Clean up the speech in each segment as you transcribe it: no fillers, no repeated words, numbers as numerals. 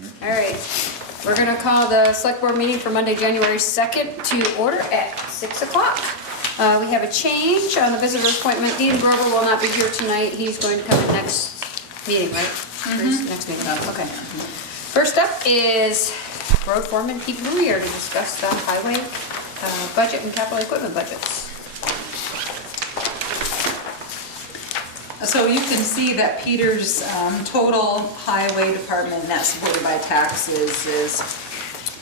All right, we're gonna call the select board meeting for Monday, January 2nd to order at 6 o'clock. We have a change on the visitor appointment. Dean Grover will not be here tonight. He's going to come to next meeting, right? Next meeting, okay. First up is road foreman Pete Bluier to discuss the highway budget and capital equipment budgets. So you can see that Peter's total highway department net supported by taxes is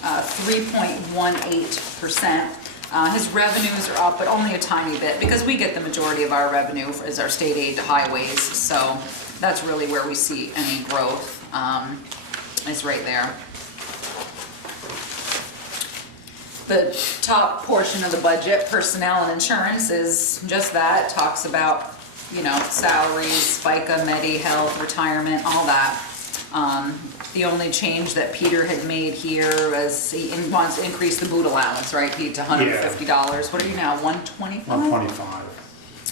3.18%. His revenues are up, but only a tiny bit, because we get the majority of our revenue as our state aid to highways. So that's really where we see any growth, is right there. The top portion of the budget, personnel and insurance, is just that. It talks about, you know, salaries, FICA, Medi, health, retirement, all that. The only change that Peter had made here was he wants to increase the boot allowance, right, Pete, to $150. What are you now, 125? 125.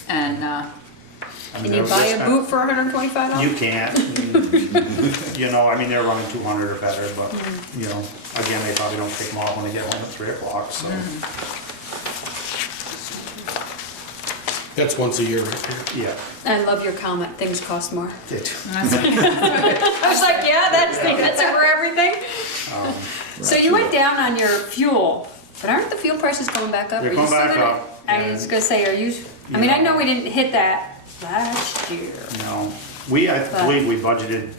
And, Can you buy a boot for $125? You can't. You know, I mean, they're running 200 or better, but, you know, again, they probably don't take them off when they get home at 3 o'clock, so. That's once a year right there. Yeah. I love your comment, things cost more. They do. I was like, yeah, that's over everything. So you went down on your fuel, but aren't the fuel prices going back up? They're Are you going still back gonna- up, I was gonna say, are you, I mean, I know we didn't hit that last year. No, I believe we budgeted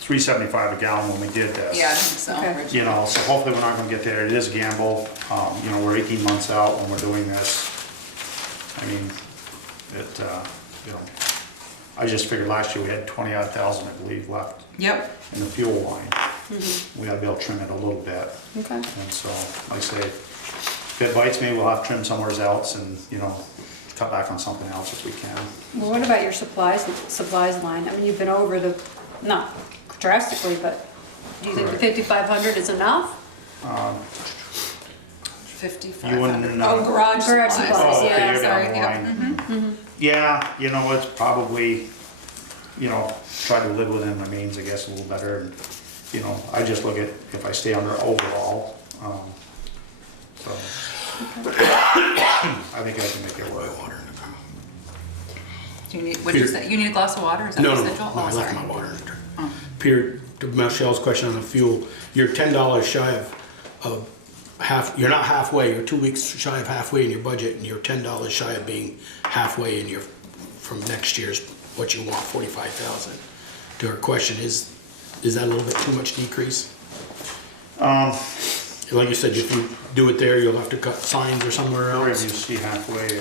$3.75 a gallon when we did this. yeah, I think so. Okay. You know, so hopefully we're not gonna get there. It is a gamble. You know, we're 18 months out when we're doing this. I mean, you know, I just figured last year we had 20,000, I believe, left Yep. in the fuel line. We gotta be able to trim it a little bit. Okay. And so, like I say, if it bites me, we'll have to trim somewhere else and, you know, cut back on something else if we can. Well, what about your supplies line? I mean, you've been over the, not drastically, but do you think the 5,500 is enough? 5,500. You wouldn't know. Oh, garage Garage supplies. supplies, Oh, okay, yeah. you're Sorry, down the yeah. line. Yeah, you know, it's probably, you know, try to live within my means, I guess, a little better. And, you know, I just look at if I stay under overall, so. I think I can make it work. Do you need, what did you say? You need a glass of water? Is that No, what no, you no, said, Joel? I Oh, left sorry. my water. Peter, to Michelle's question on the fuel, you're $10 shy of half, you're not halfway, you're 2 weeks shy of halfway in your budget, and you're $10 shy of being halfway in your, from next year's, what you want, 45,000. To her question, is that a little bit too much decrease? Like you said, if you do it there, you'll have to cut signs or somewhere Wherever you else. see halfway.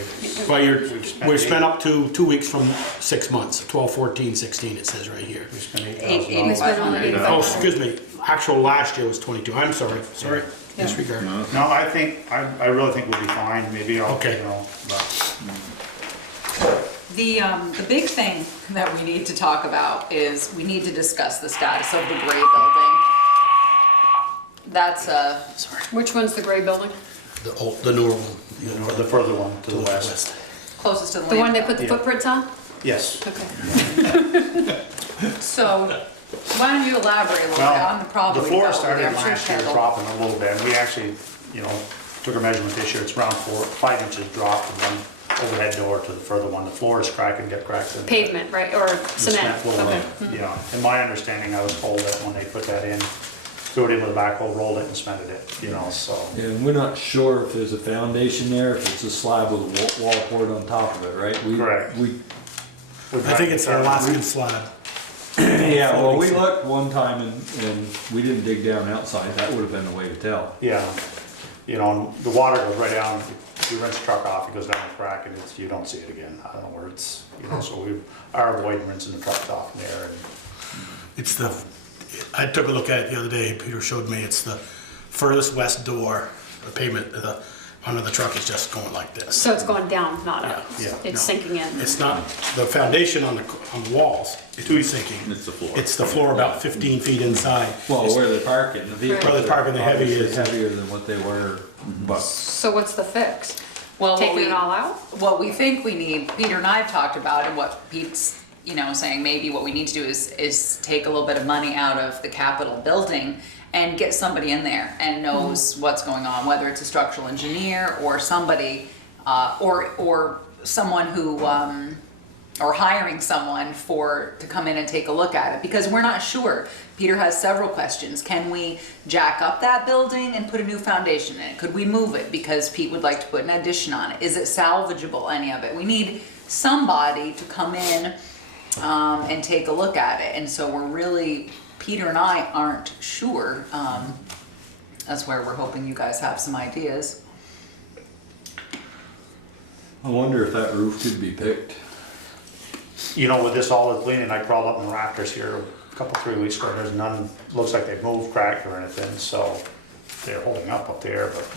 Well, we're spent eight- up to 2 weeks from 6 months, 12, 14, 16, it says right here. We spent $8,500. $8,000. Oh, excuse me, actual last year was 22, I'm sorry, disregard. No, I think, I really think we'll be fine, maybe I'll, Okay. you know, but. The big thing that we need to talk about is we need to discuss the status of the gray building. That's Sorry. Which one's the gray building? The newer one. You know, the further one to the west. closest to the The one they landfill. put the Yeah. footprints on? Yes. Okay. So, why don't you elaborate a little bit on the problem The we floor got over started there? I'm sure last year Kendall- dropping a little bit. We actually, you know, took a measurement this year. It's around 5 inches drop from one overhead door to the further one. The floor is cracking, get cracked in. Pavement, right, or The cement? floor. Okay. Yeah, in my understanding, I was told that when they put that in, threw it in with a backhoe, rolled it and cemented it, you know, so. Yeah, and we're not sure if there's a foundation there, if it's a slab with a wall board on top of it, right? Correct. I think it's an Alaskan slab. Yeah, well, we looked one time and we didn't dig down outside, that would have been the way to tell. Yeah, you know, and the water goes right down, you rinse the truck off, it goes down the crack and you don't see it again. I don't know where it's, you know, so we are avoiding rinsing the truck off in there. And It's I took a look at it the other day, Peter showed me, it's the furthest west door, the pavement, under the truck is just going like this. So it's going down, not up? Yeah, yeah, It's no. sinking in? It's not, the foundation on the walls is too sinking. It's the floor. It's the floor about 15 feet inside. Well, where they're parking, the vehicles Where they're parking, the are heavy obviously is- heavier than what they were, but So what's the fix? Well, Taking it all out? what we think we need, Peter and I have talked about, and what Pete's you know, saying maybe what we need to do is take a little bit of money out of the Capitol building and get somebody in there and knows what's going on, whether it's a structural engineer or somebody, or someone who, or hiring someone to come in and take a look at it, because we're not sure. Peter has several questions. Can we jack up that building and put a new foundation in it? Could we move it because Pete would like to put an addition on it? Is it salvageable, any of it? We need somebody to come in and take a look at it. And so we're really, Peter and I aren't sure. That's where we're hoping you guys have some ideas. I wonder if that roof could be picked. You know, with this olive cleaning, I crawled up in the rafters here a couple, 3 weeks ago, there's none, looks like they've moved, cracked or anything, so they're holding up there, but,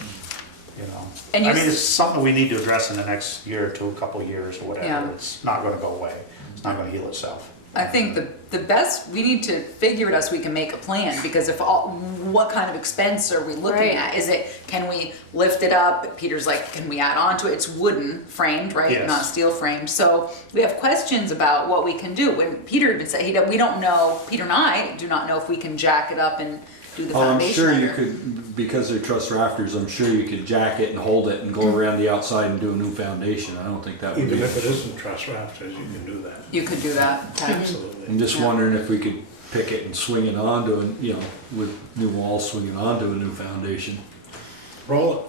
you know. And I mean, it's something we need to address in the next year or two, a couple of years or whatever. Yeah. It's not gonna go away. It's not gonna heal itself. I think the best, we need to figure it out so we can make a plan, because what kind of expense are we looking Right. at? Is it, can we lift it up? Peter's like, can we add on to it? It's wooden framed, right? Yes. Not steel framed. So we have questions about what we can do. When Peter even said, we don't know, Peter and I do not know if we can jack it up and do the Oh, I'm foundation sure you under. could, because they're truss rafters, I'm sure you could jack it and hold it and go around the outside and do a new foundation. I don't think that would Even be. if it isn't truss rafters, you can do that. You could do that. Okay. Absolutely. I'm just Yeah. wondering if we could pick it and swing it onto, you know, with new walls, swing it onto a new foundation. Roll it.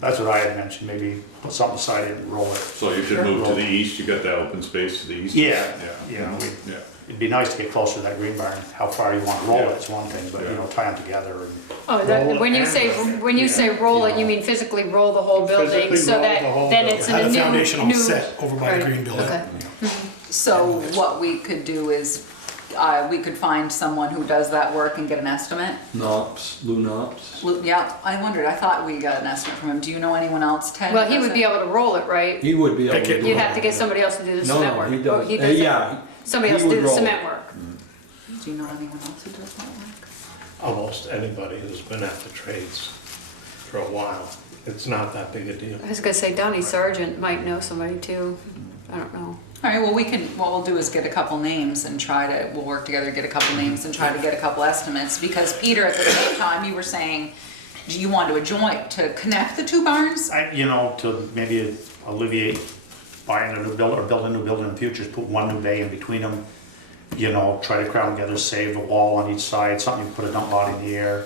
That's what I had mentioned, maybe put something beside it and roll it. So you should move to the east, you got that open space to the east? Yeah, Yeah. you know, Yeah. it'd be nice to get closer to that green barn. How far you wanna roll Yeah. it's one thing, but, you Yeah. know, tie them together and. Oh, Roll that, it when you and say, roll it. when you say roll it, Yeah. you mean physically roll the whole building, Physically so roll that, the whole then building. it's in Have a the new, foundation all new. set over by the Right. green building. Okay. So what we could do is, we could find someone who does that work and get an estimate. Knops, Lou Knops. Yeah, I wondered, I thought we got an estimate from him. Do you know anyone else, Ted? Well, who he does would be it? able to roll it, right? He would be able Pick to it. do You'd it. have to get somebody else to do the No, cement no, work. he Oh, does. he does it. Yeah. Somebody he else to would do the roll cement it. work. Do you know anyone else who does that work? Almost anybody who's been at the trades for a while. It's not that big a deal. I was gonna say Donnie Sargent might know somebody too. I don't know. All right, well, what we'll do is get a couple names and we'll work together, get a couple names and try to get a couple estimates. Because Peter, at the same time, you were saying, do you want to connect the two barns? You know, to maybe alleviate buying a new building or building a new building in the future, just put one new bay in between them. You know, try to crowd together, save a wall on each side, something you can put a dump body in the air.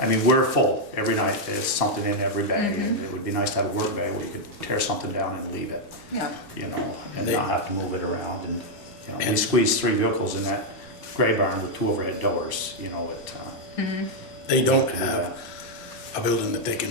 I mean, we're full every night. There's something in every bay, and it would be nice to have a work bay where you could tear something down and leave it. Yeah. You know, and They- not have to move it around. And you know, we squeezed 3 vehicles in that gray barn with 2 overhead doors. You know, They don't have a building that they can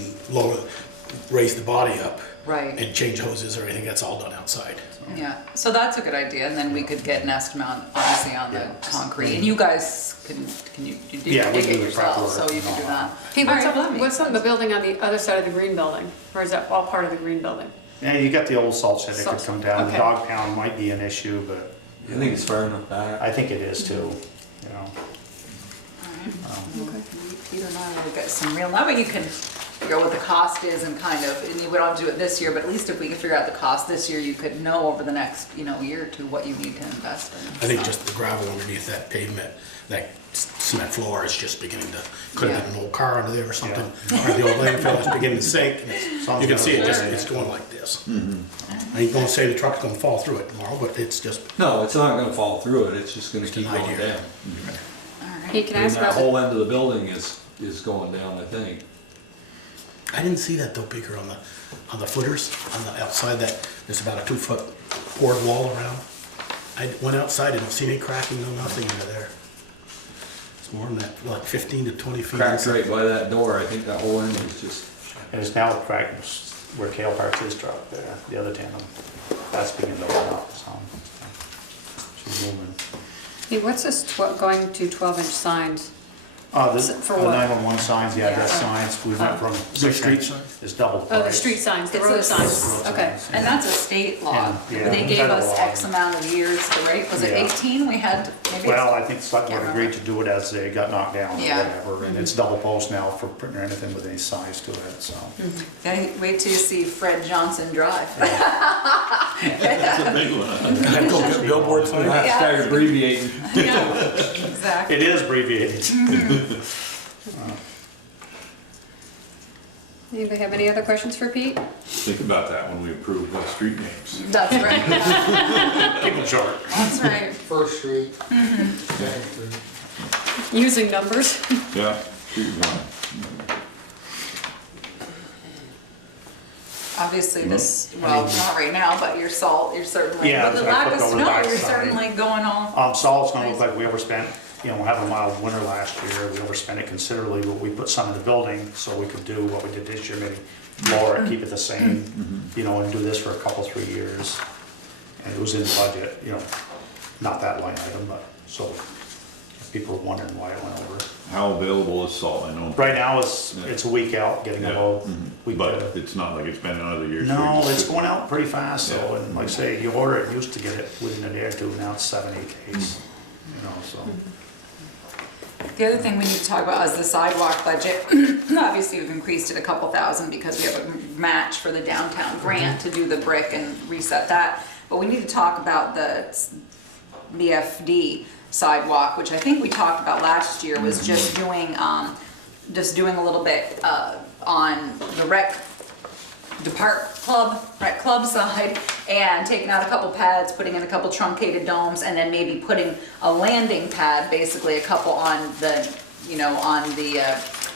raise the body up Right. and change hoses or anything. That's all done outside. Yeah, so that's a good idea, and then we could get an estimate, obviously, on the Yeah. concrete, and you guys can you Yeah, we dig it do the prep yourselves, so work you and can do all that. Pete, All what's right, well, up, that what's makes on the sense. building on the other side of the green building? Or is that all part of the green building? yeah, you got the old salt shed that Salt could come shed, down. okay. The dog pound might be an issue, but I think it's far enough back. I think it is too. You know. Okay. Peter and I will get some real, that way you can figure out what the cost is and kind of, and you would all do it this year, but at least if we can figure out the cost this year, you could know over the next, year or two what you need to invest in. I think just the gravel underneath that pavement, that cement floor is just beginning to, could have been an old car under there or something. Or the old landfill is beginning to sink. And you can see it just, it's going like this. I ain't gonna say the truck's gonna fall through it tomorrow, but it's just, No, it's not gonna fall through it, it's just gonna keep an going idea. down. Pete, can I And ask that about the whole end of the building is going down, I think. I didn't see that though, Baker, on the footers, on the outside, that there's about a 2-foot poured wall around. I went outside, didn't see any cracking, no nothing under there. It's more than that, like 15 to 20 feet. Cracked inside. right by that door, I think that whole end is just, And it's now cracked where Kale parks his truck there, the other tandem. That's beginning to open up, so she's moving. Pete, what's this going to 12-inch signs? For what? 911 signs, the address signs, we went from The street sign? It's double the price. Oh, the street signs, the It's road a- signs, okay. And that's a state law. Yeah, They gave federal us law. X amount of years to wait. Was it Yeah. 18? We had, maybe. Well, I think the select board Can't agreed remember. to do it as they got knocked down or Yeah. whatever, and it's double post now for printing or anything with any size to it, so. Yeah, wait till you see Fred Johnson drive. That's a big one. Go get billboards for that. Yeah. Start abbreviating. Yeah, exactly. It is abbreviated. Anybody have any other questions for Pete? Think about that when we approve the street names. That's right. Keep it short. That's right. First Street, Second Street. Using numbers. Yeah, street one. Obviously this, well, not right now, but your salt, you're certainly, Yeah, with the I lack of flipped over the snow, you're backside. certainly going all. Salt's gonna look like we overspent, having a mild winter last year, we overspent it considerably, but we put some in the building, so we could do what we did this year, maybe lower it, keep it the same, and do this for a couple, 3 years. And it was in the budget, not that line item, but, so, if people are wondering why it went over. How available is salt? I know. Right now, it's a week out, getting a Yeah, load. Week but to- it's not like it's been in other years. No, We just- it's going out pretty fast, though, Yeah. and like I say, you order it, used to get it within a day or two, now it's 7, 8 days, so. The other thing we need to talk about is the sidewalk budget. Obviously, we've increased it a couple thousand because we have a match for the downtown grant to do the brick and reset that. But we need to talk about the BFD sidewalk, which I think we talked about last year, was just doing a little bit on the rec club side, and taking out a couple pads, putting in a couple truncated domes, and then maybe putting a landing pad, basically a couple on the, on the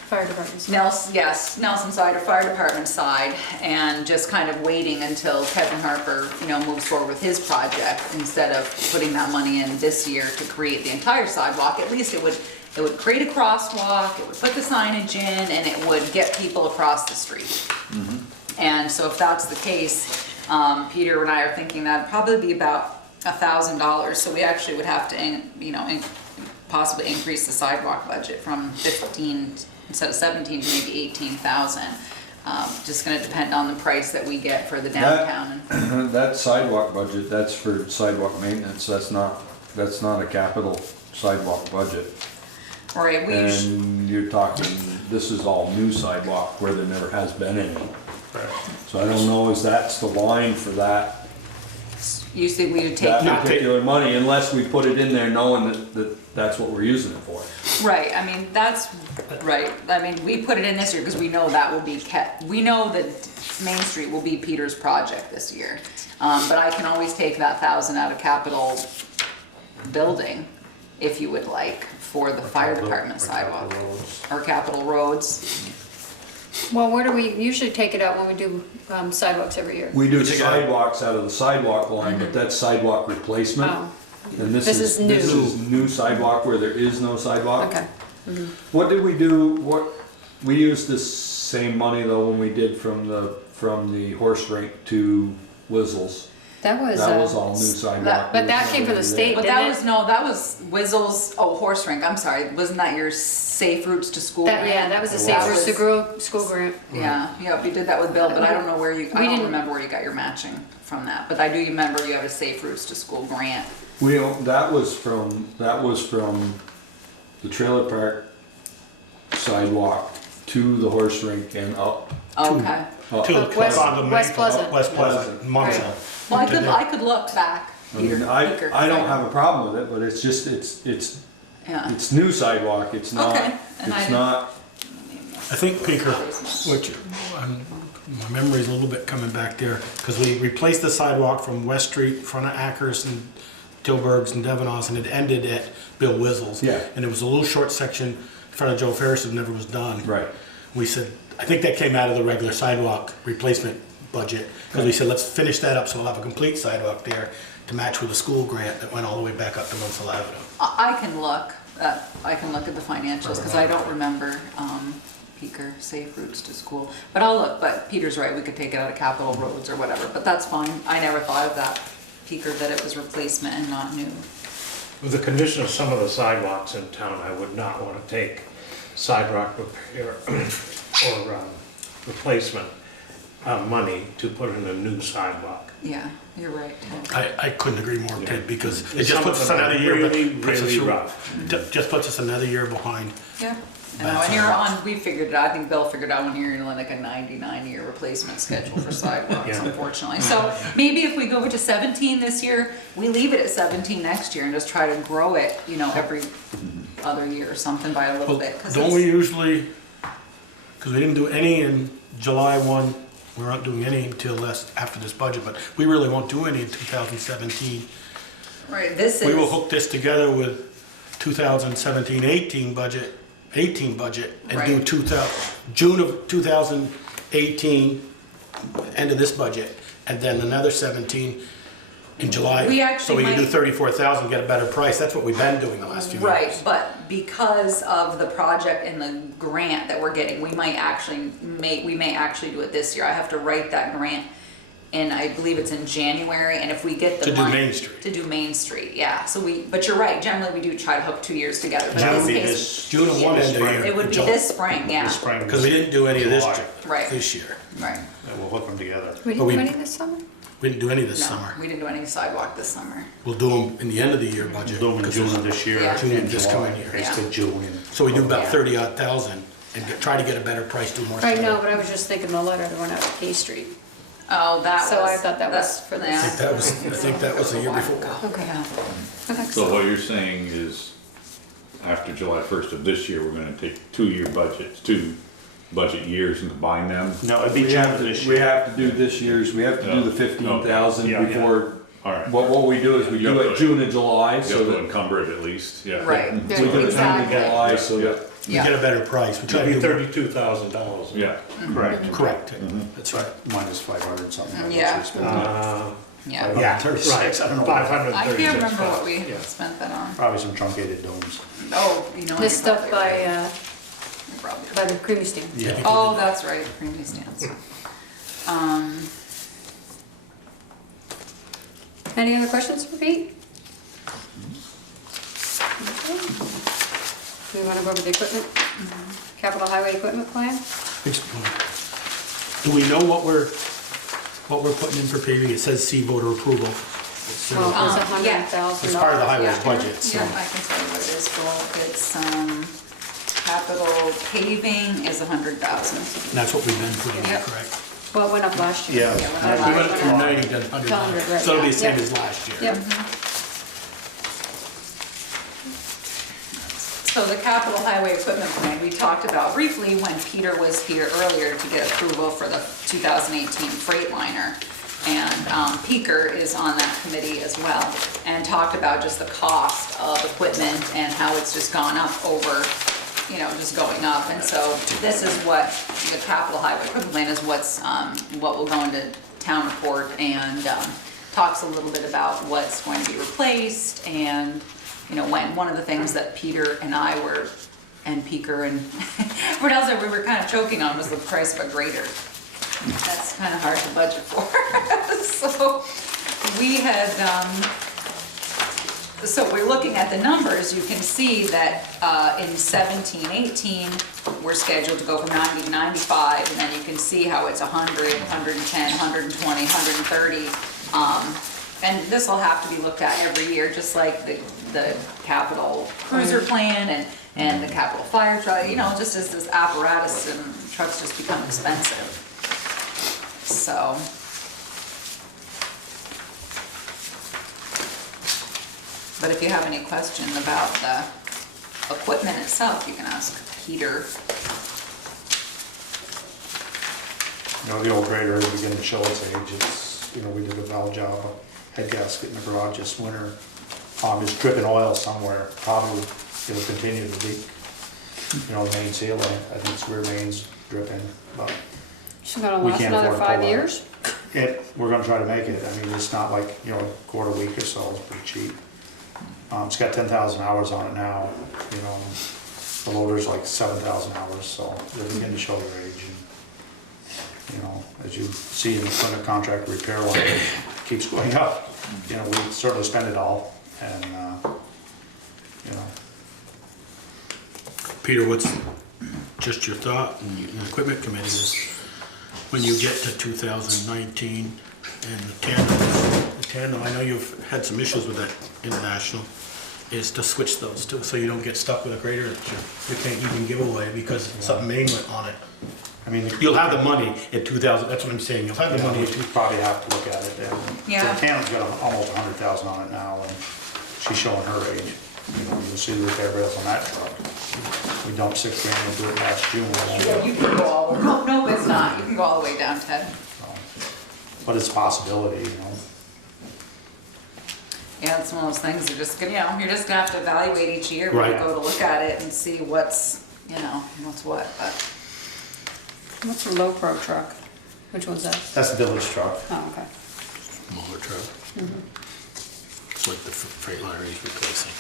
Fire departments. Nelson side or fire department side, and just kind of waiting until Kevin Harper, moves forward with his project, instead of putting that money in this year to create the entire sidewalk. At least it would create a crosswalk, it would put the signage in, and it would get people across the street. And so if that's the case, Peter and I are thinking that'd probably be about $1,000. So we actually would have to, possibly increase the sidewalk budget from 15 instead of 17 to maybe 18,000. Just gonna depend on the price that we get for the downtown. That sidewalk budget, that's for sidewalk maintenance, that's not a capital sidewalk budget. Right, we usually, And you're talking, this is all new sidewalk where there never has been any. So I don't know if that's the line for that we would take. that particular money, unless we put it in there knowing that that's what we're using it for. Right, I mean, that's, right, I mean, we put it in this year because we know that will be kept, we know that Main Street will be Peter's project this year. But I can always take that 1,000 out of capital building, if you would like, for the fire department sidewalk, or capital roads. Well, where do we usually take it out when we do sidewalks every year? We do sidewalks out of the sidewalk line, but that's sidewalk replacement. Oh, And This is new. This is new sidewalk where there is no sidewalk. okay. What did we do, we used the same money though when we did from the horse rink to Wizzles. That was. That was all new sidewalk. But that came from the state, But didn't that it? was, no, that was Wizzles, horse rink, I'm sorry, wasn't that your Safe Routes to School grant? Yeah, that was the That Safe Routes to was- Grow school grant. Yeah, we did that with Bill, but I don't know where you, I We don't didn't- remember where you got your matching from that, but I do remember you have a Safe Routes to School grant. That was from the trailer park sidewalk to the horse rink and up. Okay, up. To West- on the main- West Pleasant. West Pleasant, Monmouth. well, I could look back, I mean, Peter. I don't have a problem with it, but it's just, Yeah, it's new sidewalk, it's not, Okay, and I it's didn't- not, I think, Pinker, which, my memory's a little bit coming back there, because we replaced the sidewalk from West Street, in front of Ackers and Tilburg's and Devonos, and it ended at Bill Wizzles. Yeah. And it was a little short section in front of Joe Ferris that never was done. right. We said, I think that came out of the regular sidewalk replacement budget, because we said, let's finish that up so we'll have a complete sidewalk there to match with the school grant that went all the way back up to Munsell Avenue. I can look at the financials, because I don't remember, Peaker, Safe Routes to School, but I'll look, but Peter's right, we could take it out of capital roads or whatever, but that's fine, I never thought of that, Peaker, that it was replacement and not new. With the condition of some of the sidewalks in town, I would not want to take sidewalk repair or replacement money to put in a new sidewalk. Yeah, you're right, Ted. I couldn't agree more, Yeah. Ted, because it just Some puts us of them are another year, really, puts us really through- rough. just puts us another year behind. Yeah. I know, and you're on, we figured it out, I think Bill figured out when you're in like a 99-year replacement schedule for sidewalks, Yeah. unfortunately. So maybe if we go to 17 this year, we leave it at 17 next year and just try to grow it, you know, every other year or something by a little Well, bit. 'Cause don't we it's- usually, because we didn't do any in July 1, we're not doing any until after this budget, but we really won't do any in 2017. Right, this We will is, hook this together with 2017-18 budget, and do Right. 2000, June of 2018, end of this budget, and then another 17 in July. We So actually we can do might- 34,000, get a better price. That's what we've been doing the last few years. right, but because of the project and the grant that we're getting, we may actually do it this year. I have to write that grant, and I believe it's in January, and if we get the To do money. Main Street. To do Main Street, yeah, so but you're right, generally we do try to hook 2 years together, but That in would be this case, this, June of one end of year. it would be July. this spring, yeah, this spring. Because we didn't do any of this July. Right. this year. right. And we'll hook them together. We But didn't do we- any this summer? We didn't do any this No, summer. we didn't do any sidewalk this summer. We'll do them in the end of the year budget. Do them in 'cause June it's- of this year. Yeah. June of and this July, coming year. Basically June. So we do about Yeah. 30-odd thousand and try to get a better price, do more. I know, stuff. but I was just thinking the letter that went out to K Street. Oh, that was. So I thought that was for this. I think that was the year before. Okay. Yeah. Okay. So what you're saying is, after July 1st of this year, we're gonna take 2-year budgets, 2 budget years and combine them? No, it'd be We June have of to, this we year. have to do this year's, we have to do the 15,000 Yeah, yeah. before, All right. what we do is we You do have it to- June and July, You so have to that. encumber it at least, yeah. Right, We do it June and exactly. July, so Yeah. that. We Yeah. get a better price. We try to Maybe do. $32,000. Yeah. Correct. Correct. That's right. Minus 500 something. like Yeah. what we spent. Yeah. Yeah, 36, I don't know. right, I 536. can't remember what we Yeah. spent that on. Probably some truncated domes. Oh, you know. This you're stuff probably by, right. You're probably right. by the creamy stand. Yeah. Oh, that's right, creamy stands. Any other questions for Pete? Okay. Do we wanna go over the equipment? Capital highway equipment plan? Do we know what we're putting in for paving? It says see voter approval. So Well, it's Yeah. $100,000. it's part of the highway Yeah. budget, so. Yeah, I can tell you what it is, Joel. It's, capital paving is 100,000. And that's what we've been putting in, Yep. correct? Well, it went up last year. Yeah. it went up We last went year. from 90 to 100. 100, right, So it'll be the yeah. same Yep. as last year. Yep. So the capital highway equipment plan, we talked about briefly when Peter was here earlier to get approval for the 2018 Freightliner. And Peker is on that committee as well, and talked about just the cost of equipment and how it's just gone up over, you know, just going up. And so this is what the capital highway equipment plan is, what will go into town report, and talks a little bit about what's going to be replaced, and you know, when one of the things that Peter and I were, and Peker and everyone else that we were kind of choking on was the price of a grader. That's kind of hard to budget for. So we had, so we're looking at the numbers, you can see that in 17, 18, we're scheduled to go from 90 to 95, and then you can see how it's 100, 110, 120, 130. And this will have to be looked at every year, just like the capital cruiser plan and the capital fire truck, you know, just as this apparatus and trucks just become expensive. So. But if you have any question about the equipment itself, you can ask Peter. You know, the old grader is beginning to show its age. It's, you know, we did a valve job, a head gasket in the garage this winter. It's dripping oil somewhere. Probably it'll continue to leak. You know, the main seal, I think it's rear mains dripping, but So gonna We last can't another afford to 5 pull out. years? we're gonna try to make it. I mean, it's not like, you know, a quarter week or so, it's pretty cheap. It's got 10,000 hours on it now, you know. The loader's like 7,000 hours, so they're beginning to show their age. And, you know, as you see in the Plymouth contract repair line, it keeps going up. You know, we certainly spend it all, and, you know, Peter, what's just your thought, and the equipment committee is, when you get to 2019 and the tandem, I know you've had some issues with that international, is to switch those two, so you don't get stuck with a grader that you can't even give away because something main went on it. I mean, You'll have the money at 2,000, that's what I'm saying, you'll have the money you at probably have to look at it then. Yeah. So Tannen's got almost 100,000 on it now, and she's showing her age. You know, you'll see the repair bills on that truck. We dumped $6 grand into it last June. Yeah, you can go all, no, it's not, you can go all the way down, Ted. But it's a possibility, you know. Yeah, it's one of those things, you're just gonna, you're just gonna have to evaluate each year when you Right. go to look at it and see what's, what's what, but. What's the low pro truck? Which one's that? That's the village truck. Oh, okay. Smaller truck. It's like the Freightliner he's replacing.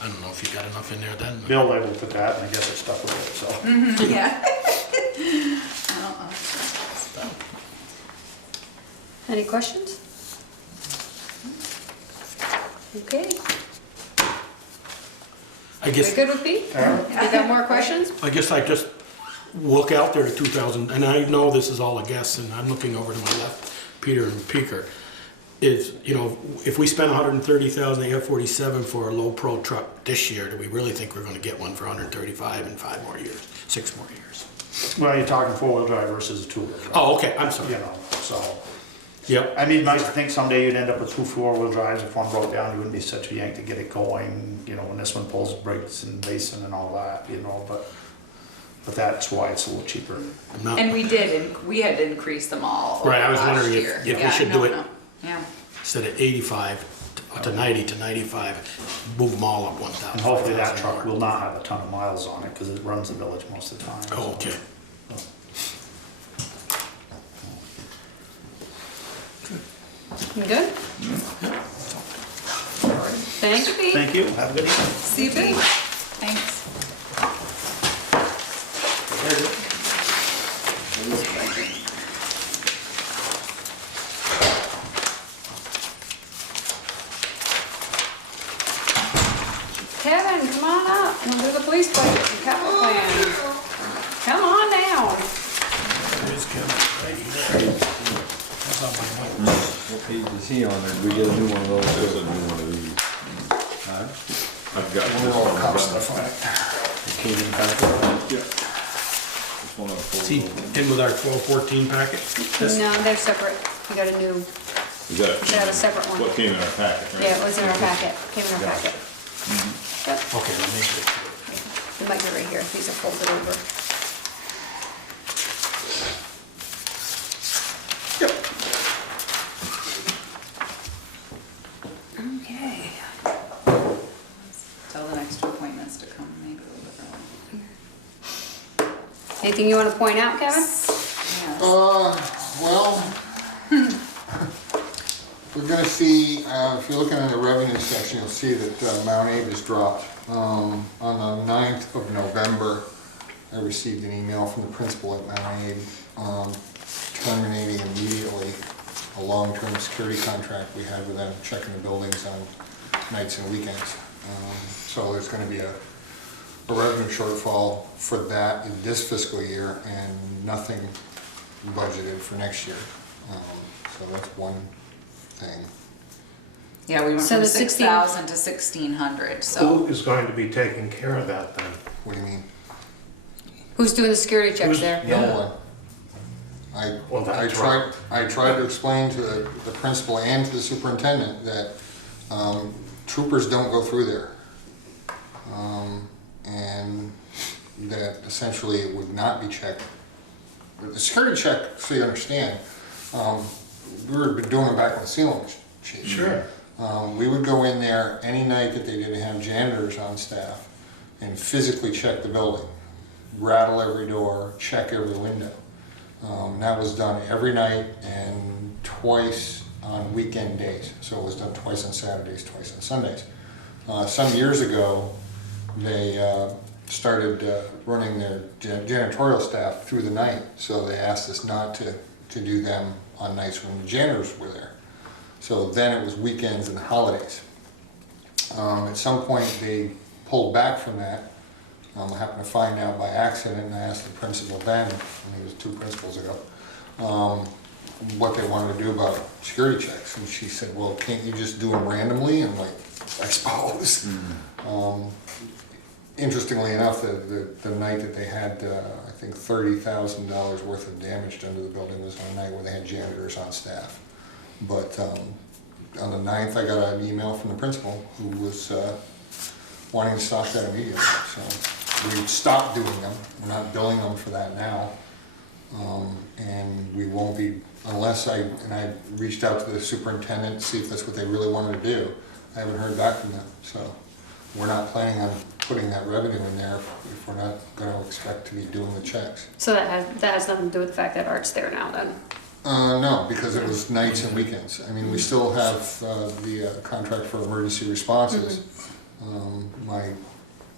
I don't know if you got enough in there then. but- Bill labeled with that, and I guess it stuck with it, so. Yeah. Any questions? Okay. I We guess, good with B? You got more questions? I guess I just look out there to 2000, and I know this is all a guess, and I'm looking over to my left, Peter and Peaker, is, if we spend 130,000 at F-47 for a low pro truck this year, do we really think we're gonna get one for 135 in 5 more years, 6 more years? Well, you're talking four-wheel drive versus a two-wheel drive. Oh, okay, I'm sorry. You know, so. Yep. I mean, nice to think someday you'd end up with 2 four-wheel drives. If one broke down, you wouldn't be such a yank to get it going, when this one pulls brakes and basin and all that, but that's why it's a little cheaper. Not- And we had to increase them all over Right, I was last wondering if- year. if we Yeah, should no, do it. no. Yeah. Instead of 85 to 90 to 95, move them all up 1,000. And hopefully that 5,000 truck more. will not have a ton of miles on it, because it runs the village most of the time. Oh, okay. You good? Thank you, B. Thank you, have a good evening. See you, Pete. Thanks. Kevin, come on up. We'll do the police budget and capital plan. Come on down. There's Kevin, right there. That's on my mind. What page is he on? Did we get a new one of There's those? a new one of these. Huh? I've got this We're all one. cop stuff on it. The Keenan packet? Yeah. This one on Is he full. in with our 12-14 packet? This- No, they're separate. We got a new, We got we got a separate one. what came in our packet, right? Yeah, it was in our packet. Came in our packet. Yep, Okay, let me see. it might be right here. These are folded over. Okay. Tell the next two appointments to come maybe a little bit early. Anything you want to point out, Kevin? Yes. Well, we're gonna see, if you're looking in the revenue section, you'll see that Mount Abe has dropped. On the 9th of November, I received an email from the principal at Mount Abe terminating immediately a long-term security contract we had with them, checking the buildings on nights and weekends. So there's gonna be a revenue shortfall for that in this fiscal year and nothing budgeted for next year. So that's one thing. Yeah, we went So from the 16 6,000 to 1,600, so. Who is going to be taking care of that then? What do you mean? Who's doing the security checks Who's- there? No Yeah. one. Well, that's right. I tried to explain to the principal and to the superintendent that troopers don't go through there. And that essentially it would not be checked. But the security check, so you understand, we were doing it back when the ceiling was cheap. Sure. We would go in there any night that they didn't have janitors on staff and physically check the building, rattle every door, check every window. That was done every night and twice on weekend days. So it was done twice on Saturdays, twice on Sundays. Some years ago, they started running their janitorial staff through the night. So they asked us not to do them on nights when the janitors were there. So then it was weekends and holidays. At some point, they pulled back from that I happened to find out by accident, and I asked the principal then, I think it was 2 principals ago, what they wanted to do about security checks. And she said, well, can't you just do them randomly? And like, I suppose. Interestingly enough, the night that they had, I think $30,000 worth of damage done to the building was on a night where they had janitors on staff. But on the 9th, I got an email from the principal who was wanting to stop that immediately. So we stopped doing them. We're not billing them for that now. And we won't be, unless I reached out to the superintendent to see if that's what they really wanted to do. I haven't heard back from them. So we're not planning on putting that revenue in there if we're not going to expect to be doing the checks. So that has nothing to do with the fact that Art's there now then? No, because it was nights and weekends. I mean, we still have the contract for emergency responses.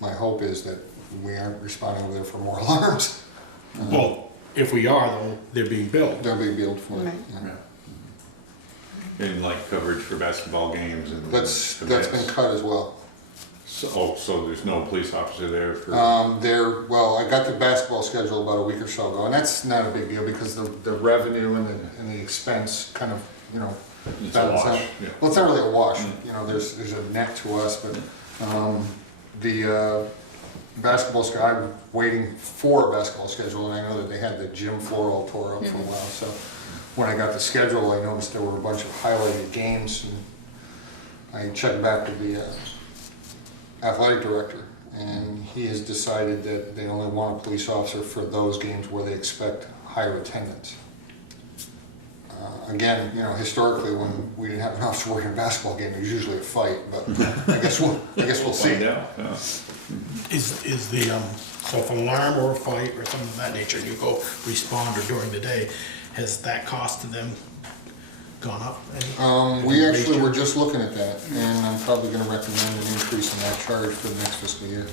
My hope is that we aren't responding over there for more alarms. Well, if we are though, they're being billed. They'll be billed for it. Right. Yeah. And like coverage for basketball games and. That's events. been cut as well. So there's no police officer there for? Well, I got the basketball schedule about a week or so ago, and that's not a big deal because the revenue and the expense kind of, you know, It's a balance wash, out. yeah. Well, it's not really a wash, you know, there's a net to us, but the basketball schedule, I'm waiting for a basketball schedule, and I know that they had the gym floor all tore up for a while, so when I got the schedule, I noticed there were a bunch of highlighted games, and I checked back with the athletic director, and he has decided that they only want a police officer for those games where they expect higher attendance. Again, you know, historically, when we didn't have an officer working a basketball game, there was usually a fight, but I guess we'll see. Find out, yeah. Is the, so if an alarm or a fight or something of that nature, you go respond or during the day, has that cost to them gone up any? We actually were just looking at that, and I'm probably gonna recommend an increase in that charge for the next fiscal year.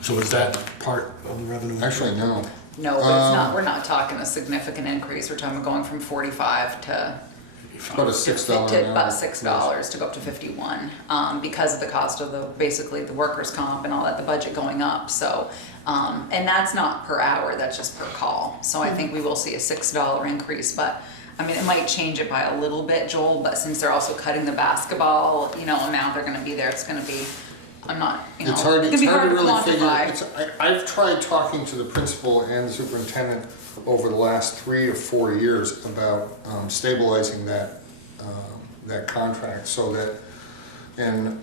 So is that part of the revenue? Actually, no. No, but it's not, we're not talking a significant increase, we're talking going from 45 to About a $6 an hour. about $6 to go up to 51, because of the cost of basically the workers' comp and all that, the budget going up, so, and that's not per hour, that's just per call. So I think we will see a $6 increase, but, I mean, it might change it by a little bit, Joel, but since they're also cutting the basketball, you know, amount they're gonna be there, it's gonna be, I'm not, you know, It's hard gonna be to hard to really figure. quantify. I've tried talking to the principal and the superintendent over the last 3 to 4 years about stabilizing that contract so that, and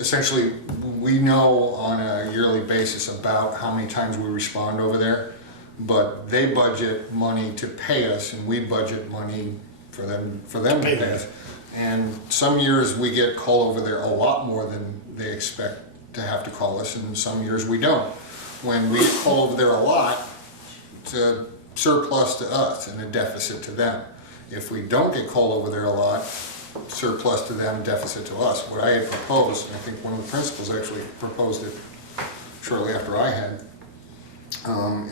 essentially, we know on a yearly basis about how many times we respond over there, but they budget money to pay us, and we budget money for them to pay us. And some years we get called over there a lot more than they expect to have to call us, and some years we don't. When we get called over there a lot, it's a surplus to us and a deficit to them. If we don't get called over there a lot, surplus to them, deficit to us. What I had proposed, and I think one of the principals actually proposed it shortly after I had,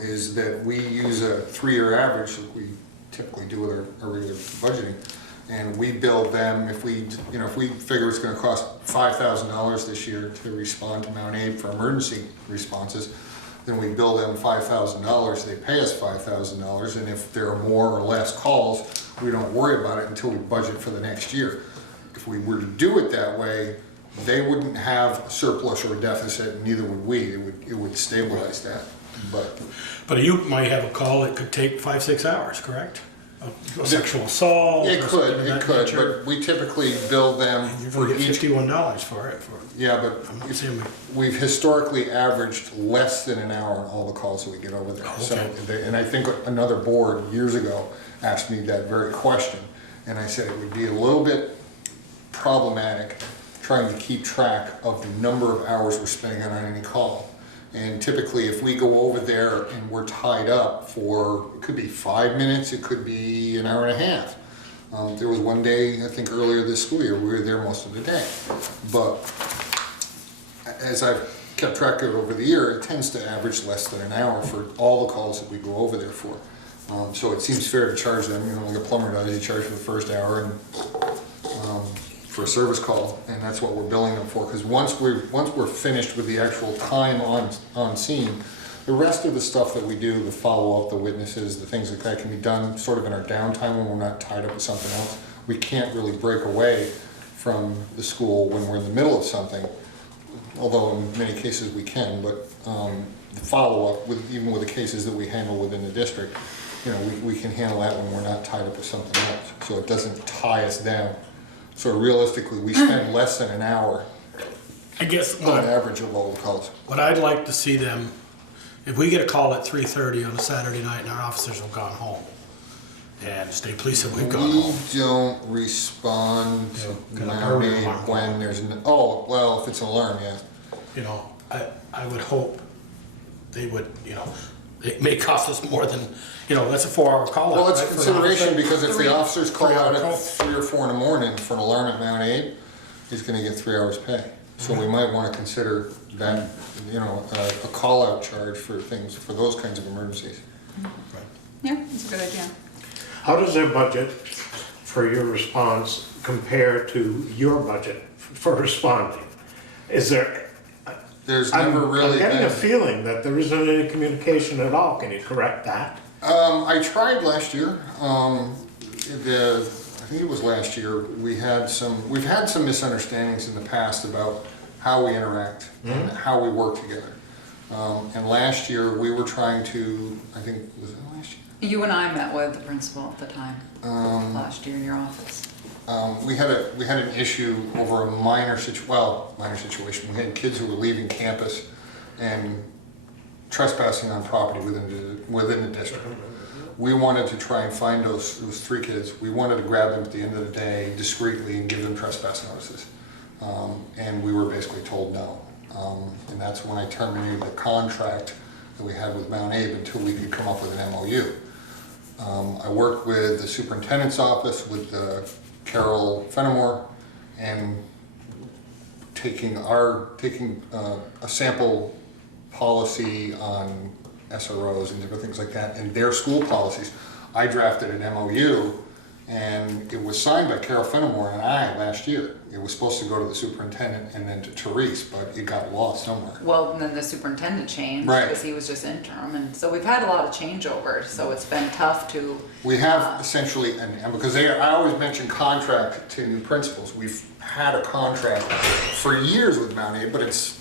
is that we use a 3-year average like we typically do with our regular budgeting, and we bill them if we figure it's going to cost $5,000 this year to respond to Mount Aid for emergency responses, then we bill them $5,000. They pay us $5,000, and if there are more or less calls, we don't worry about it until we budget for the next year. If we were to do it that way, they wouldn't have a surplus or a deficit, and neither would we. It would stabilize that. But you might have a call that could take 5-6 hours, correct? A sexual assault. It or something of could, that it could, nature. but we typically bill them You're for gonna get each. $51 for it. Yeah, but I'm not saying we've historically averaged less than an hour on all the calls that we get over there. So, Okay. and I think another board years ago asked me that very question, and I said it would be a little bit problematic trying to keep track of the number of hours we're spending on any call. And typically, if we go over there and we're tied up for, it could be 5 minutes, it could be an hour and a half. There was one day, I think earlier this school year, we were there most of the day. But as I've kept track of over the year, it tends to average less than an hour for all the calls that we go over there for. So it seems fair to charge them, you know, like a plumber does, you charge for the first hour, and for a service call, and that's what we're billing them for. Because once we're finished with the actual time on scene, the rest of the stuff that we do, the follow-up, the witnesses, the things that can be done sort of in our downtime when we're not tied up with something else, we can't really break away from the school when we're in the middle of something, although in many cases we can, but the follow-up, even with the cases that we handle within the district, we can handle that when we're not tied up with something else, so it doesn't tie us down. So realistically, we spend less than an hour I guess on average of all the calls. what I'd like to see them, if we get a call at 3:30 on a Saturday night and our officers have gone home, and state police said we've gone We home. don't respond Yeah, to an Mary alarm. when there's oh, well, if it's an alarm, yeah. You know, I would hope they would, it may cost us more than, that's a 4-hour call out. Well, it's right, a for an consideration officer. because if the officers call 3 hour out call. at 3 or 4 in the morning for an alarm at Mount Aid, he's gonna get 3 hours pay. So we might wanna consider that, a call out charge for those kinds of emergencies. Yeah, that's a good idea. How does their budget for your response compare to your budget for responding? Is there, There's I'm never really getting been. a feeling that there isn't any communication at all. Can you correct that? I tried last year. I think it was last year. We've had some misunderstandings in the past about how we interact and how we work together. And last year we were trying to, I think, was it last year? You and I met with the principal at the time, last year in your office. We had an issue over a minor situation. We had kids who were leaving campus and trespassing on property within the district. We wanted to try and find those 3 kids. We wanted to grab them at the end of the day discreetly and give them trespass notices. And we were basically told no. And that's when I terminated the contract that we had with Mount Abe until we could come up with an MOU. I worked with the superintendent's office, with Carol Fenimore, and taking a sample policy on SROs and different things like that, and their school policies. I drafted an MOU, and it was signed by Carol Fenimore and I last year. It was supposed to go to the superintendent and then to Therese, but it got lost somewhere. Well, then the superintendent changed Right. because he was just interim, and so we've had a lot of changeovers, so it's been tough to. We have essentially, and because I always mention contract to new principals. We've had a contract for years with Mount Aid, but it's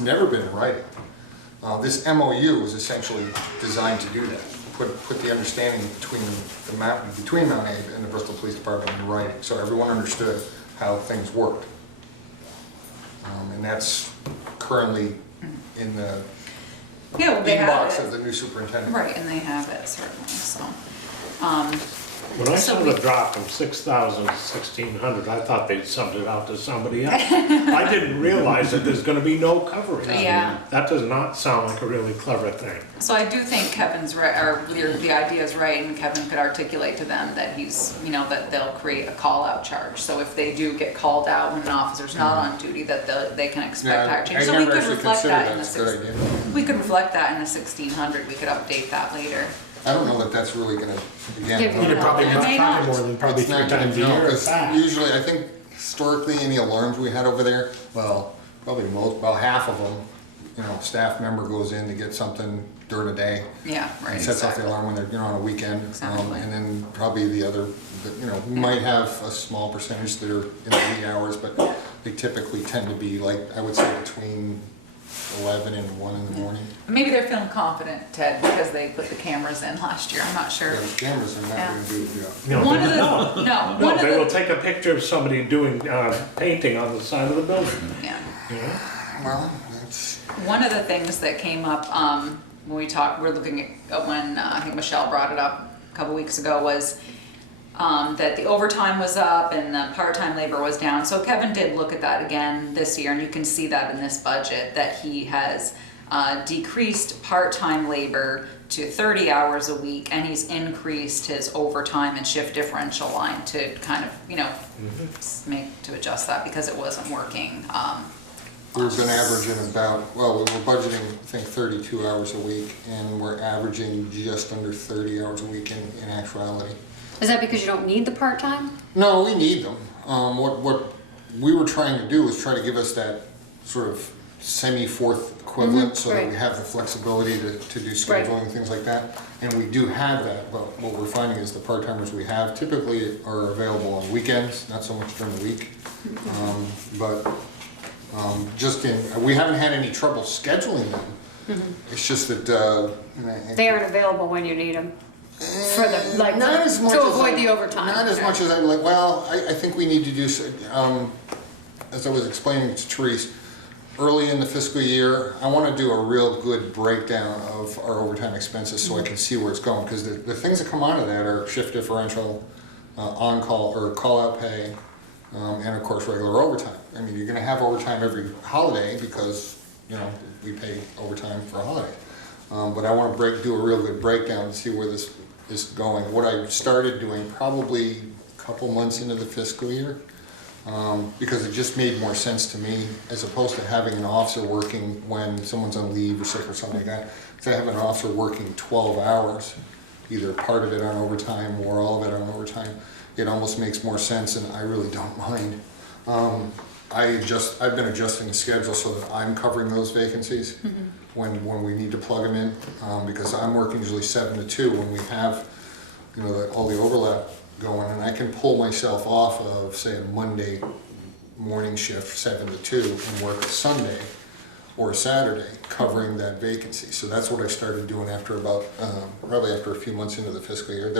never been in writing. This MOU was essentially designed to do that. Put the understanding between Mount Aid and the Bristol Police Department in writing, so everyone understood how things worked. And that's currently in the Yeah, well, they have inbox it. of the new superintendent. Right, and they have it certainly, so. When I So saw we- the drop from 6,000 to 1,600, I thought they'd subbed it out to somebody else. I didn't realize that there's gonna be no coverage. Yeah. That does not sound like a really clever thing. So I do think Kevin's right, or the idea is right, and Kevin could articulate to them that he's, that they'll create a call-out charge. So if they do get called out when an officer's not on duty, that they can expect higher change. I So we never could actually reflect considered that in the that's a good idea. we could reflect that in the 1,600, we could update that later. I don't know that that's really gonna, Yeah, again. you You're probably It not may talking not. more than probably It's 3 not times a no, year. 'cause usually, I think historically, any alarms we had over there, well, probably about half of them, staff member goes in to get something during the day. Yeah, right, And sets off the exactly. alarm when they're, on a weekend. Exactly. And then probably the other, we might have a small percentage that are in the wee hours, but they typically tend to be like, I would say between 11 and 1 in the morning. Maybe they're feeling confident, Ted, because they put the cameras in last year, I'm not sure. The cameras are not Yeah. gonna do the job. No, One of they- the, no, no, no, one of they will the, take a picture of somebody doing painting on the side of the building. yeah. You know? Well, that's, One of the things that came up when we're looking at when I think Michelle brought it up a couple weeks ago was that the overtime was up and the part-time labor was down. So Kevin did look at that again this year, and you can see that in this budget, that he has decreased part-time labor to 30 hours a week, and he's increased his overtime and shift differential line to kind of, to adjust that because it wasn't working. we've been averaging about, well, we were budgeting, I think, 32 hours a week, and we're averaging just under 30 hours a week in actuality. Is that because you don't need the part-time? No, we need them. What we were trying to do was try to give us that sort of semi-fourth equivalent, so that we right. have the flexibility to do scheduling and things like that. And we do have that, but what we're finding is the part-timers we have typically are available on weekends, not so much during the week. We haven't had any trouble scheduling them. It's just that, They aren't available when you need them. For the, like, not as much to as avoid I- the overtime. Not as much as I'd like. Well, I think we need to do, as I was explaining to Therese, early in the fiscal year, I want to do a real good breakdown of our overtime expenses so I can see where it's going. Because the things that come out of that are shift differential, on-call or call-out pay, and of course regular overtime. I mean, you're going to have overtime every holiday because, you know, we pay overtime for a holiday. But I want to do a real good breakdown and see where this is going. What I started doing probably a couple months into the fiscal year, because it just made more sense to me, as opposed to having an officer working when someone's on leave or sick or something like that. To have an officer working 12 hours, either part of it on overtime or all of it on overtime, it almost makes more sense, and I really don't mind. I've been adjusting the schedule so that I'm covering those vacancies when we need to plug them in, because I'm working usually 7 to 2 when we have, you know, all the overlap going, and I can pull myself off of, say, a Monday morning shift 7 to 2 and work a Sunday or a Saturday covering that vacancy. So that's what I started doing after about probably after a few months into the fiscal year.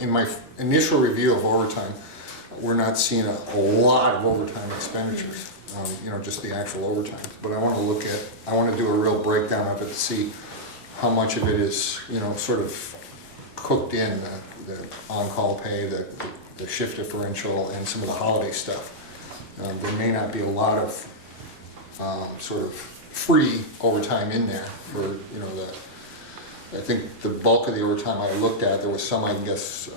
In my initial review of overtime, we're not seeing a lot of overtime expenditures, you know, just the actual overtime. But I want to do a real breakdown of it to see how much of it is, you know, sort of cooked in, the on-call pay, the shift differential, and some of the holiday stuff. There may not be a lot of sort of free overtime in there for, you know, I think the bulk of the overtime I looked at, there was some, I guess,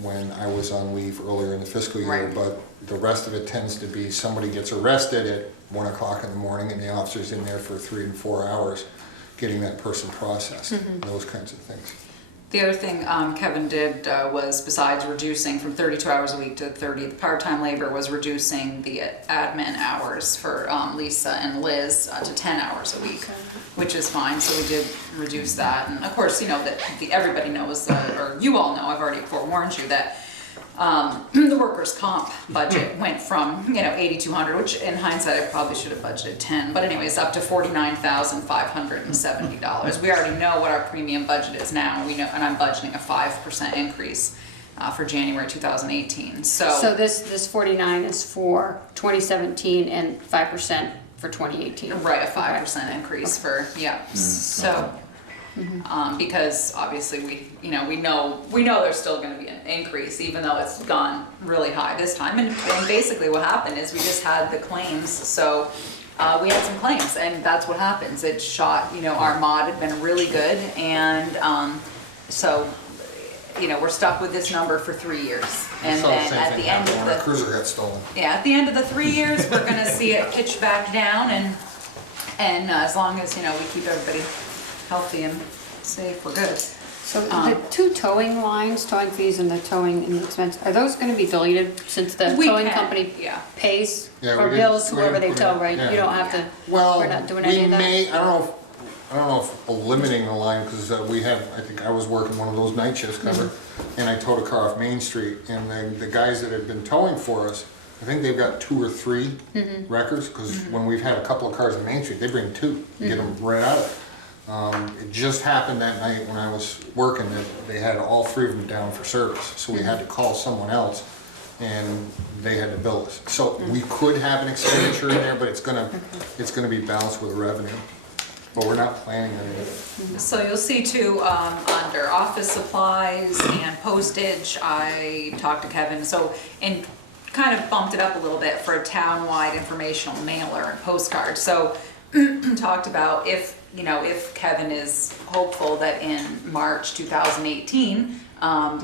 when I was on leave earlier in the fiscal year, Right. but the rest of it tends to be somebody gets arrested at 1 o'clock in the morning and the officer's in there for 3 and 4 hours getting that person processed, those kinds of things. The other thing Kevin did was, besides reducing from 32 hours a week to 30, the part-time labor was reducing the admin hours for Lisa and Liz to 10 hours a week, which is fine. So we did reduce that. And of course, you know, that everybody knows, or you all know, I've already forewarned you, that the workers' comp budget went from, you know, 8,200, which in hindsight I probably should have budgeted 10, but anyways, up to $49,570. We already know what our premium budget is now. We know, and I'm budgeting a 5% increase for January 2018. So this 49 is for 2017 and 5% for 2018. Right, a 5% increase for, yeah, so. Because obviously we know there's still gonna be an increase, even though it's gone really high this time. And basically what happened is we just had the claims, so we had some claims, and that's what happens. It shot, you know, our mod had been really good, and so, you know, we're stuck with this number for 3 years. And then at the end of Our the, cruiser got stolen. yeah, at the end of the 3 years, we're gonna see it pitch back down, and as long as, you know, we keep everybody healthy and safe, we're good. So the two towing lines, towing fees and the towing and the expense, are those gonna be deleted since the We towing can, company yeah. pays Yeah, or we bills didn't- whoever they we tow, didn't- right? yeah. You don't have to, Well, we're not doing any of that? I don't know if eliminating the line, because I think I was working one of those night shifts cover, and I towed a car off Main Street, and the guys that had been towing for us, I think they've got 2 or 3 records, because when we've had a couple of cars on Main Street, they bring 2, get them right out of it. It just happened that night when I was working that they had all 3 of them down for service, so we had to call someone else, and they had to bill us. So we could have an expenditure in there, but it's gonna be balanced with revenue. But we're not planning on it. So you'll see too, under office supplies and postage, I talked to Kevin, so, and kind of bumped it up a little bit for a town-wide informational mailer and postcard. So talked about if Kevin is hopeful that in March 2018,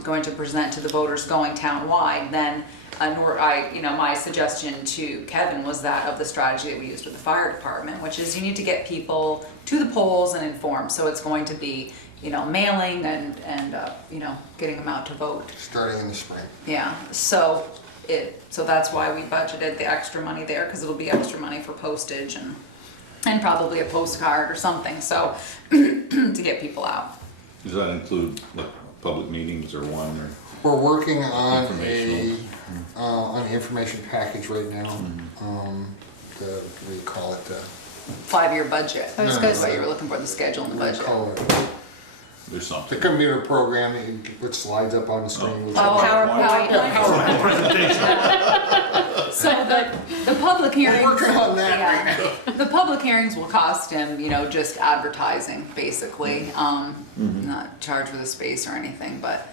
going to present to the voters going town-wide, then my suggestion to Kevin was that of the strategy that we used with the fire department, which is you need to get people to the polls and informed. So it's going to be, you know, mailing and getting them out to vote. Starting in the spring. Yeah, so so that's why we budgeted the extra money there, because it'll be extra money for postage and probably a postcard or something, so, to get people out. Does that include like public meetings or one or? We're working on Informational. on the information package right now. The, what do you call it? 5-year budget. I was No, gonna That's why say, you were looking for the schedule and the What do you budget. call it? There's The something. computer program that you put slides up on the screen. which- PowerPoint. So the public hearings. We're working on that right Yeah. The public hearings will cost him, just advertising, basically. Not charge for the space or anything, but,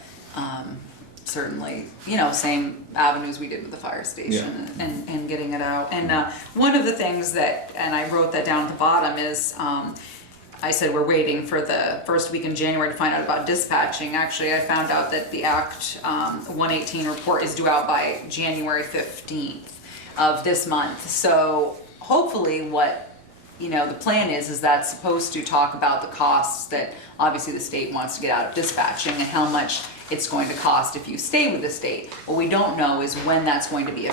certainly, same avenues we did with the fire station and getting it out. And, one of the things that, and I wrote that down at the bottom, is, I said we're waiting for the first week in January to find out about dispatching. Actually, I found out that the Act 118 report is due out by January 15th of this month. So hopefully what, the plan is that's supposed to talk about the costs that obviously the state wants to get out of dispatching and how much it's going to cost if you stay with the state. What we don't know is when that's going to be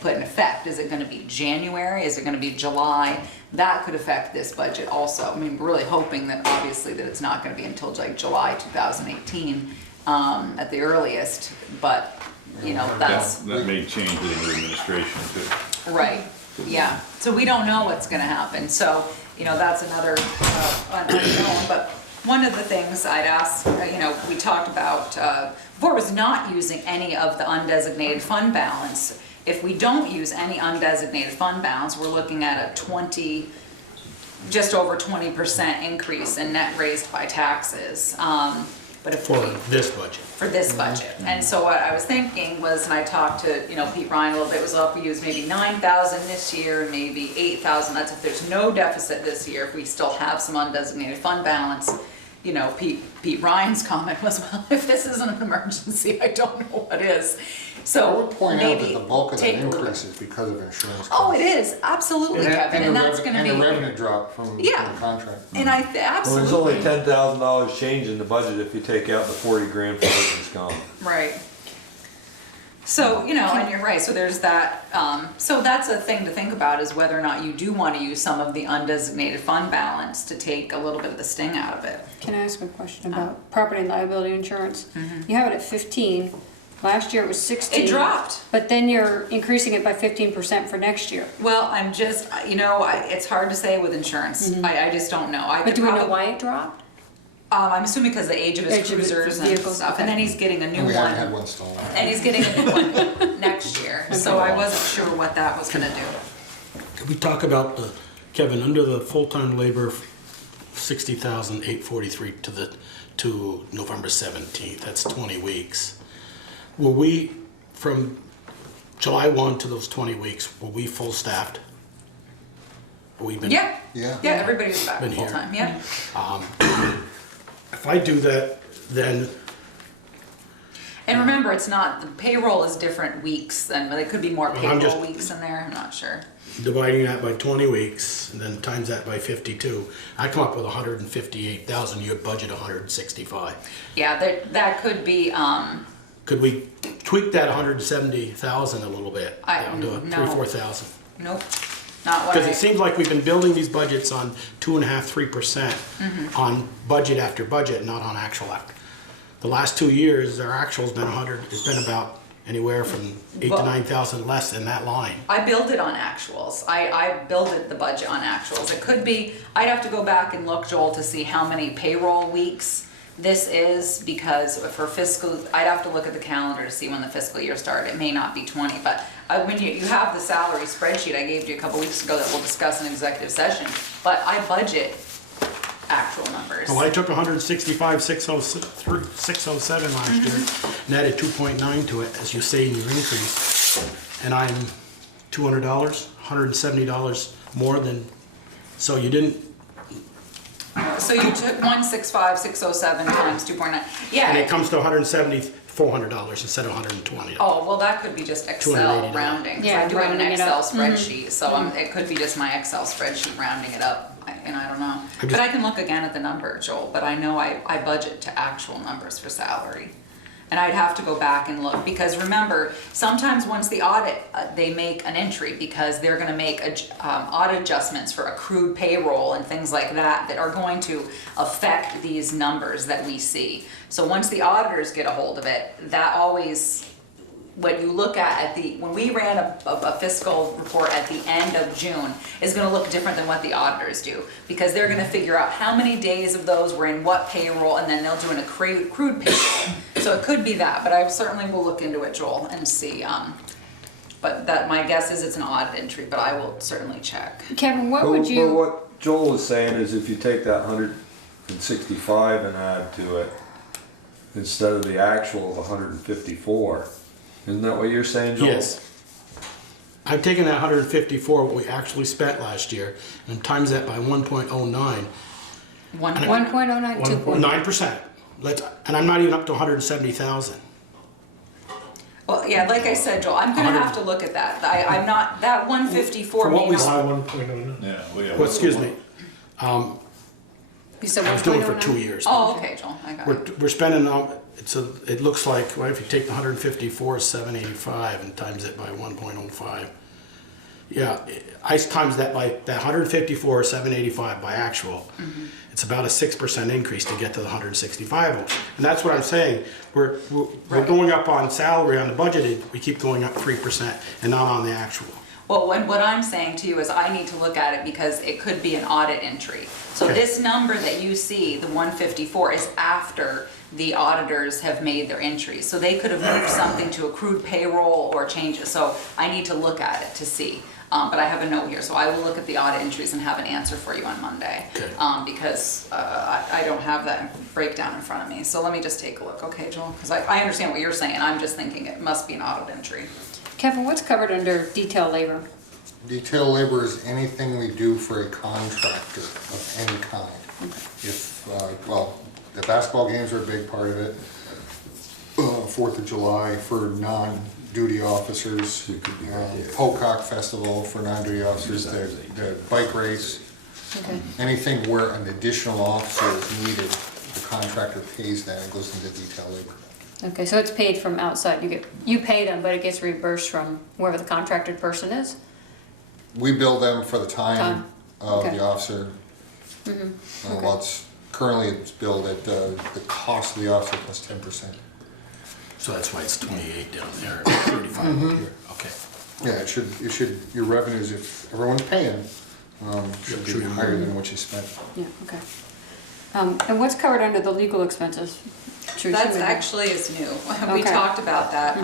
put in effect. Is it going to be January? Is it going to be July? That could affect this budget also. I mean, we're really hoping that obviously that it's not going to be until like July 2018 at the earliest, but that's That may change with the new administration too. right. Yeah. So we don't know what's going to happen. So that's another unknown. But one of the things I'd ask, we talked about before was not using any of the undesignated fund balance. If we don't use any undesignated fund balance, we're looking at a just over 20% increase in net raised by taxes. But if For we, this budget. for this budget. And so what I was thinking was, and I talked to, Pete Ryan a little bit, was if we use maybe 9,000 this year, maybe 8,000, that's if there's no deficit this year, if we still have some undesignated fund balance. Pete Ryan's comment was, well, if this isn't an emergency, I don't know what is. I So would point out that maybe the bulk of the take a look. increase is because of insurance costs. Oh, it is, absolutely, Kevin, and that's gonna be. And the revenue drop from the Yeah. contract. And I, Well, absolutely. there's only $10,000 change in the budget if you take out the 40 grand for workers' comp. Right. So, and you're right, so there's that, so that's a thing to think about, is whether or not you do want to use some of the undesignated fund balance to take a little bit of the sting out of it. can I ask a question about property and liability insurance? You have it at 15, last year it was 16. It dropped. But then you're increasing it by 15% for next year. Well, I'm just, it's hard to say with insurance, I just don't know. I But could do we know probably- why it dropped? I'm assuming because of the age of his Age of the cruisers and vehicles, stuff, and then he's getting a new And we haven't had one. one stolen. And he's getting a new one next year, so I wasn't sure what that was gonna do. Could we talk about Kevin, under the full-time labor, 60,843 to November 17th, that's 20 weeks. Will we, from July 1 to those 20 weeks, will we full staffed? We've been. Yeah, Yeah. yeah, everybody's back Been full here. time, yeah. If I do that, then And remember, it's not, the payroll is different weeks, and there could be more I'm payroll just- weeks in there, I'm not sure. dividing that by 20 weeks, and then times that by 52, I come up with 158,000, you budget 165. Yeah, that could be, Could we tweak that 170,000 a little bit? Down to no. 4,000? nope, not what Because I, it seems like we've been building these budgets on 2.5%, 3% on budget after budget, not on actual after. The last 2 years, our actual's been it's been about anywhere from 8 to Well- 9,000 less in that line. I build it on actuals. I build the budget on actuals. It could be, I'd have to go back and look, Joel, to see how many payroll weeks this is, because for fiscal, I'd have to look at the calendar to see when the fiscal year started. It may not be 20, but when you have the salary spreadsheet I gave you a couple weeks ago that we'll discuss in executive session, but I budget actual numbers. Well, I took 165,607 last year and added 2.9 to it, as you say in your increase. And I'm $200, $170 more than, so you didn't, So you took 165,607 times 2.9. and Yeah. it comes to $470 instead of $120. Oh, well, that could be just Excel $280. rounding. 'Cause Yeah, I do it in an rounding it Excel up. spreadsheet, so it could be just my Excel spreadsheet rounding it up, and I don't know. just- But I can look again at the number, Joel, but I know I budget to actual numbers for salary. And I'd have to go back and look, because remember, sometimes once the audit, they make an entry because they're gonna make audit adjustments for accrued payroll and things like that that are going to affect these numbers that we see. So once the auditors get a hold of it, that always, what you look at when we ran a fiscal report at the end of June is gonna look different than what the auditors do, because they're gonna figure out how many days of those were in what payroll, and then they'll do an accrued payroll. So it could be that, but I certainly will look into it, Joel, and see. But that, my guess is it's an audit entry, but I will certainly check. Kevin, what But would you? what Joel was saying is if you take that 165 and add to it, instead of the actual of 154, isn't that what you're saying, Joel? Yes. I've taken that 154, what we actually spent last year, and times that by 1.09. 1.09, 2.09. 9%. And I'm not even up to 170,000. Well, yeah, like I said, Joel, I'm gonna have to look at that. I'm not, that 154 For what may we not. July 1.09. Yeah, well, yeah. Well, excuse me. You said I was doing it for 1.09? 2 years. Oh, okay, Joel, I got it. We're spending, it looks like, well, if you take the 154, 785 and times it by 1.05. Yeah, I times that by that 154, 785 by actual. It's about a 6% increase to get to the 165. And that's what I'm saying. We're going up on salary on the budgeted, we keep going up 3% and not on the actual. Well, what I'm saying to you is I need to look at it because it could be an audit entry. So Okay. this number that you see, the 154, is after the auditors have made their entries. So they could have moved something to accrued payroll or changes. So I need to look at it to see. But I have a note here, so I will look at the audit entries and have an answer for you on Monday. Okay. Because I don't have that breakdown in front of me. So let me just take a look, okay, Joel? Because I understand what you're saying. I'm just thinking it must be an audit entry. Kevin, what's covered under detail labor? Detail labor is anything we do for a contractor of any kind. If, well, the basketball games are a big part of it. 4th of July for non-duty officers, Pocock Festival for non-duty officers, the bike race. Okay. Anything where an additional officer is needed, the contractor pays that, it goes into detail labor. Okay, so it's paid from outside. You pay them, but it gets reimbursed from wherever the contracted person is? We bill them for the time Time. of Okay. the officer. Well, currently it's billed at the cost of the officer plus 10%. So that's why it's 28 down there, 35 up here. Okay. Yeah, it should, your revenues, if everyone's paying, should be higher than what you spent. Yeah, okay. And what's covered under the legal expenses? That's actually is new. We Okay. talked about that,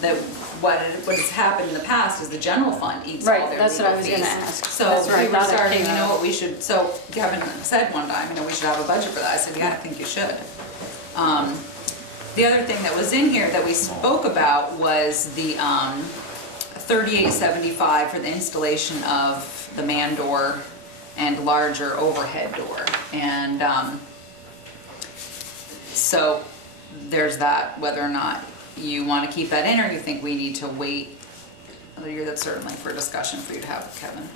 that what has happened in the past is the general fund eats Right, all their that's what I legal was gonna fees. ask. So That's right, we were now that starting, came you know out. what we should, so Kevin said one time, we should have a budget for that. I said, yeah, I think you should. The other thing that was in here that we spoke about was the $38.75 for the installation of the man door and larger overhead door. And so there's that, whether or not you want to keep that in or you think we need to wait another year. That's certainly for discussion for you to have with Kevin.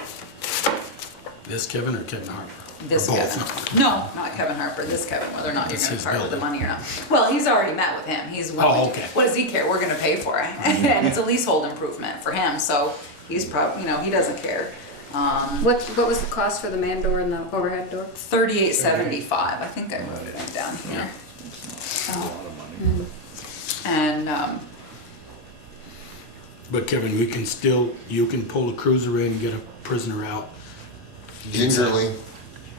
This Kevin or Kevin Harper? This Or Kevin. both? No, not Kevin Harper, this Kevin, whether or not you're It's gonna his part with the building. money or not. Well, he's already met with him, he's willing to. okay. What does he care? We're gonna pay for it. And it's a leasehold improvement for him, so he's probably, he doesn't care. What was the cost for the man door and the overhead door? $38.75, I think I wrote it down here. And, But Kevin, you can pull a cruiser in and get a prisoner out. Gingerly,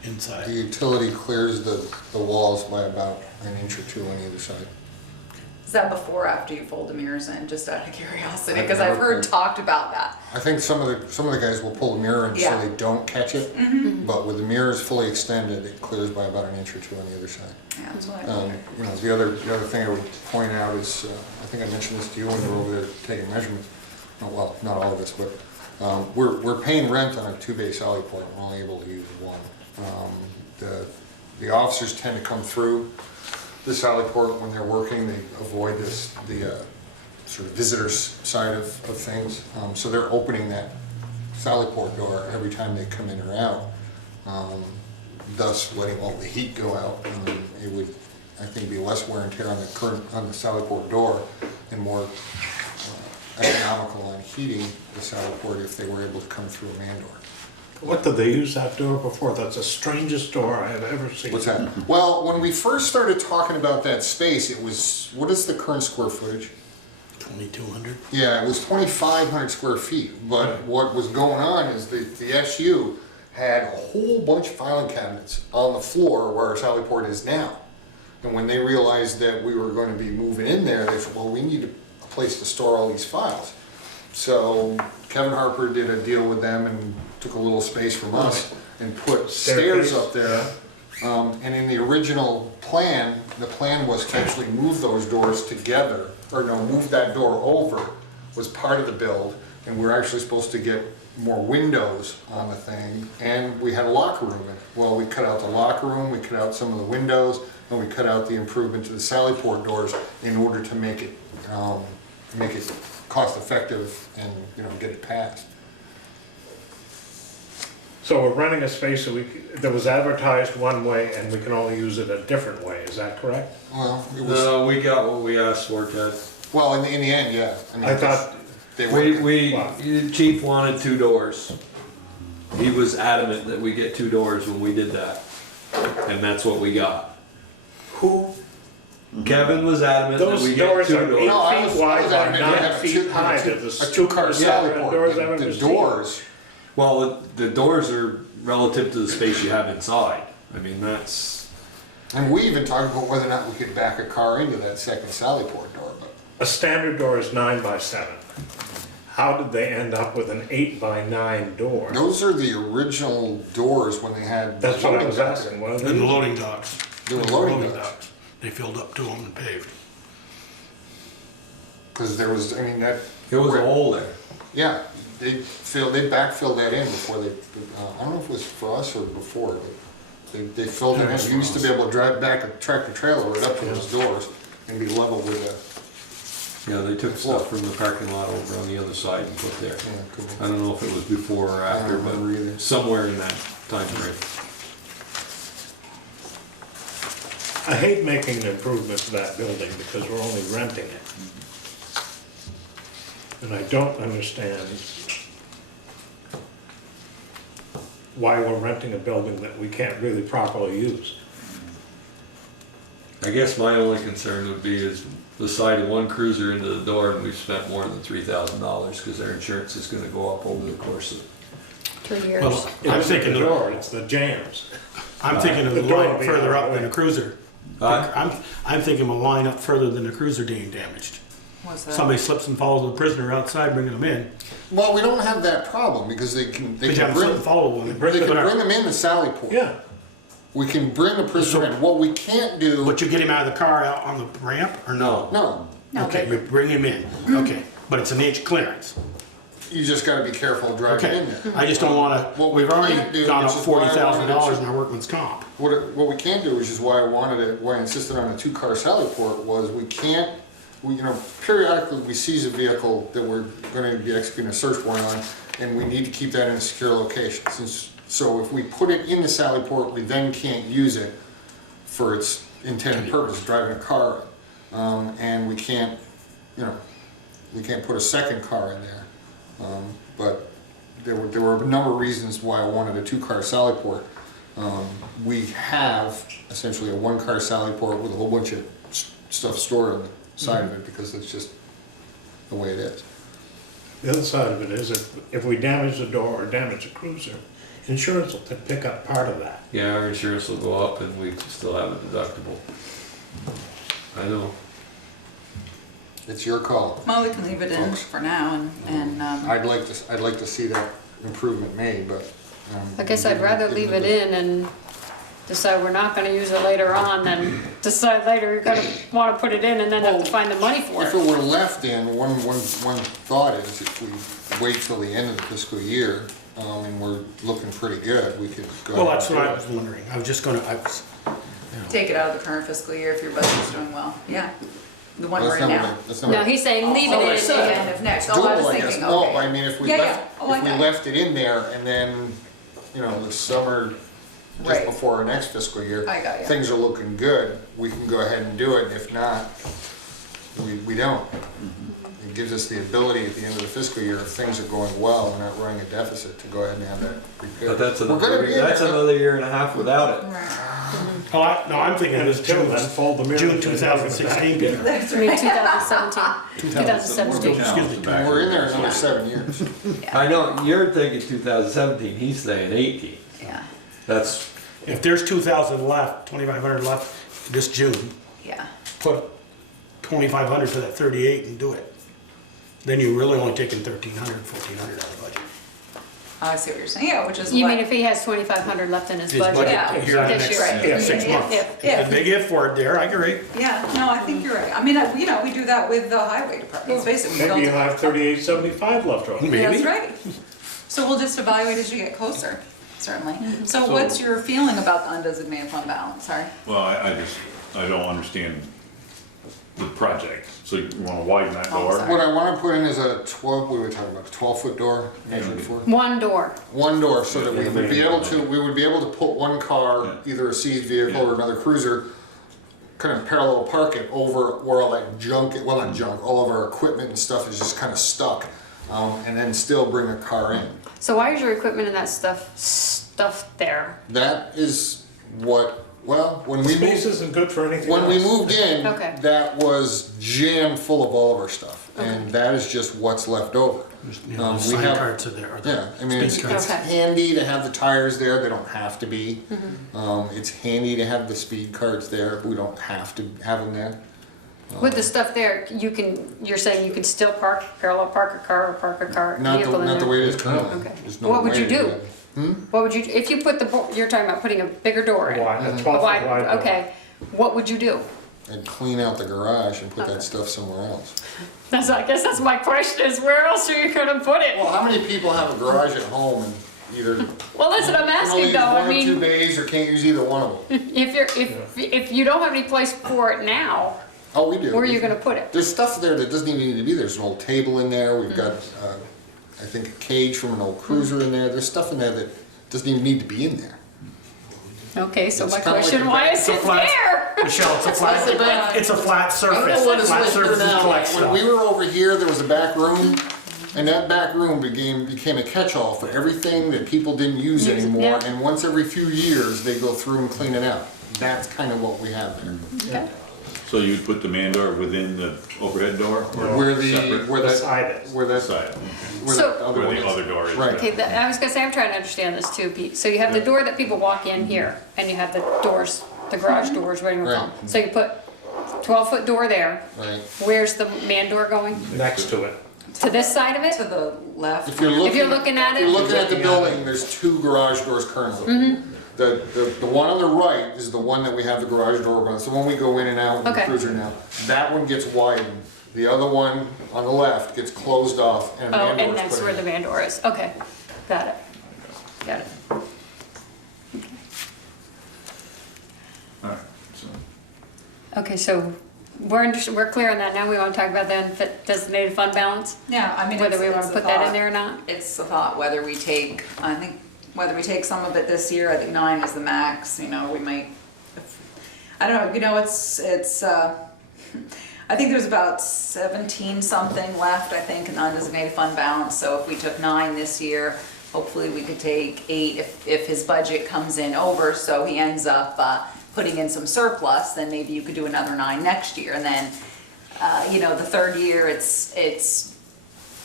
Inside. the utility clears the walls by about an inch or two on either side. is that before or after you fold the mirrors in, just out of curiosity? Because I've heard talked about that. I think some of the guys will pull the mirror in so Yeah. they don't catch it, but with the mirrors fully extended, it clears by about an inch or two on the other side. Yeah, that's what I wondered. The other thing I would point out is, I think I mentioned this to you when you were over there taking measurements. Oh, well, not all of us, but we're paying rent on a 2-bay sally port. We're only able to use one. The officers tend to come through the sally port when they're working. They avoid the sort of visitors side of things. So they're opening that sally port door every time they come in or out, thus letting all the heat go out. It would I think be less wear and tear on the sally port door and more economical on heating the sally port if they were able to come through a man door. What did they use that door before? That's the strangest door I have ever seen. What's that? Well, when we first started talking about that space, it was, what is the current square footage? 2,200. Yeah, it was 2,500 square feet, but what was going on is the SU had a whole bunch of filing cabinets on the floor where our sally port is now. And when they realized that we were going to be moving in there, they said, well, we need a place to store all these files. So Kevin Harper did a deal with them and took a little space from us and put stairs up there. And in the original plan, the plan was to actually move those doors together, or no, move that door over was part of the build. And we're actually supposed to get more windows on the thing, and we had a locker room in it. Well, we cut out the locker room, we cut out some of the windows, and we cut out the improvement to the sally port doors in order to make it cost effective and, you know, get it passed. So we're renting a space that was advertised one way and we can only use it a different way, is that correct? Well, it was, No, we got what we asked for, Ted. well, in the end, yeah. mean, I thought, they were. The chief wanted 2 doors. He was adamant that we get 2 doors when we did that. And that's what we got. who, Kevin was adamant that those we get doors 2 are doors. 8 No, I was- feet I wide was by adamant to 9 have a feet high. They're the a stupidest two-car sally doors port. I've ever The seen. doors, Well, the doors are relative to the space you have inside. I mean, that's, and we even talked about whether or not we could back a car into that second sally port door, but A standard door is 9 by 7. How did they end up with an 8 by 9 door? those are the original doors when they had. That's what I loading was docks. asking, what are And the they? loading docks. They were The loading docks. They filled up to them and paved. Cause there was, I mean, that. it was a hole there. Yeah, they backfilled that in before they, I don't know if it was for us or before, but they filled it in. You used to be able to drive back a tractor trailer right up to those doors and be level with the, Yeah, they took stuff from the parking lot over on the other side and put there. yeah, could be. I don't know if it was before or after, don't remember either. but somewhere in that time frame. I hate making an improvement to that building because we're only renting it. And I don't understand why we're renting a building that we can't really properly use. I guess my only concern would be is the side of one cruiser into the door, and we've spent more than $3,000 because their insurance is gonna go up over the course of. 2 years. Well, It I'm isn't thinking the of, door, it's the jams. I'm thinking of The the door line being further out up of than the a cruiser. I'm thinking of a line up further than a cruiser being damaged. What's that? Somebody slips and follows a prisoner outside, bringing them in. Well, we don't have that problem because they can But you have to slip and follow them. bring them in the sally port. Yeah, We can bring the prisoner in. What we can't do, But you get him out of the car out on the ramp or no? no, No, Okay, they- you bring him in. Okay, but it's an inch clearance. you just gotta be careful driving Okay, in there. I just don't wanna, What we we've already can't do, gone up which is why I $40,000 wanted in our workman's comp. What we can't do, which is why I wanted it, why I insisted on a 2-car sally port, was we can't, you know, periodically we seize a vehicle that we're gonna be executing a search warrant on, and we need to keep that in a secure location. So if we put it in the sally port, we then can't use it for its intended purpose, driving a car. And we can't, you know, we can't put a second car in there. But there were a number of reasons why I wanted a 2-car sally port. We have essentially a 1-car sally port with a whole bunch of stuff stored on the side of it because it's just the way it is. the other side of it is if we damage the door or damage the cruiser, insurance will pick up part of that. Yeah, our insurance will go up and we still have a deductible. I know. It's your call. Well, we can leave it in Folks. for now and, I'd like to see that improvement made, but. I guess I'd rather leave it in and decide we're not gonna use it later on than decide later you're gonna wanna put it in and then have to find the money for If it it. were left in, one thought is if we wait till the end of the fiscal year, and we're looking pretty good, we could go. Well, ahead that's and what do I it. was wondering. I was just gonna, take it out of the current fiscal year if your budget's doing well. Yeah, the one we're That's in not now. what I- that's not No, what I- he's saying leave Oh, it I in said and it. End of next, It's oh, I doable, was I guess. thinking, No, I okay. mean, if we Yeah, left, yeah. Oh, I if we got it. left it in there and then, you know, the summer just Right. before our next fiscal year. I got you. Things are looking good, we can go ahead and do it. If not, we don't. It gives us the ability at the end of the fiscal year, if things are going well, we're not running a deficit, to go ahead and have that repaired. But that's We're gonna another, be in that's there. another year and a half without it. Oh, no, I'm thinking And this until then, fold them in. June 2016. Peter. That's I mean, right. 2017. 2017. Excuse me. And we're in there another 7 years. I know, you're thinking 2017, he's saying 18. Yeah, That's, If there's 2,000 left, 2,500 left this June, yeah. put 2,500 to that 38 and do it. Then you're really only taking 1,300, 1,400 out of the budget. I see what you're saying, yeah, which is You what. mean if he has 2,500 left in his His budget? budget Yeah. here in the This next year. 6 Yeah. months. Yeah. It's a big if for it there, I agree. Yeah, no, I think you're right. I mean, you know, we do that with the highway department, basically. we Maybe don't- you'll have 3875 left over. Maybe. That's right. So we'll just evaluate as you get closer, certainly. So So- what's your feeling about the undesignated fund balance? Sorry. Well, I don't understand the project, so you wanna widen that Oh, door? sorry. What I wanna put in is a 12, we were talking about, a 12-foot door, measured for. One door. One door, so that we Yeah, would be main able door. to, we would be able to put one car, Yeah. either a seized vehicle or another cruiser, kind of parallel park it over where all that junk, well, not junk, all of our equipment and stuff is just kind of stuck, and then still bring a car in. So why is your equipment and that stuff stuffed there? That is what, well, when we Space moved, isn't good for anything when we else. moved in, Okay. that was jammed full of all of our stuff, and that is just what's left over. You know, the We sign have- cards are there. or the Yeah, I mean, it's speed cards. Okay. handy to have the tires there, they don't have to be. It's handy to have the speed cards there, we don't have to have them there. With the stuff there, you're saying you can still parallel park a car or park a car, Not vehicle in there? the way it is currently. Okay. There's no What would way you to do? that. What would you, if you put you're talking about putting a bigger door in? Wide, a A 12-foot wide- wide door. Okay, what would you do? And clean out the garage and put Okay. that stuff somewhere else. I guess that's my question, is where else are you gonna put it? Well, how many people have a garage at home and either Well, listen, I'm can only asking use though, one I or two mean, bays or can't use either one of them? if you don't have any place for it now, Oh, we do. where are you gonna put it? There's stuff there that doesn't even need to be there. There's an old table in there, we've got, I think, a cage from an old cruiser in there. There's stuff in there that doesn't even need to be in there. Okay, so It's my kinda like question, a why bag- is it flat- there? Michelle, it's a like a flat, bag. it's a flat I surface. don't know what it's Flat like here surfaces now. collect When we stuff. were over here, there was a back room, and that back room became a catch-all for everything that people didn't use Use it, anymore. yeah. And once every few years, they go through and clean it out. That's kind of what we have there. Okay. So you'd put the man door within the overhead door? or Where the, separate where Beside that, it. where that, Side, where So- that other where one the is. other door is. Right. Okay, I was gonna say, I'm trying to understand this too, Pete. So you have the door that people walk in here, and you have the doors, the garage doors, whatever you want to call them. So you put 12-foot door there. Right. Where's the man door going? Next to it. To this side of it? To the left. If you're looking at if you're it? looking at the building, there's two garage doors currently. The one on the right is the one that we have the garage door on. It's the one we go in and out with the Okay. cruiser now. That one gets widened. The other one on the left gets closed off and a Oh, man door and is that's put where the in. man door is. Okay, got it. Got it. Alright, so, Okay, so we're clear on that now. We want to talk about the designated fund balance? Yeah, I mean, Whether we it's want to a put that in thought. there or not? It's the thought, whether we take, I think, whether we take some of it this year, I think 9 is the max, you know, we might, I don't know, you know, I think there's about 17 something left, I think, in the undesignated fund balance, so if we took 9 this year, hopefully we could take 8 if his budget comes in over, so he ends up putting in some surplus, then maybe you could do another 9 next year, and then, you know, the third year,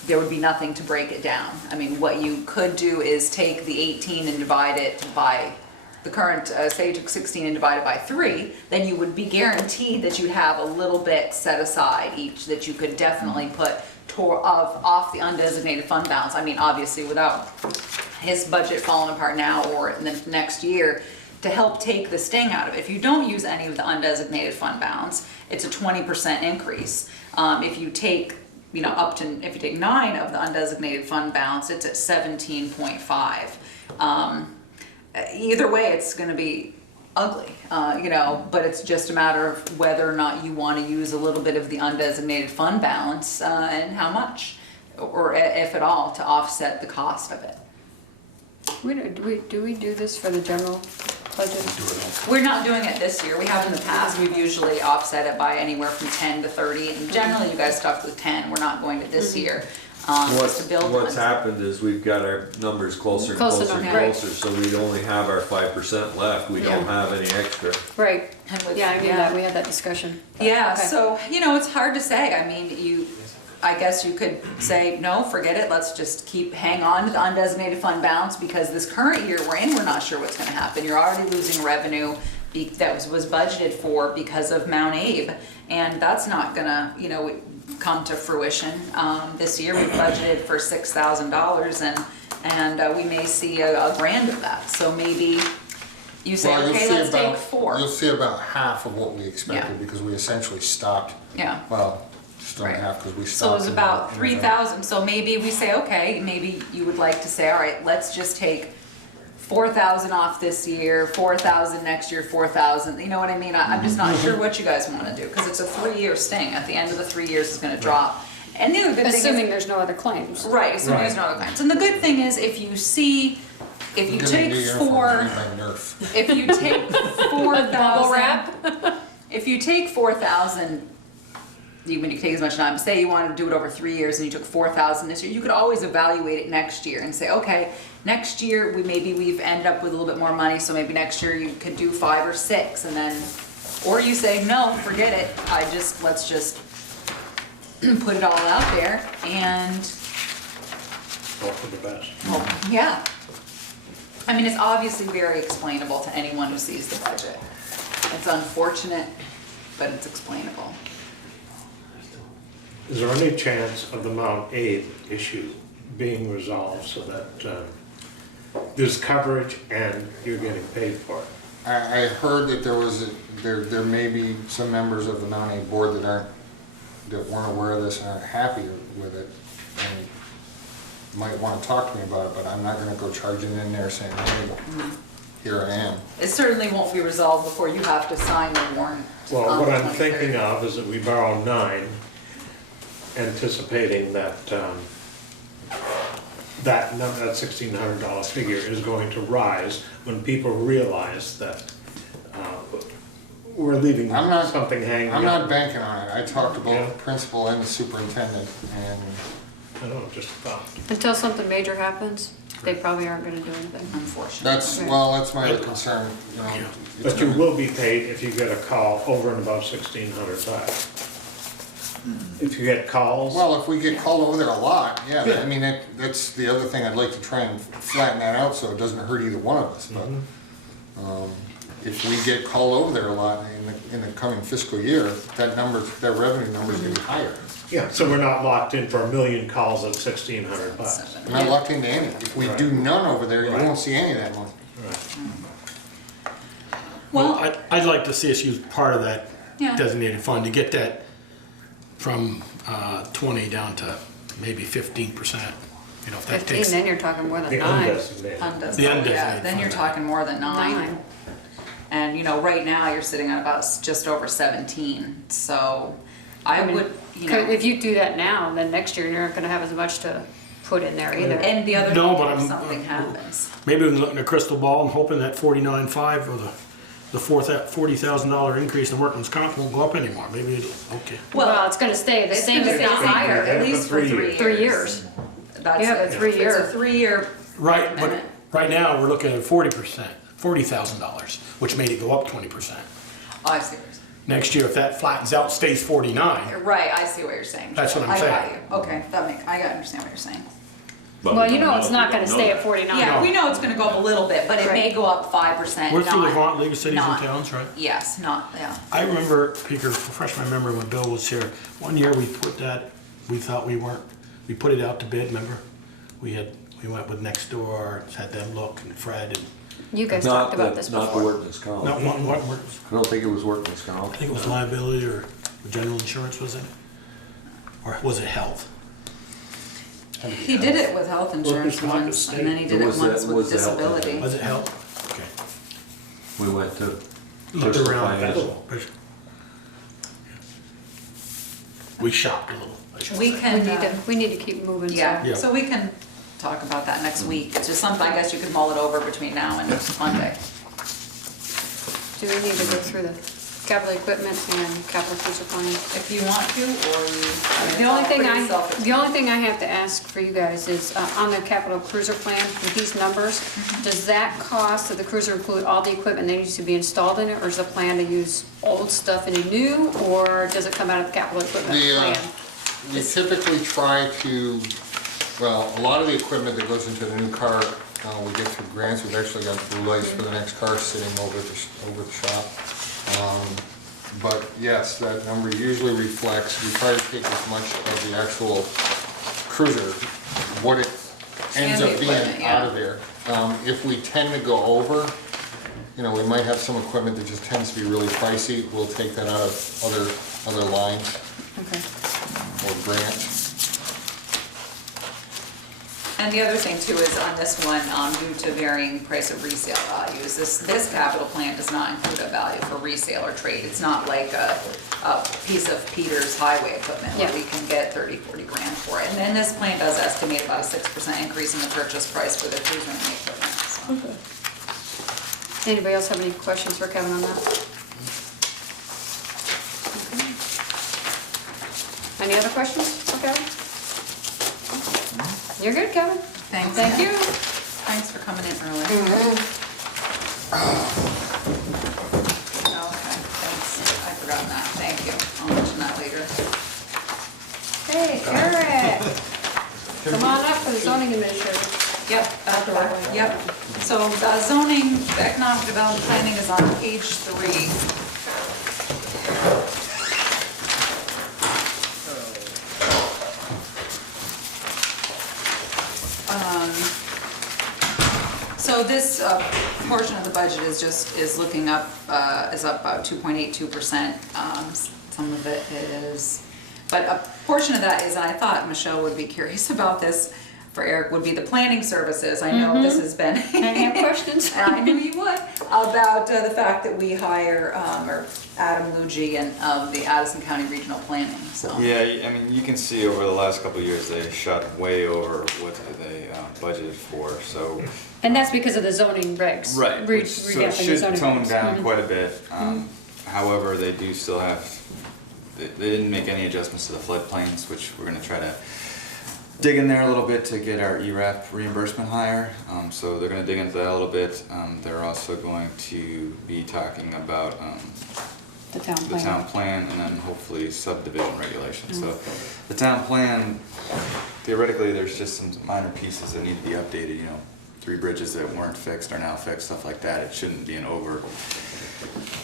there would be nothing to break it down. I mean, what you could do is take the 18 and divide it by the current, say you took 16 and divide it by 3, then you would be guaranteed that you'd have a little bit set aside each that you could definitely put off the undesignated fund balance. I mean, obviously without his budget falling apart now or in the next year, to help take the sting out of it. If you don't use any of the undesignated fund balance, it's a 20% increase. If you take, you know, if you take 9 of the undesignated fund balance, it's at 17.5. Either way, it's gonna be ugly, you know, but it's just a matter of whether or not you wanna use a little bit of the undesignated fund balance, and how much, or if at all, to offset the cost of it. Do we do this for the general budget? We're not doing it this year. We have in the past. We've usually offset it by anywhere from 10 to 30, and generally you guys stuck with 10. We're not going to this year. Just to build What's on. happened is we've got our numbers closer and Close closer and enough, right. closer, so we'd only have our 5% left, we don't have any extra. Right, And with- yeah, I knew that, we had that discussion. Yeah, Okay. so, it's hard to say. I mean, I guess you could say, no, forget it, let's just hang on to the undesignated fund balance, because this current year we're in, we're not sure what's gonna happen. You're already losing revenue that was budgeted for because of Mount Abe, and that's not gonna, come to fruition. This year we budgeted for $6,000, and we may see a grand of that, so maybe you say, Well, you'll okay, see let's take about- 4. You'll see about half of what we Yeah. expected, because we essentially stopped, Yeah. well, just under Right. half, because we So stopped. it was in about November. 3,000, so maybe we say, okay, maybe you would like to say, all right, let's just take 4,000 off this year, 4,000 next year, 4,000, you know what I mean? I'm just not sure what you guys wanna do, cause it's a 3-year sting, at the end of the 3 years it's gonna drop. And the other good thing is. Assuming there's no other claims. Right, assuming there's no other claims, and the good thing is, if you I'm gonna take be here for my 4, Nerf. if you take Bubble 4,000. wrap? If you take 4,000, you can take as much time, say you wanted to do it over 3 years and you took 4,000 this year, you could always evaluate it next year and say, okay, next year we've ended up with a little bit more money, so maybe next year you could do 5 or 6, and then, or you say, no, forget it, let's just put it all out there and, Hope for the best. yeah. I mean, it's obviously very explainable to anyone who sees the budget. It's unfortunate, but it's explainable. Is there any chance of the Mount Abe issue being resolved so that there's coverage and you're getting paid for it? I heard that there may be some members of the Mount Abe board that weren't aware of this and aren't happy with it, and might want to talk to me about it, but I'm not gonna go charging in there saying, hey, here I am. It certainly won't be resolved before you have to sign the warrant. Well, on what the I'm 23rd. thinking of is that we borrow 9, anticipating that that $1,600 figure is going to rise when people realize that we're leaving I'm not- something hanging. I'm out. not banking on it. I talked to both Yeah. the principal and the superintendent, and I don't know, just a thought. Until something major happens, they probably aren't gonna do anything. Unfortunately. that's my other concern, you know. it's But you gonna- will be paid if you get a call over and above $1,600. If you get calls, Well, if we get called over there a lot, yeah, Yeah. I mean, that's the other thing, I'd like to try and flatten that out so it doesn't hurt either one of us, but if we get called over there a lot in the coming fiscal year, that revenue number's gonna be higher. yeah, so we're not locked in for 1,000,000 calls at $1,600. I'm not locked into any. If we do none over there, you Right. won't see any of that money. Right. Well, I'd like to see us use part of that Yeah. designated fund to get that from 20 down to maybe 15%. You know, if that 15, takes, then you're talking more The than 9. undesignated. undesignated, The yeah, undesignated then you're fund. talking more than 9. 9. And, right now you're sitting at about just over 17, so I would, If you do that now, then next year you're not gonna have as much to put in there either. and the other No, thing, but if I'm- something happens. maybe we can look in a crystal ball and hoping that 49.5 or the $40,000 increase in workman's comp won't go up anymore. Maybe it'll, okay. Well, it's gonna stay the It's same, gonna if not stay higher. at least for 3 years. 3 years. That's You have a it. 3-year. It's a 3-year, Right, but Minute. right now, we're looking at 40%, $40,000, which made it go up 20%. I see what you're saying. Next year, if that flattens out, stays 49, Right, I see what you're saying. That's what I'm I got saying. you. Okay, I understand what you're saying. But Well, we you don't know it's if not we gonna don't stay know at that. 49. Yeah, we know it's gonna go up a little bit, but it may Right. go up 5%, we're through the not, Vermont League of Cities and not- Towns, right? yes, not, yeah. I remember, Peter, refresh my memory when Bill was here, one year we put that, we thought we put it out to bid, remember? We went with Next Door, had them look, and Fred, and, You guys Not talked about the- this Not the before. workman's comp. not I what, don't think it was workman's comp. I think it was liability or general insurance, was it? Or was it health? He did it with health insurance Workers' comp once, is and then he did It it was once the- with was the health disability. Was it health? Okay. We went to Looked Bristol around. Financial. We shopped a little. I should We say. can, We need to keep moving, so. yeah, Yeah. so we can talk about that next week. It's just something, I guess you could mull it over between now and Monday. Do we need to go through the capital equipment and capital cruiser plan? If you want to, or you. The only thing I have to ask for you guys is, on the capital cruiser plan, with these numbers, does that cost of the cruiser include all the equipment that needs to be installed in it, or is the plan to use old stuff in a new, or does it come out of the capital equipment plan? We typically try to, well, a lot of the equipment that goes into the new car, we get through grants. We've actually got blue lights for the next car sitting over the shop. But yes, that number usually reflects, we try to take as much of the actual cruiser, what it ends And the up being equipment, yeah. out of there. If we tend to go over, you know, we might have some equipment that just tends to be really pricey. We'll take that out of other lines Okay. or grants. And the other thing too is on this one, due to varying price of resale values, this capital plan does not include a value for resale or trade. It's not like a piece of Peter's highway equipment where Yeah. we can get 30, 40 grand for it. And then this plan does estimate about a 6% increase in the purchase price for the cruiser and the equipment, so. Anybody else have any questions for Kevin on that? Okay. Any other questions for Kevin? You're good, Kevin. Thanks. Thank you. Thanks for coming in early. Okay, thanks. I forgot that. Thank you. I'll mention that later. Hey, Eric. Come on up for the zoning administrator. Yep, outdoor, yep. So the zoning, the economic development planning is on page 3. So this portion of the budget is looking up, is up about 2.82%. Some of it is, but a portion of that is, and I thought Michelle would be curious about this, for Eric, would be the planning services. I know this has been. Any have questions? I knew you would, about the fact that we hire, or Adam Luigi and the Addison County Regional Planning, so. Yeah, I mean, you can see over the last couple of years, they shot way over what they budgeted for, so. And that's because of the zoning regs. Right, which, so it Revamping the should zoning tone regs. down quite a bit. However, they do still have, they didn't make any adjustments to the floodplains, which we're gonna try to dig in there a little bit to get our ERAP reimbursement higher. So they're gonna dig into that a little bit. They're also going to be talking about The town the plan. town plan and then hopefully subdivision regulations. So the town plan, theoretically, there's just some minor pieces that need to be updated, you know, 3 bridges that weren't fixed are now fixed, stuff like that. It shouldn't be an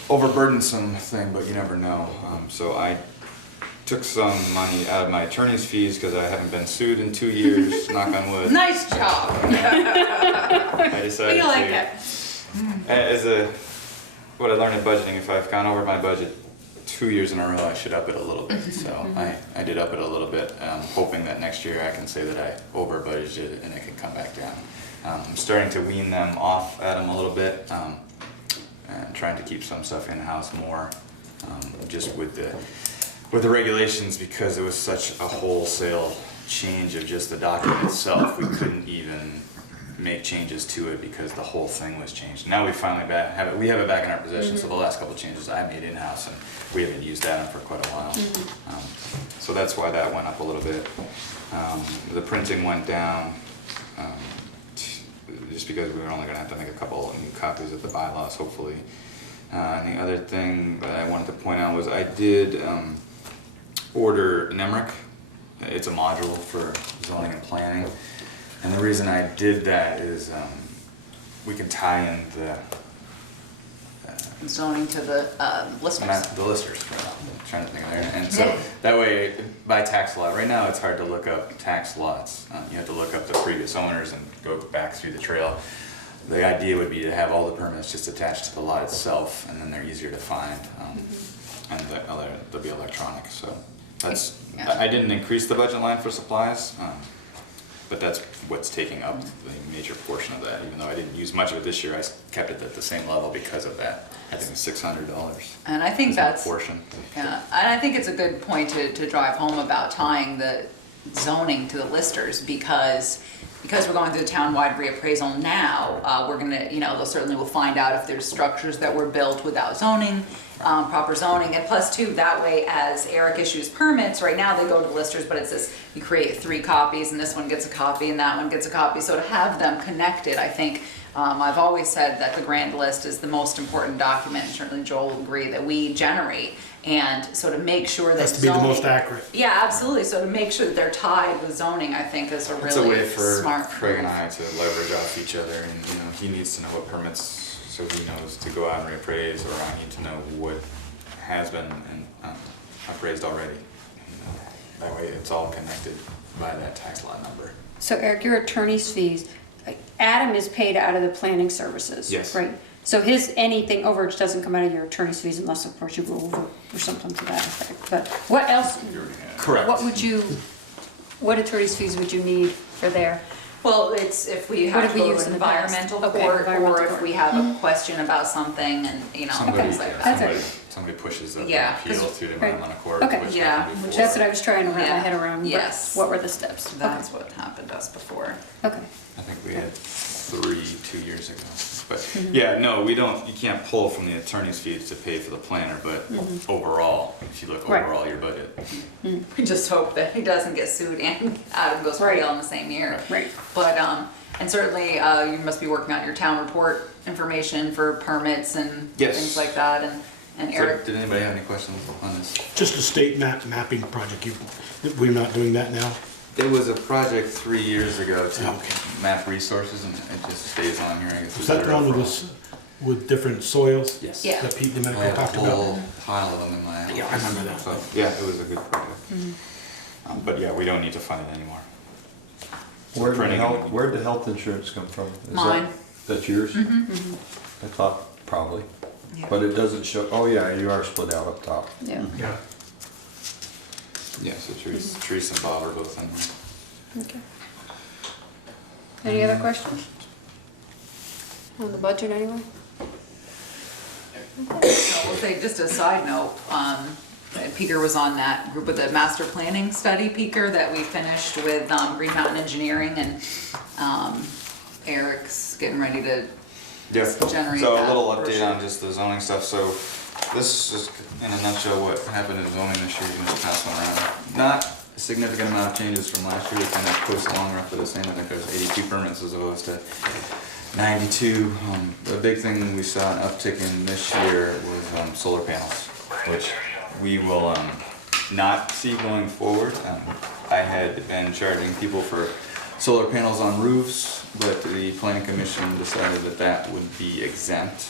overburdensome thing, but you never know. So I took some money out of my attorney's fees because I haven't been sued in 2 years, knock on wood. Nice job. I decided We like to, it. what I learned in budgeting, if I've gone over my budget 2 years in a row, I should up it a little bit. So I did up it a little bit, hoping that next year I can say that I over budgeted and it can come back down. I'm starting to wean them off at them a little bit, and trying to keep some stuff in-house more, just with the regulations, because it was such a wholesale change of just the document itself. We couldn't even make changes to it because the whole thing was changed. Now we finally have it back in our possession. So the last couple of changes I made in-house, and we haven't used that for quite a while. So that's why that went up a little bit. The printing went down, just because we were only going to have to make a couple new copies of the bylaws, hopefully. And the other thing that I wanted to point out was I did order NEMRIC. It's a module for zoning and planning. And the reason I did that is we can tie in the Zoning to the listers. the listers. I'm trying to think of it. And so that way, by tax law, right now it's hard to look up tax lots. You have to look up the previous owners and go back through the trail. The idea would be to have all the permits just attached to the lot itself, and then they're easier to find, and they'll be electronic. So that's. I didn't increase the budget line for supplies, but that's what's taking up the major portion of that. Even though I didn't use much of it this year, I kept it at the same level because of that. I think it's $600. And I think that's, portion. yeah, and I think it's a good point to drive home about tying the zoning to the listers, because because we're going through the town-wide reappraisal now, we're gonna, you know, they'll certainly will find out if there's structures that were built without zoning, proper zoning, and plus too, that way as Eric issues permits, right now they go to listers, but it says you create 3 copies and this one gets a copy and that one gets a copy, so to have them connected, I think, I've always said that the grand list is the most important document, and certainly Joel will agree, that we generate. And so to make sure that Has to be the most accurate. Yeah, absolutely. So to make sure that they're tied with zoning, I think is a It's a way really for smart. Craig and I to leverage off each other, and you know, he needs to know what permits, so he knows to go out and reappraise, or I need to know what has been appraised already. That way it's all connected by that tax lot number. So Eric, your attorney's fees, Adam is paid out of the planning services. Yes. Right? So his anything overage doesn't come out of your attorney's fees unless of course you go over or something to that effect. But what else? Correct. What attorney's fees would you need for there? Well, it's if we What have have to we go used to in the past? environmental Okay, court, environmental or if court. we have a question about something and, you know, Somebody, things like That's that. all right. somebody pushes the Yeah, appeal 'cause- through the right. environmental court, Okay. which Yeah, happened which before. That's what I was trying to wrap my Yeah. head around. but Yes. What were the steps? That's what happened to us before. Okay. I think we had 3 2 years ago. But yeah, no, we don't, you can't pull from the attorney's fees to pay for the planner, but overall, if you look Right. overall your budget. We just hope that he doesn't get sued and Adam goes free Right. all in the same year. Right. But, and certainly, you must be working on your town report information for permits and Yes. things like that, and So, Eric. did anybody have any questions on this? Just a state mapping project, we're not doing that now? It was a project 3 years ago to Okay. map resources, and it just stays on here, I guess. Is that the one with different soils? Yes. Yeah. That Pete the I medical have a talked about? whole pile of them in my. Yeah, I remember that. So, yeah, it was a good project. But yeah, we don't need to fund it anymore. Where'd the health insurance come from? Is that- Mine. That's yours? I thought probably, Yeah. but it doesn't show, oh yeah, you are split out up top. Yeah. Yeah. Yeah, so Teresa and Bob are both in there. Okay. Any other questions? On the budget anyway? We'll say, just a side note, Peter was on that group with the master planning study, Peter, that we finished with Green Mountain Engineering, and Eric's getting ready to Yeah, generate so a that little update version. on just the zoning stuff. So this is just in a nutshell what happened in zoning this year. You can just pass one around. Not a significant amount of changes from last year. We kind of coast along roughly the same. I think there's 82 permits as opposed to 92. The big thing we saw an uptick in this year was solar panels, which we will not see going forward. I had been charging people for solar panels on roofs, but the planning commission decided that that would be exempt.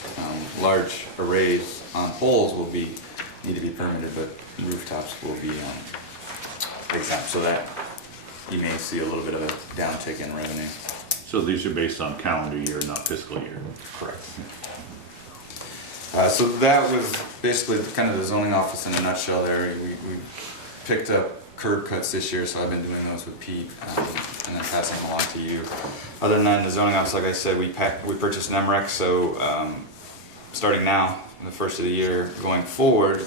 Large arrays on poles will need to be permitted, but rooftops will be exempt, so that you may see a little bit of a downtick in revenue. So these are based on calendar year, not fiscal year. Correct. So that was basically kind of the zoning office in a nutshell there. We picked up curb cuts this year, so I've been doing those with Pete, and then passing them along to you. Other than that, in the zoning office, like I said, we purchased NEMREC, so starting now, the first of the year, going forward,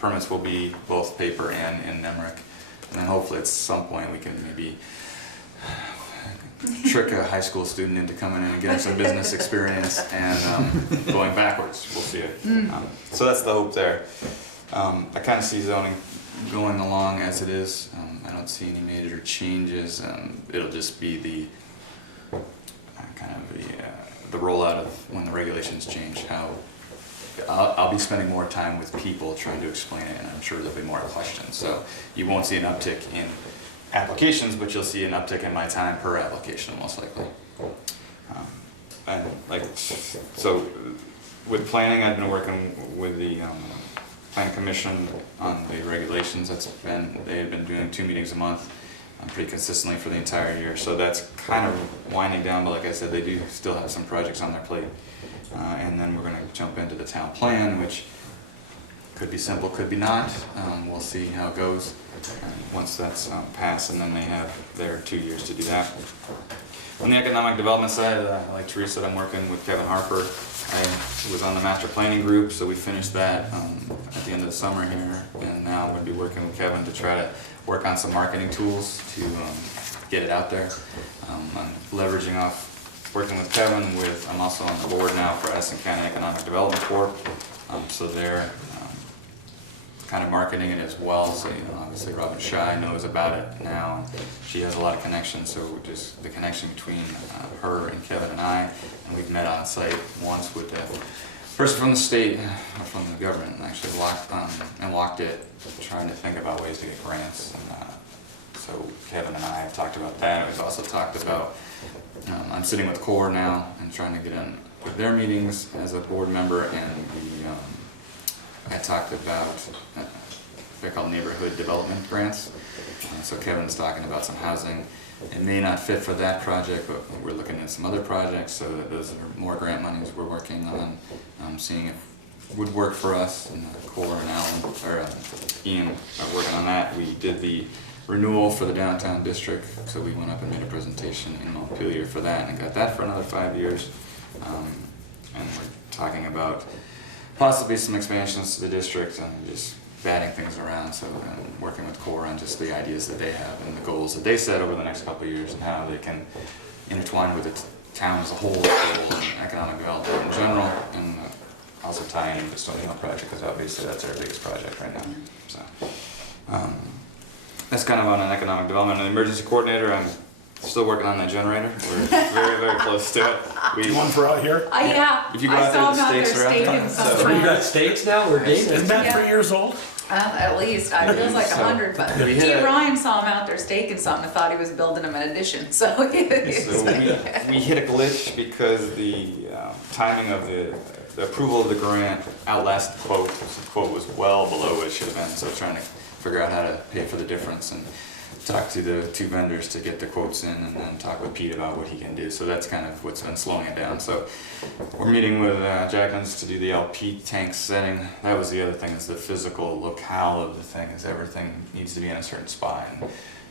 permits will be both paper and in NEMREC. And then hopefully at some point we can maybe trick a high school student into coming in and getting some business experience and going backwards. We'll see it. So that's the hope there. I kind of see zoning going along as it is. I don't see any major changes. It'll just be the kind of the rollout of when the regulations change. How I'll be spending more time with people trying to explain it, and I'm sure there'll be more questions. So you won't see an uptick in applications, but you'll see an uptick in my time per application, most likely. And so with planning, I've been working with the Planning Commission on the regulations. They have been doing 2 meetings a month pretty consistently for the entire year. So that's kind of winding down, but like I said, they do still have some projects on their plate. And then we're going to jump into the town plan, which could be simple, could be not. We'll see how it goes once that's passed, and then they have their 2 years to do that. On the economic development side, like Teresa, I'm working with Kevin Harper. I was on the master planning group, so we finished that at the end of the summer here, and now I'm going to be working with Kevin to try to work on some marketing tools to get it out there. I'm leveraging off, working with Kevin I'm also on the board now for Addison County Economic Development Board. So they're kind of marketing it as well. So, obviously Robin Shy knows about it now. And she has a lot of connections, so just the connection between her and Kevin and I, and we've met on site once with the person from the state, or from the government, and actually walked it, trying to think about ways to get grants. And, so Kevin and I have talked about that. We've also talked about, I'm sitting with CORE now and trying to get in with their meetings as a board member, and I talked about, they're called neighborhood development grants. So Kevin's talking about some housing. It may not fit for that project, but we're looking at some other projects, so that those are more grant monies we're working on, seeing if it would work for us. And CORE and Alan, or Ian are working on that. We did the renewal for the downtown district, so we went up and made a presentation in Montpelier for that, and got that for another 5 years. And we're talking about possibly some expansions to the district and just batting things around. So working with CORE on just the ideas that they have and the goals that they set over the next couple of years, and how they can intertwine with the town as a whole, and economic development in general, and also tie in the Stony Hill project, because obviously that's our biggest project right now. So that's kind of on an economic development. An emergency coordinator, I'm still working on that generator. We're very, very close to it. One for out here? Yeah, If you go I out saw there, him the out there stakes are out there. staking So- something. You got stakes now, or David? Isn't that 3 years old? At least, I feels like 100, but We hit T. a- Ryan saw him out there staking something and thought he was building him an addition, so. So we hit a glitch because the timing of the approval of the grant outlasted the quote. So the quote was well below what it should have been, so trying to figure out how to pay for the difference, and talk to the two vendors to get the quotes in, and then talk with Pete about what he can do. So that's kind of what's been slowing it down. So we're meeting with Jackins to do the LP tank setting. That was the other thing, is the physical locale of the thing, is everything needs to be in a certain spot.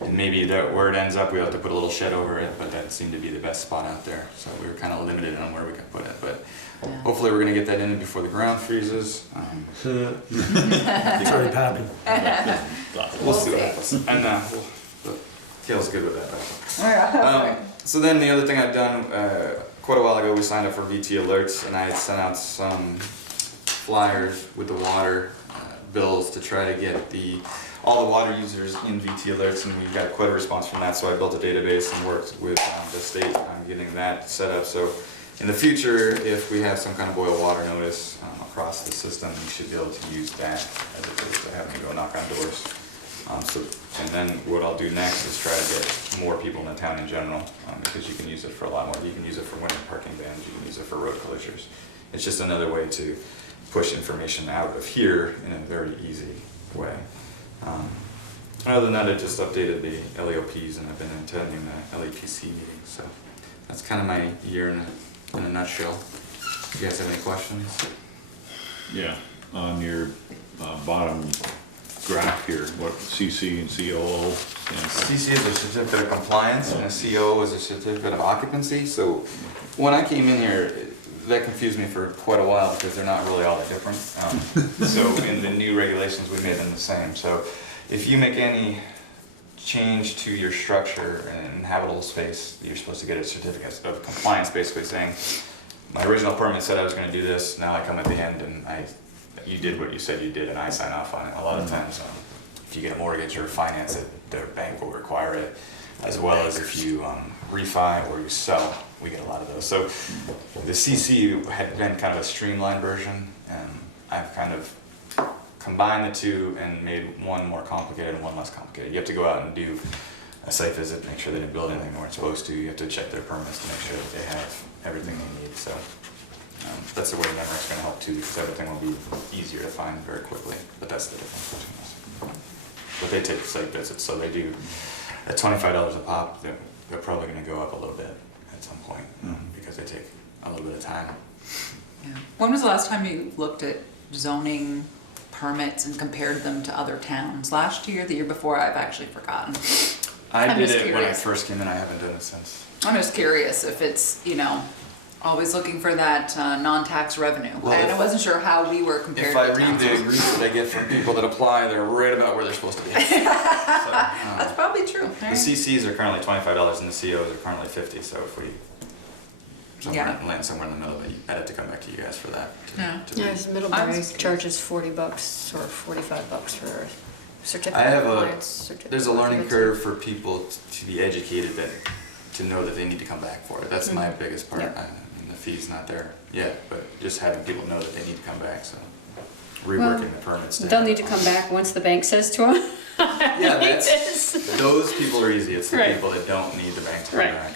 And maybe that where it ends up, we have to put a little shed over it, but that seemed to be the best spot out there. So we were kind of limited on where we could put it, but hopefully we're gonna get that in before the ground freezes. It's already happened. We'll see what happens. And Kale's good with that. So then the other thing I've done, quite a while ago, we signed up for VT alerts, and I had sent out some flyers with the water bills to try to get all the water users in VT alerts, and we got quite a response from that. So I built a database and worked with the state on getting that set up. So in the future, if we have some kind of boil water notice across the system, we should be able to use that as opposed to having to go knock on doors. And then what I'll do next is try to get more people in the town in general, because you can use it for a lot more. You can use it for winter parking bans, you can use it for road closures. It's just another way to push information out of here in a very easy way. Other than that, I just updated the LEOPs, and I've been attending the LEPC meetings. So that's kind of my year in a nutshell. You guys have any questions? Yeah, on your bottom graph here, what CC and COO stand for? CC is a certificate of compliance, and a CO is a certificate of occupancy. So when I came in here, that confused me for quite a while, because they're not really all that different. So in the new regulations, we made them the same. So if you make any change to your structure and habitable space, you're supposed to get a certificate of compliance, basically saying, my original permit said I was going to do this, now I come at the end and you did what you said you did, and I sign off on it. A lot of times, if you get a mortgage or finance it, their bank will require it, as well as if you refi or you sell, we get a lot of those. So the CC had been kind of a streamlined version, and I've kind of combined the two and made one more complicated and one less complicated. You have to go out and do a site visit, make sure they didn't build anything they weren't supposed to. You have to check their permits to make sure that they have everything they need. So that's the way Nemrick's going to help too, because everything will be easier to find very quickly. But that's the difference between us. But they take site visits, so they do at $25 a pop. They're probably going to go up a little bit at some point, because they take a little bit of time. Yeah. When was the last time you looked at zoning permits and compared them to other towns? Last year, the year before? I've actually forgotten. I I'm did just it when I curious. first came in. I haven't done it since. I'm just curious if it's, Always looking for that non-tax revenue. Well, And I if- wasn't sure how we were compared If to I the read towns. the agreements that I get from people that apply, they're right about where they're supposed to be. That's probably true. The CCs are currently $25 and the COs are currently 50, so if we Yeah. land somewhere in the middle, I'd have to come back to you guys for that. Yeah. Yes, Middlebury charges $40 or $45 for a certificate I have of a, compliance. certificate there's a of learning occupancy. curve for people to be educated that, to know that they need to come back for it. That's my biggest part. Yep. And the fee's not there yet, but just having people know that they need to come back, so Well, reworking the permits. They'll need to come back once the bank says to them. Yeah, that's, those people are easy. It's the Right. people that don't need the bank to come Right. back.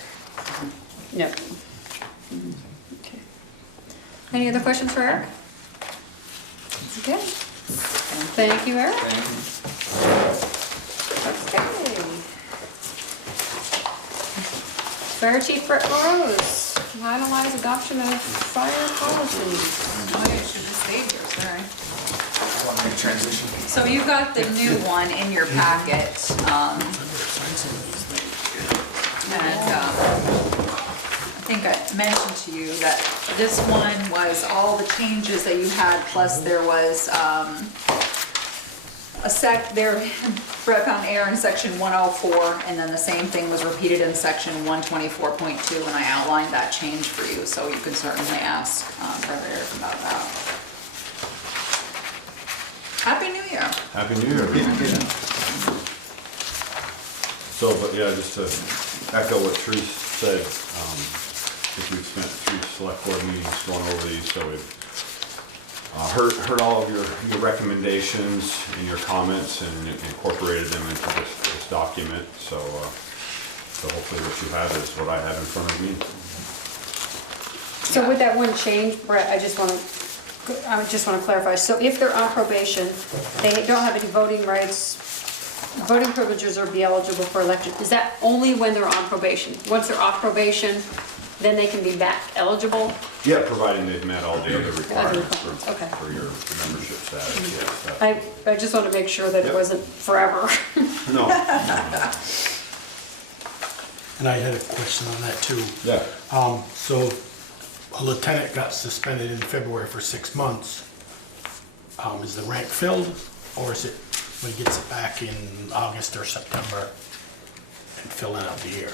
Yep. Okay. Any other questions for Eric? Okay. Thank you, Eric. Okay. Fire Chief Brett Rose, finalize adoption of fire policies. Oh, yeah, should have stayed here, sorry. Big transition. So you got the new one in your packet. I think I mentioned to you that this one was all the changes that you had, plus there was there, Brett found error in section 104, and then the same thing was repeated in section 124.2, and I outlined that change for you, so you can certainly ask further Eric about that. Happy New Year. Happy New Year, everyone. So, but yeah, just to echo what Teresa said, I think we've spent 3 select board meetings going over these, so we've heard all of your recommendations and your comments and incorporated them into this document. So hopefully what you have is what I have in front of me. So with that one change, Brett, I just want to clarify. So if they're on probation, they don't have any voting rights, voting privileges, or be eligible for election. Is that only when they're on probation? Once they're off probation, then they can be back eligible? Yeah, providing they've met all the other requirements Okay. for your membership status, yes. I just want to make sure that it Yep. wasn't forever. No. And I had a question on that too. Yeah. So a lieutenant got suspended in February for 6 months. Is the rank filled, or is it when he gets it back in August or September and filling out the year?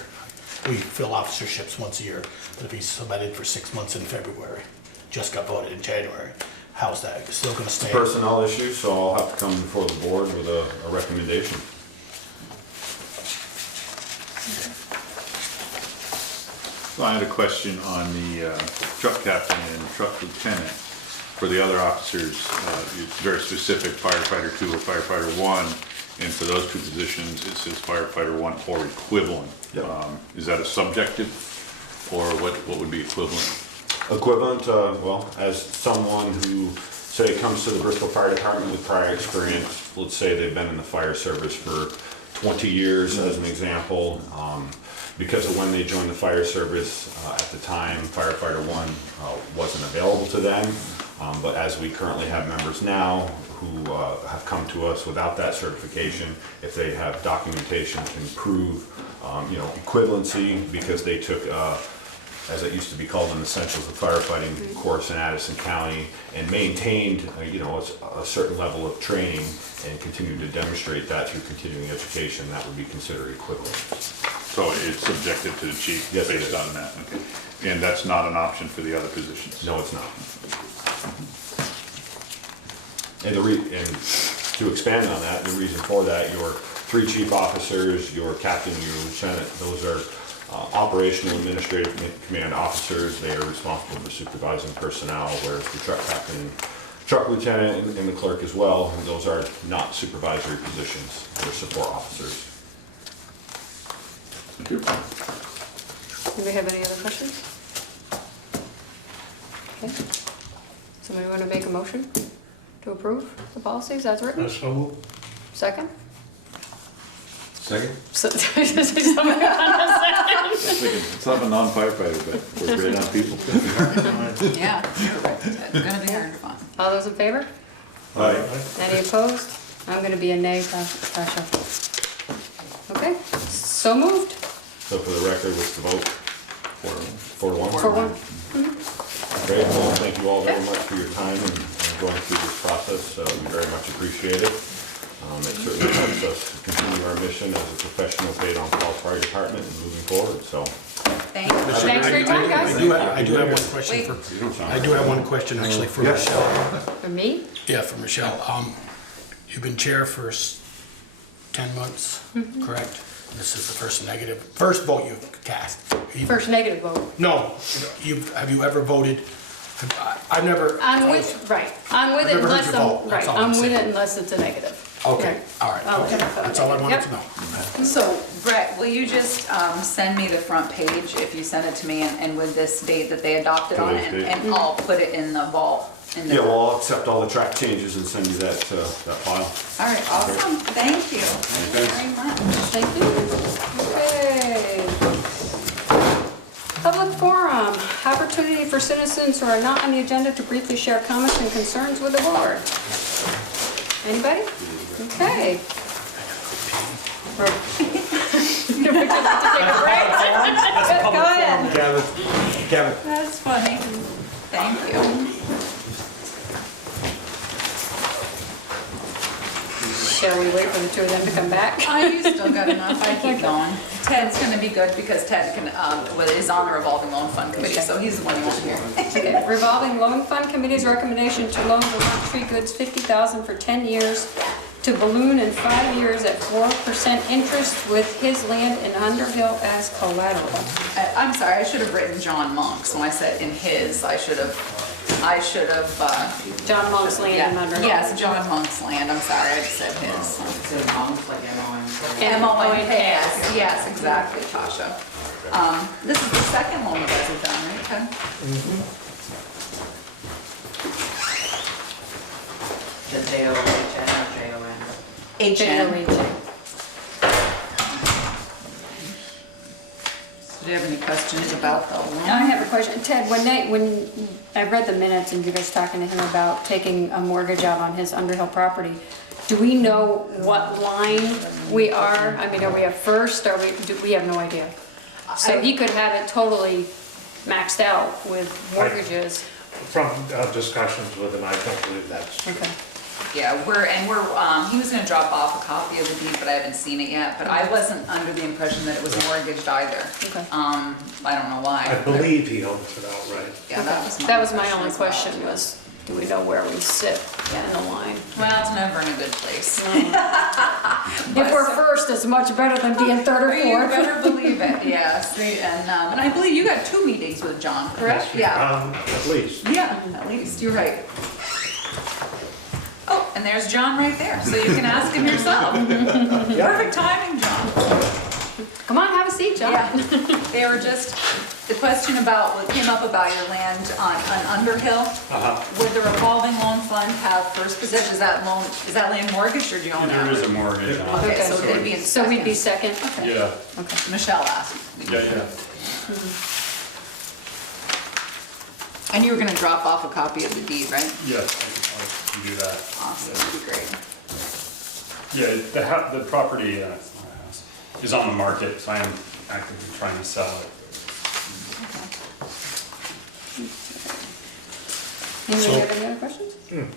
We fill officerships once a year, but if he's suspended for 6 months in February, just got voted in January, how's that? Still gonna stay? Personnel issue, so I'll have to come before the board with a recommendation. So I had a question on the truck captain and truck lieutenant. For the other officers, it's very specific, firefighter 2 or firefighter 1. And for those 2 positions, it says firefighter 1 or equivalent. Yep. Is that a subjective, or what would be equivalent? Equivalent, well, as someone who, say, comes to the Bristol Fire Department with prior experience, let's say they've been in the fire service for 20 years as an example, because of when they joined the fire service, at the time, firefighter 1 wasn't available to them, but as we currently have members now who have come to us without that certification, if they have documentation to prove, equivalency, because they took, as it used to be called, an Essentials of Firefighting course in Addison County, and maintained, a certain level of training and continued to demonstrate that through continuing education, that would be considered equivalent. So it's subjective to the chief Yes, it based is. on that? Okay. And that's not an option for the other positions? No, it's not. And and to expand on that, the reason for that, your 3 chief officers, your captain, your lieutenant, those are operational administrative command officers. They are responsible for supervising personnel, whereas the truck captain, truck lieutenant, and the clerk as well, those are not supervisory positions. They're support officers. Thank you. Do we have any other questions? Okay. Somebody want to make a motion to approve the policies as written? So moved. Second? Second? Somebody want a second? It's not a non-firefighter, but we're great on people. Yeah, you're right. It's gonna be hard to find. All those in favor? Aye. Any opposed? I'm going to be a nay, Tasha. Okay, so moved. So for the record, what's the vote? 4 to 1? For one. Great, well, thank you all very much for your time and going through this process. We very much appreciate it. It certainly helps us continue our mission as a professional paid on-call fire department and moving forward, so. Thank you. Thanks for your time, guys. I do have one question I do have one question actually for Michelle. For me? Yeah, for Michelle. You've been chair for 10 months, correct? This is the first vote you've cast. First negative vote. No, have you ever voted? I've never. I'm with, right, I'm with I've it never heard unless you vote, I'm, that's right, all I'm I'm with saying. it unless it's a negative. Okay, all right, I'll okay. identify That's all I that. wanted Yep. to know. So Brett, will you just send me the front page if you send it to me and with this date that they adopted on it? Today's date. And I'll put it in the vault. Yeah, well, I'll accept all the track changes and send you that file. All right, awesome, thank you. Thank you very much. Thank you. Okay. Public forum, opportunity for citizens who are not on the agenda to briefly share comments and concerns with the board. Anybody? Okay. We're- Would you like to take a break? Go ahead. Kevin. That's funny. Thank you. Shall we wait for the two of them to come back? You still got enough, I keep going. Ted's gonna be good because Ted can, is on the revolving loan fund committee, so he's the one you want here. Okay, Revolving Loan Fund Committee's recommendation to loan Vermont Tree Goods $50,000 for 10 years to balloon in 5 years at 4% interest with his land in Underhill as collateral. I'm sorry, I should have written John Monk's when I said in his, I should have, John Monk's land in yeah, Underhill. yes, John Monk's land, I'm sorry, I just said his. Say Monk's like M-O-N. M-O-N-K-S, yes, exactly, Tasha. This is the second loan you guys have done, right, Ted? The J-O-H-N or J-O-N? H-N. J-O-H-N. Do you have any questions about the loan? I have a question. Ted, when I read the minutes and you guys talking to him about taking a mortgage out on his Underhill property, do we know what line we are? I mean, are we at first, we have no idea. So he could have it totally maxed out with mortgages. From discussions with him, I don't believe that's true. Okay. Yeah, he was gonna drop off a copy of the deed, but I haven't seen it yet, but I wasn't under the impression that it was mortgaged either. Okay. I don't know why. I believe he owns it outright. Yeah, That was my only impression as well. question was, do we know where we sit in the line? Well, it's never in a good place. If we're first, it's much better than being third or You fourth. better believe it, yes. And I believe you got 2 meetings with John, correct? Yeah, At least. yeah, at least, you're right. Oh, and there's John right there, so you can ask him yourself. Perfect timing, John. Come on, have a seat, John. Yeah, they were just, the question about, what came up about your land on Underhill. Would the revolving loan fund have first possession, is that land mortgaged or do you own that? There is a mortgage on it. Okay, so it'd be in So we'd be second. second? Yeah, Okay. Michelle asked. yeah. And you were gonna drop off a copy of the deed, right? Yes, I can do that. Awesome, that'd be great. Yeah, the property, it's not a house, is on the market, so I am actively trying to sell it. Anybody have any other questions?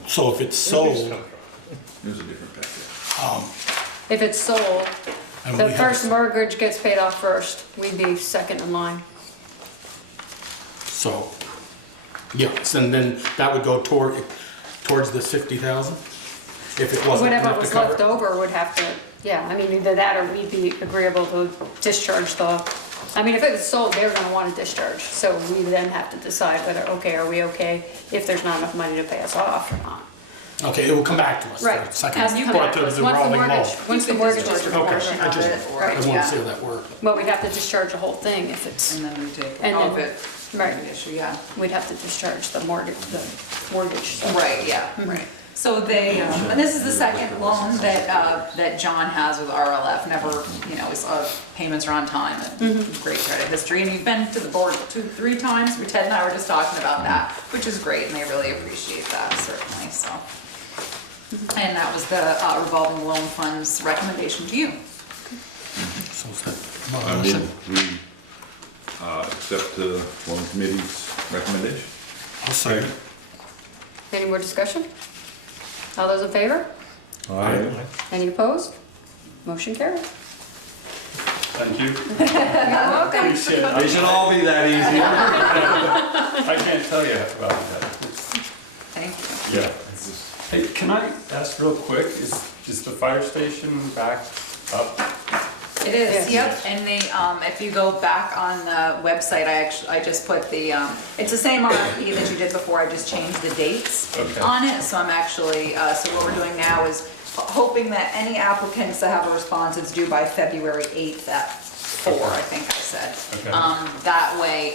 So if it's sold, There's a different packet. If it's sold, and the we have, first mortgage gets paid off first, we'd be second in line. so, yes, and then that would go towards the 50,000? If it wasn't Whatever enough to was cover left it? over would have to, yeah, I mean, either that or we'd be agreeable to discharge I mean, if it was sold, they were gonna want a discharge, so we then have to decide whether, okay, are we okay if there's not enough money to pay us off or not? Okay, it will come back to us. Right. The second Has to come part back to to us. the Once the rolling mortgage, loan. once the mortgage is Discharge a recorded. portion I of just, it, I or- just want to yeah. see how that work. Well, we'd have to discharge the whole thing if it's, And then we take And all of then- it. right. Issue, yeah. we'd have to discharge the mortgage. Right, yeah, right. So they, and this is the second loan that John has with RLF, never, his payments are on time, and great credit history, and you've been to the board 2-3 times, Ted and I were just talking about that, which is great, and they really appreciate that, certainly, so. And that was the revolving loan fund's recommendation to you. So is that, I mean, accept the loan committee's recommendation. I'll second. Any more discussion? All those in favor? Aye. Any opposed? Motion carried. Thank you. You're welcome. Appreciate it. They should all be that easy. I can't tell you about that. Thank you. Yeah. Hey, can I ask real quick, is the fire station back up? It is, Yes. yep, and if you go back on the website, I just put the, it's the same RFP that you did before, I just changed the dates Okay. on it, so I'm actually, so what we're doing now is hoping that any applicants that have a response, it's due by February 8th at 4, I think I said. Okay. That way,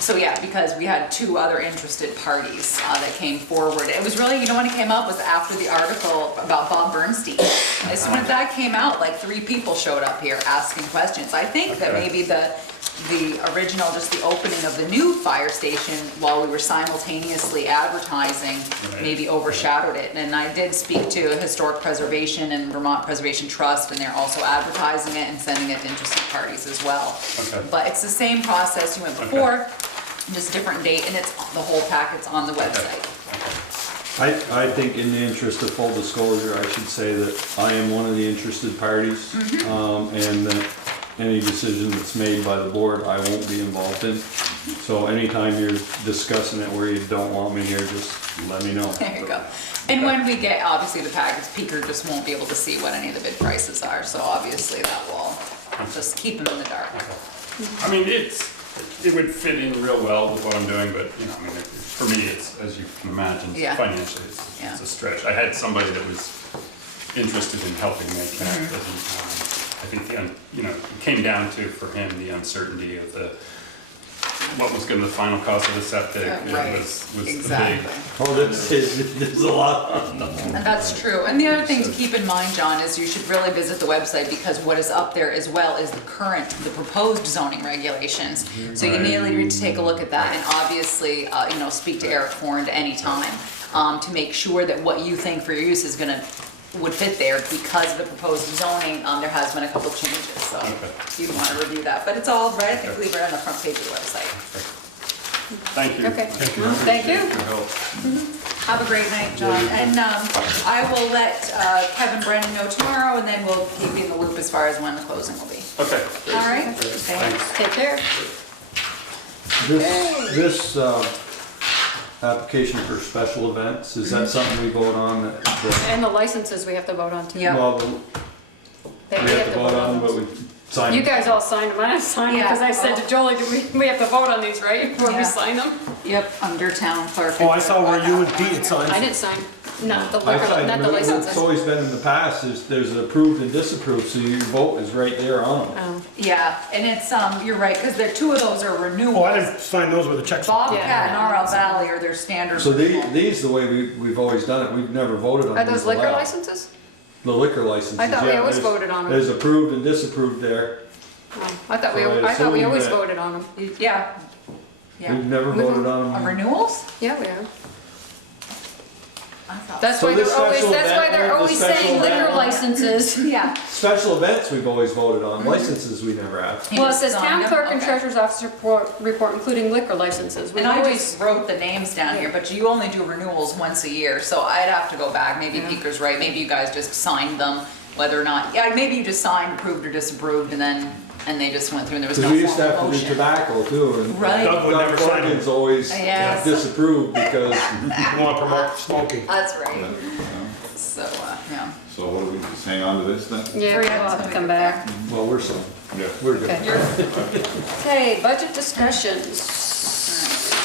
so yeah, because we had 2 other interested parties that came forward. It was really, you know when it came up was after the article about Bob Bernstein. As soon as that came out, like 3 people showed up here asking questions. I think that Okay. maybe the original, just the opening of the new fire station while we were simultaneously advertising Right. maybe overshadowed it. And I did speak to Historic Preservation and Vermont Preservation Trust, and they're also advertising it and sending it to interested parties as well. Okay. But it's the same process you went before, just different date, and it's, the whole packet's on the website. I think in the interest of full disclosure, I should say that I am one of the interested parties. And that any decision that's made by the board, I won't be involved in. So anytime you're discussing it where you don't want me here, just let me know. There you go. And when we get, obviously, the package, Peter just won't be able to see what any of the bid prices are, so obviously that will just keep him in the dark. I mean, it would fit in real well with what I'm doing, but, you know, I mean, for me, it's, as you can imagine, Yeah. financially, it's a stretch. I had somebody that was interested in helping make that, but I think, you know, it came down to, for him, the uncertainty of what was gonna, the final cost of the septic Right, was the big. exactly. Oh, there's a lot. And that's true. And the other thing to keep in mind, John, is you should really visit the website, because what is up there as well is the proposed zoning regulations. So you immediately need to take a look at that, and obviously, you know, speak to Eric Horn at any time, to make sure that what you think for your use is would fit there, because of the proposed zoning. There has been a couple of changes, so you'd want to review that. But it's all right, I think, leave it on the front page of the website. Thank you. Okay. Thank you. Have a great night, John. And I will let Kevin Brennan know tomorrow, and then we'll keep you in the loop as far as when the closing will be. Okay. All right? Thanks. Take care. This application for special events, is that something we vote on? And the licenses we have to vote on too. Yeah. Well, That we have to vote on, but we sign. You guys all signed them, I didn't sign them, because I said to Jolie, we have to vote on these, right, before Yeah. we sign them? Yep, under town clerk. Oh, I saw where you and Pete had signed. I didn't sign, not the I liquor, signed not the them. It's licenses. always been in the past, there's an approved and disapproved, so your vote is right there on them. Oh. Yeah, and it's, you're right, because 2 of those are renewals. Oh, I didn't sign those with a check. Bobcat and RL Valley are their standard. So renewal. these, the way we've always done it, we've never voted on Are these those liquor allowed. licenses? The liquor licenses, I thought we yeah, always there's- voted on them. There's approved and disapproved there. Oh, I thought So I I thought we assume always that- voted on them. Yeah. Yeah. We've never voted on them. Renewals? Yeah, we are. I thought. That's So why this they're always, special that's why event, they're the always special saying liquor event. licenses. Yeah. Special events, we've always voted on, licenses we never have. Well, it says Signed town them? clerk and Okay. treasurer's officer report, including liquor licenses. We've And I always, just wrote the names down here, but you only do renewals once a year, so I'd have to go back. Maybe Peeker's right, maybe you guys just signed them, whether or not, yeah, maybe you just signed, approved or disapproved, and they just went through and there was no Because we used to formal have to do motion. tobacco too, and Right. Doug would never sign Corrigan's it. always Yes. disapproved because You want to promote smoking. That's right. So, yeah. So what do we, just hang on to this then? yeah, we'll have to come back. well, we're so Yeah. we're good. Okay. Okay, budget discussions.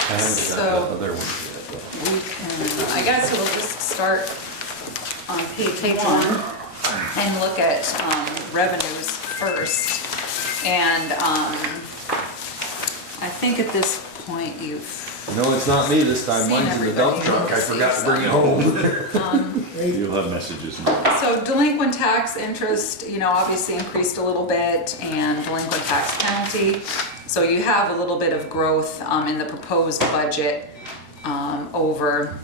I haven't got So- that other one We can, I guess we'll just start on page Page 1 and look at revenues first. And I think at this point you've, yet. No, it's not me this time. Seen Mine's in the dump everybody. truck. I forgot to bring it home. You'll have messages. so delinquent tax interest, you know, obviously increased a little bit, and delinquent tax penalty. So you have a little bit of growth in the proposed budget over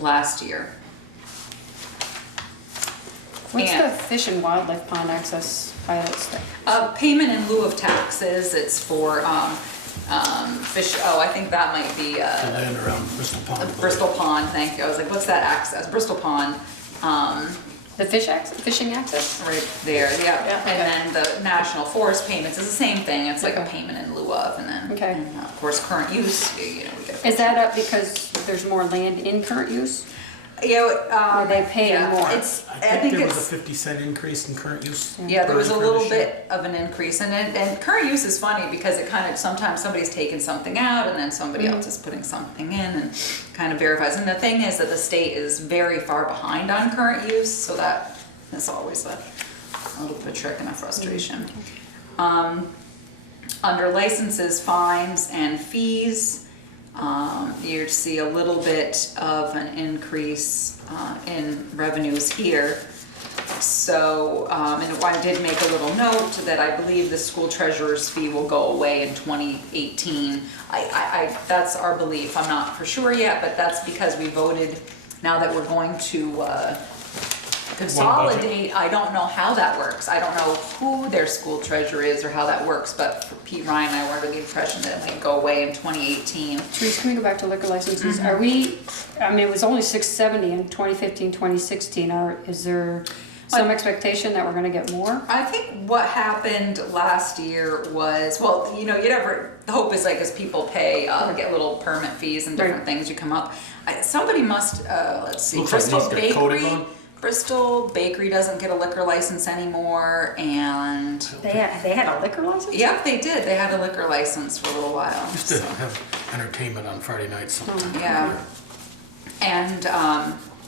last year. What's And- the fish and wildlife pond access pilots thing? Payment in lieu of taxes, it's for, fish, I think that might be, The land around Bristol Pond. Bristol Pond, thank you. I was like, what's that access? Bristol Pond, The fishing access? right there, yeah. Yeah, okay. And then the national forest payments is the same thing. It's like a Okay. payment in lieu of, and then, Okay. and, of course, current use, you know, we get. Is that up because there's more land in current use? Yeah, Or they pay yeah, more? I think there was a it's, 50-cent increase in current use. yeah, there was a for little this year. bit of an increase, and current use is funny because it kind of, sometimes somebody's taking something out and then somebody else is putting something in and kind of verifies. And the thing is that the state is very far behind on current use, so that is always a little bit of a trick and a frustration. Under licenses, fines, and fees, you see a little bit of an increase in revenues here. So, and I did make a little note that I believe the school treasurer's fee will go away in 2018. That's our belief. I'm not for sure yet, but that's because we voted, now that we're going to consolidate. I don't know how that works. I don't know who their school treasurer is or how that works, but for Pete Ryan, I were under the impression that it might go away in 2018. Teresa, can we go back to liquor licenses? Are we, I mean, it was only 670 in 2015, 2016. Is there some expectation that we're gonna get more? I think what happened last year was, well, you know, the hope is like as people pay, get little permit fees and different Right. things, you come up. Somebody must, let's see, Looks like Bristol must get coded Bakery. on. Bristol Bakery doesn't get a liquor license anymore, and They had a liquor license? yep, they did. They had a liquor license for a little while. Used to have entertainment on Friday nights sometime. Yeah. And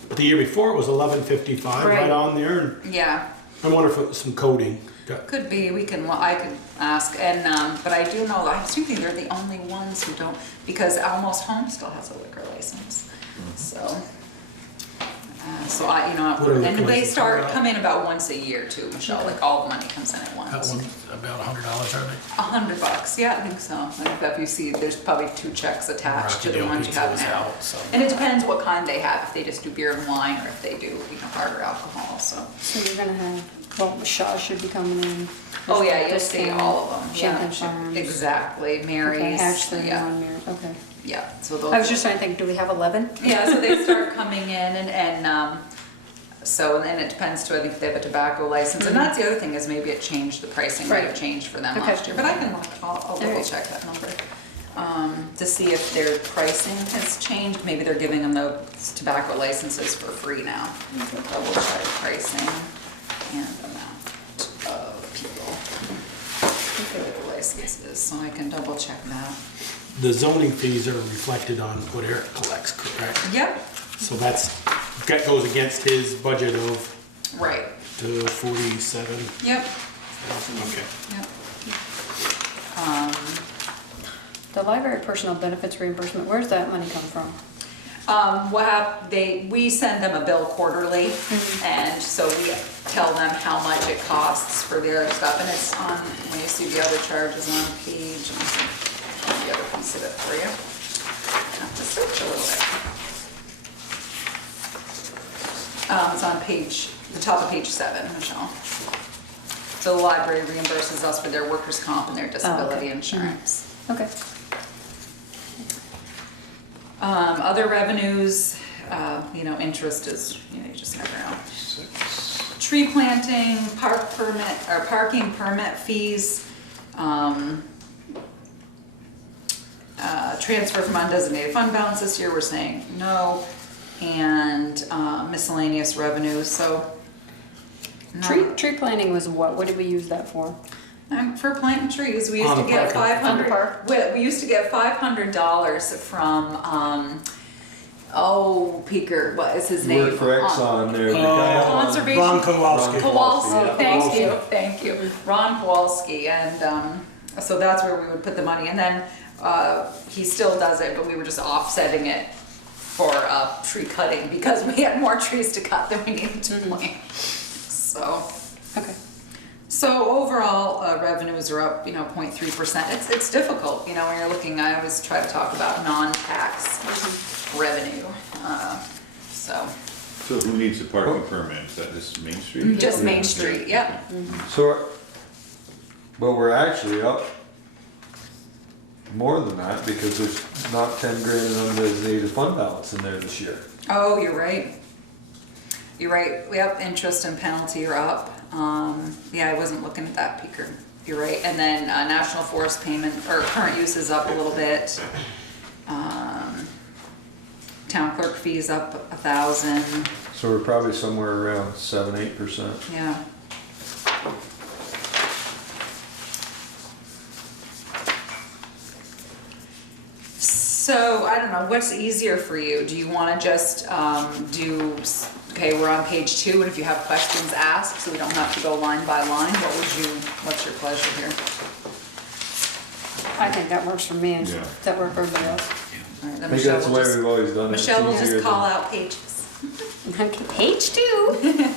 But the year before it was $11.55 right Right. on there. And yeah, I wonder if it was some coding. could be. I could ask. And but I do know. I think they're the only ones who don't, because Almost Home still has a liquor license. So. So What are the and they licenses start about? come in about once a year too, Michelle. Like all the money comes in at That once. one's about $100, are they? $100, yeah, I think so. I think that if you see, there's probably 2 checks attached to the ones you have Pizza was now. out, so. And it depends what kind they have, if they just do beer and wine, or if they do, harder alcohol, so. So you're gonna have, well, Shaw should be coming in. Oh, yeah, you'll see Discount, all of them. Yeah, Champagne Farms. exactly, Okay, Mary's, Ashley, yeah, Ron, Mary, okay. yeah, so those. I was just trying to think, do we have 11? Yeah, so they start coming in and so, and then it depends too, I think if they have a tobacco license, and that's the other thing is maybe it changed, the pricing might have Right. changed for them Okay. last year, but I can look, I'll double Alright. check that number. To see if their pricing has changed, maybe they're giving them the tobacco licenses for free now. Double check pricing and amount of people. Liquor licenses, so I can double check that. The zoning fees are reflected on what Eric collects, correct? Yep, So that goes against his budget of right, 47. yep, Okay. yep. The library personnel benefits reimbursement, where's that money come from? We send them a bill quarterly, and so we tell them how much it costs for the other stuff, and it's on, when you see the other charges on page, the other piece of it for you. Have to search a little bit. It's on the top of page 7, Michelle. So the library reimburses us for their workers' comp and their disability insurance. Okay. Other revenues, interest is, you just never know. Tree planting, park permit, or parking permit fees, transfer from undesignated fund balance this year, we're saying no, and miscellaneous revenues, so. no. Tree planting was what? What did we use that for? For planting trees, we used On to the get park. On the $500, park. we used to get $500 from, Peker, what is his name? Work for Exxon there, the guy on. Conservation. Ron Kowalski. Kowalski, Yeah. thank you, Ron Kowalski, and, so that's where we would put the money, and then, he still does it, but we were just offsetting it for, tree cutting, because we had more trees to cut than we needed to plant, so. Okay. So overall, revenues are up, 0.3%. It's difficult, when you're looking, I always try to talk about non-tax revenue, so. So who needs a parking permit? Is that just Main Street? Just Main Street, yep. So But we're actually up more than that because there's not 10 grand in undesignated fund balance in there this year. Oh, you're right. You're right. We have interest and penalty are up. Yeah, I wasn't looking at that, Peter. You're right. And then national forest payment or current use is up a little bit. Town clerk fees up 1,000. So we're probably somewhere around 7-8%. Yeah. So I don't know, what's easier for you? Do you want to just okay, we're on page 2, and if you have questions, ask, so we don't have to go line by line. What's your pleasure here? I think that works for me. Yeah. Does that work for everybody else? All right, then I think that's the way we've always done it. It's Michelle will easier just call than- out pages. Okay, page 2.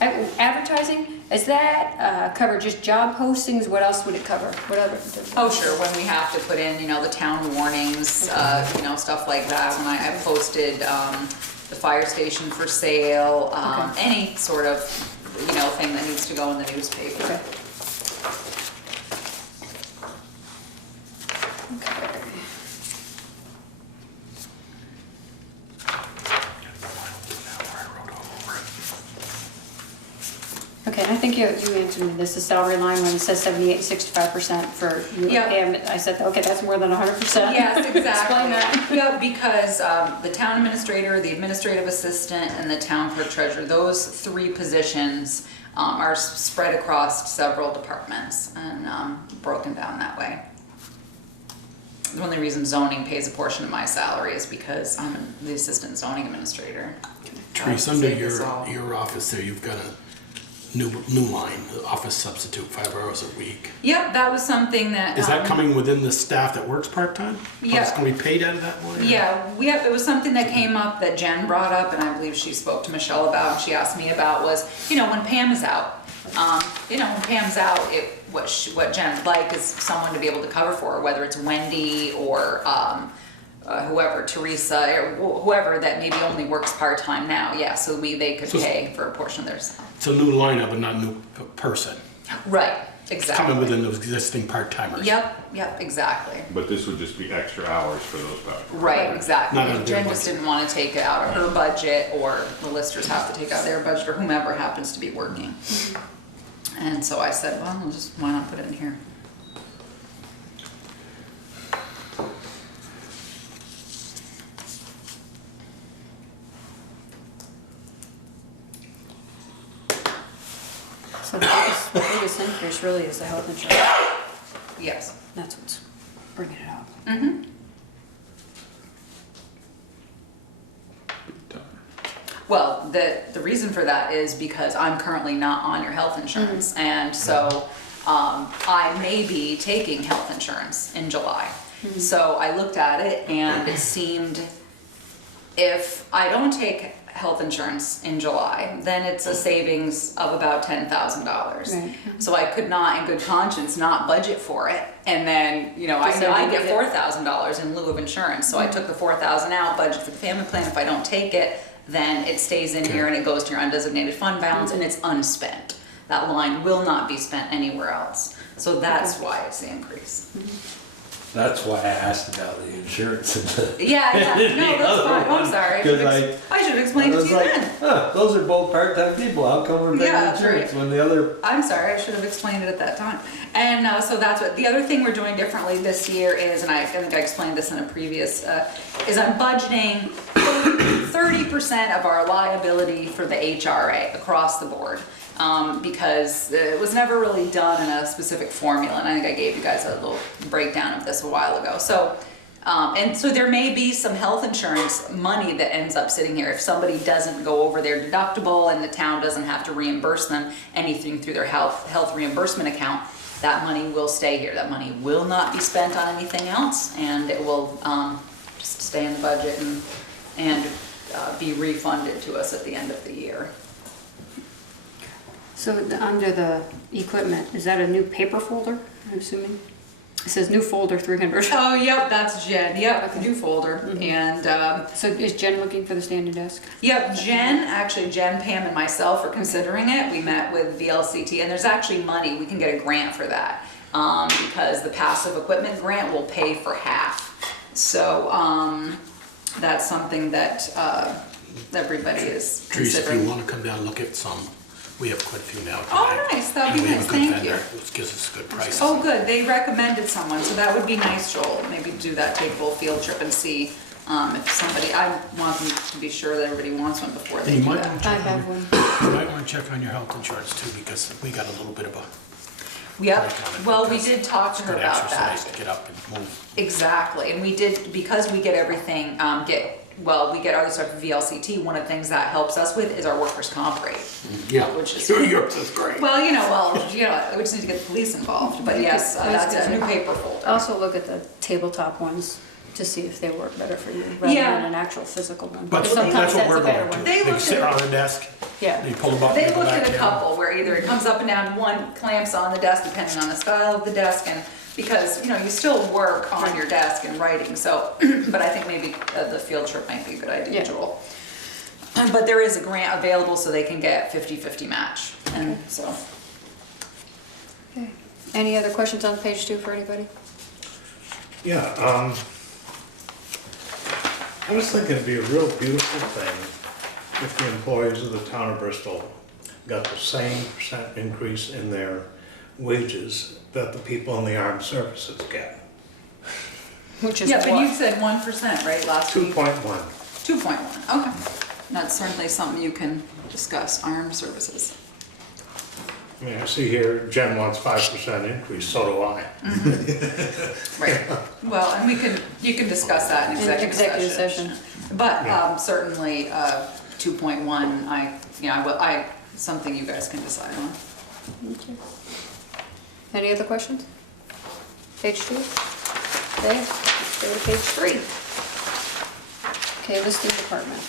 Advertising, is that cover just job postings? What else would it cover? What other? Oh, sure, when we have to put in, the town warnings, stuff like that, when I posted, the fire station for sale, Okay. any sort of, thing that needs to go in the newspaper. Okay. Okay. Okay, I think you answered me. This is salary line when it says 78, 65% for you. Yeah. And I said, okay, that's more than 100%. Yes, exactly. Explain that. Yeah, because the town administrator, the administrative assistant, and the town clerk treasurer, those 3 positions are spread across several departments and broken down that way. The only reason zoning pays a portion of my salary is because I'm the assistant zoning administrator. Teresa, under Save us all. your office there, you've got a new line, office substitute, 5 hours a week. Yep, that was something that. Is that coming within the staff that works part-time? Yeah. It's gonna be paid out of that one? Yeah, it was something that came up that Jen brought up, and I believe she spoke to Michelle about, and she asked me about was, when Pam is out. When Pam's out, what Jen would like is someone to be able to cover for her, whether it's Wendy or whoever, Teresa, or whoever that maybe only works part-time now, yeah, so they could pay for a portion of their salary. It's a new lineup, but not a new person. Right, It's exactly. coming within those existing part-timers. Yep, exactly. But this would just be extra hours for those guys. Right, exactly. Not out of their Jen just budget. didn't want to take it out of her budget, or the listers have to take out their budget, or whomever happens to be working. And so I said, well, why not put it in here? So the biggest increase really is the health insurance. Yes. That's what's bringing it up. Mm-hmm. Well, the reason for that is because I'm currently not on your health insurance, and so I may be taking health insurance in July. So I looked at it, and it seemed if I don't take health insurance in July, then it's a savings of about $10,000. Right. So I could not, in good conscience, not budget for it. And then, Just so I you get get it. $4,000 in lieu of insurance. So I took the $4,000 out, budget for the family plan. If I don't take it, then it stays in here and it goes to your undesignated fund balance, and it's unspent. That line will not be spent anywhere else. So that's why it's the increase. That's why I asked about the insurance and the. Yeah, no, that's fine. I'm sorry. I should have explained it to you then. Those are both part-time people, how come we're paying Yeah, insurance right. when the other? I'm sorry, I should have explained it at that time. And so that's what, the other thing we're doing differently this year is, and I think I explained this in a previous, is I'm budgeting 30% of our liability for the HRA across the board. Because it was never really done in a specific formula, and I think I gave you guys a little breakdown of this a while ago. So, and so there may be some health insurance money that ends up sitting here if somebody doesn't go over their deductible and the town doesn't have to reimburse them anything through their health reimbursement account. That money will stay here. That money will not be spent on anything else, and it will just stay in the budget and be refunded to us at the end of the year. So under the equipment, is that a new paper folder, I'm assuming? It says new folder 300. Oh, yep, that's Jen, yep, new folder, and, So is Jen looking for the standing desk? yep, Jen, Pam and myself are considering it. We met with VLCT, and there's actually money, we can get a grant for that. Because the passive equipment grant will pay for half. So, that's something that, everybody is Teresa, if you considering. wanna come down and look at some, we have quite a few now. Oh, tonight. nice, that'd And be we have nice, a good thank vendor, you. which gives us good prices. Oh, good, they recommended someone, so that would be nice, Joel, maybe do that, take a little field trip and see, if somebody, I want them to be sure that everybody wants one before they You do might that. wanna I check have on one. you might wanna check on your health insurance too, because we got a little bit of a Yep, break on it, well, we because did talk to it's her good about exercise that. to get up and move. Exactly, and we did, because we get everything, we get other stuff from VLCT, one of the things that helps us with is our workers' comp rate. Yeah, Which is- yours is great. Well, we just need to get the police involved, but yes, that's a new paper folder. Also look at the tabletop ones to see if they work better for you, rather Yeah. than an actual physical one. But Sometimes that's what we're a better going to. one. They They looked sit at- on the desk, Yeah. you pull the button, They they go looked back at a down. couple where either it comes up and down, one clamps on the desk depending on the style of the desk, and because, you still work on your desk and writing, so, but I think maybe the field trip might be a good idea, Yeah. Joel. But there is a grant available so they can get 50-50 match, and so. Okay. Any other questions on page 2 for anybody? Yeah, I was thinking it'd be a real beautiful thing if the employees of the town of Bristol got the same percent increase in their wages that the people in the armed services get. Which is Yeah, but you what? said 1%, right, last week? 2.1. 2.1, okay. That's certainly something you can discuss, armed services. I mean, I see here Jen wants 5% increase, so do I. Right, well, and you can discuss that in In executive session. But certainly, 2.1, something you guys can decide on. Okay. Any other questions? Page 2? Okay, let's go to page 3. Okay, listing department.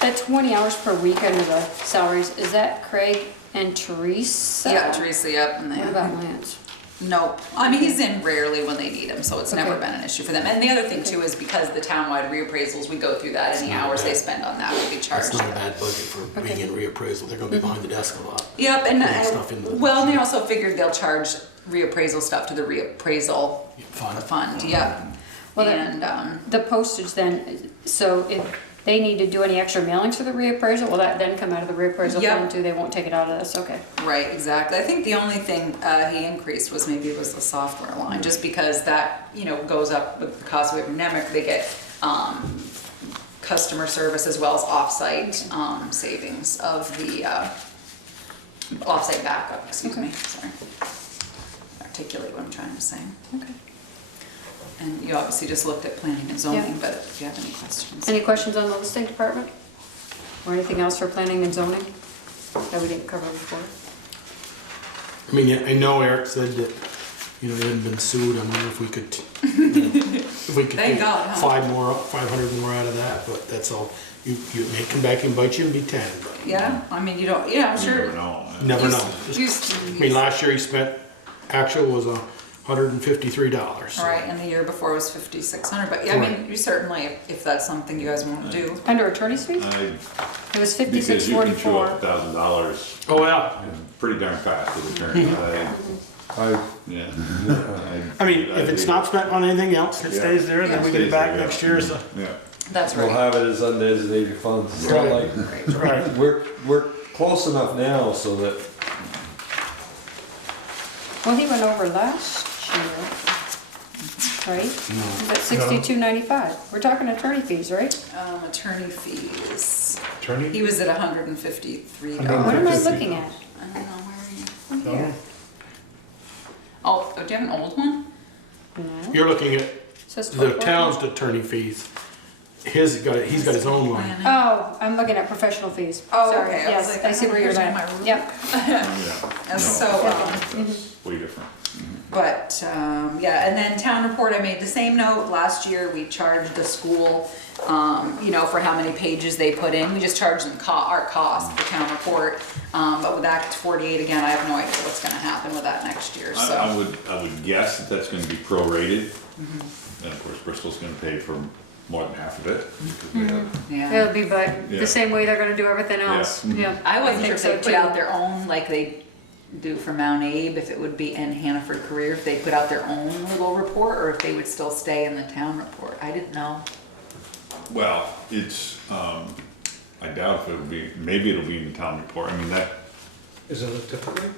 That 20 hours per week under the salaries, is that Craig and Teresa? Yeah, Teresa, yep. And What about Lance? Nope, I mean, he's in rarely when they need him, so it's never Okay. been an issue for them. And the other thing too is because the townwide reappraisals, we go through that, any hours they spend on that will be charged. It's not a bad budget for being Okay. in reappraisal, they're gonna be behind the desk a lot. Yep, and, Putting stuff in the- well, and they also figured they'll charge reappraisal stuff to the reappraisal fund, yep. Well, And, The postage then, so if they need to do any extra mailings for the reappraisal, will that then come out of the reappraisal Yep. fund too? They won't take it out of this, okay. right, exactly. I think the only thing he increased was maybe it was the software line, just because that, goes up with the cost of Nemic. They get customer service as well as off-site savings of the off-site backup, excuse me, sorry. Articulate what I'm trying to say. Okay. And you obviously just looked at planning and zoning, Yeah. but if you have any questions. Any questions on the listing department? Or anything else for planning and zoning that we didn't cover before? I mean, I know Eric said that, they hadn't been sued, I wonder if we could, if we could Thank get God, huh? 500 more out of that, but that's all. You may come back and bite you and be 10, but Yeah, I mean, you don't, yeah, I'm You sure. never know. never You- know. I mean, last year he spent, actual was $153. so- Right, and the year before was 5,600, but yeah, I mean, you certainly, if that's something you guys want to do. Under attorney's fees? It was Because you can chew $56.44. up $1,000 Oh, yeah. pretty darn fast with attorney. Yeah. I mean, if it's not spent on anything else, it stays there, then we get it back next year, so. Yeah. That's We'll right. have it as undesignated funds. It's not like, Right. we're close enough now so that Well, he went over last year, right? He's at $62.95. We're talking attorney fees, right? Attorney fees. He Attorney? was at $153. What am I looking at? I don't know, where are you? Oh, here. Oh, do you have an old one? No. You're looking at Says the 12.14. town's attorney fees. he's got his own line. Oh, I'm looking at professional fees. Oh, Sorry. okay. I was Yes, like, I see where you're where's at. my- Yep. Yeah. And so, That's way different. but, yeah, and then town report, I made the same note. Last year, we charged the school, you know, for how many pages they put in. We just charged them our cost, the town report. But with Act 48, again, I have no idea what's gonna happen with that next year, I so. would guess that that's gonna be prorated. And of course, Bristol's gonna pay for more than half of it. Because we have- Yeah. It'll be but Yeah. the same way they're gonna do everything else. Yeah. Yeah. I wasn't sure think if they so, put too. out their own, like they do for Mount Abe, if it would be in Hannaford Career, if they put out their own little report, or if they would still stay in the town report. I didn't know. Well, it's, I doubt if it'll be, maybe it'll be in the town report. I mean, that, Isn't it typically?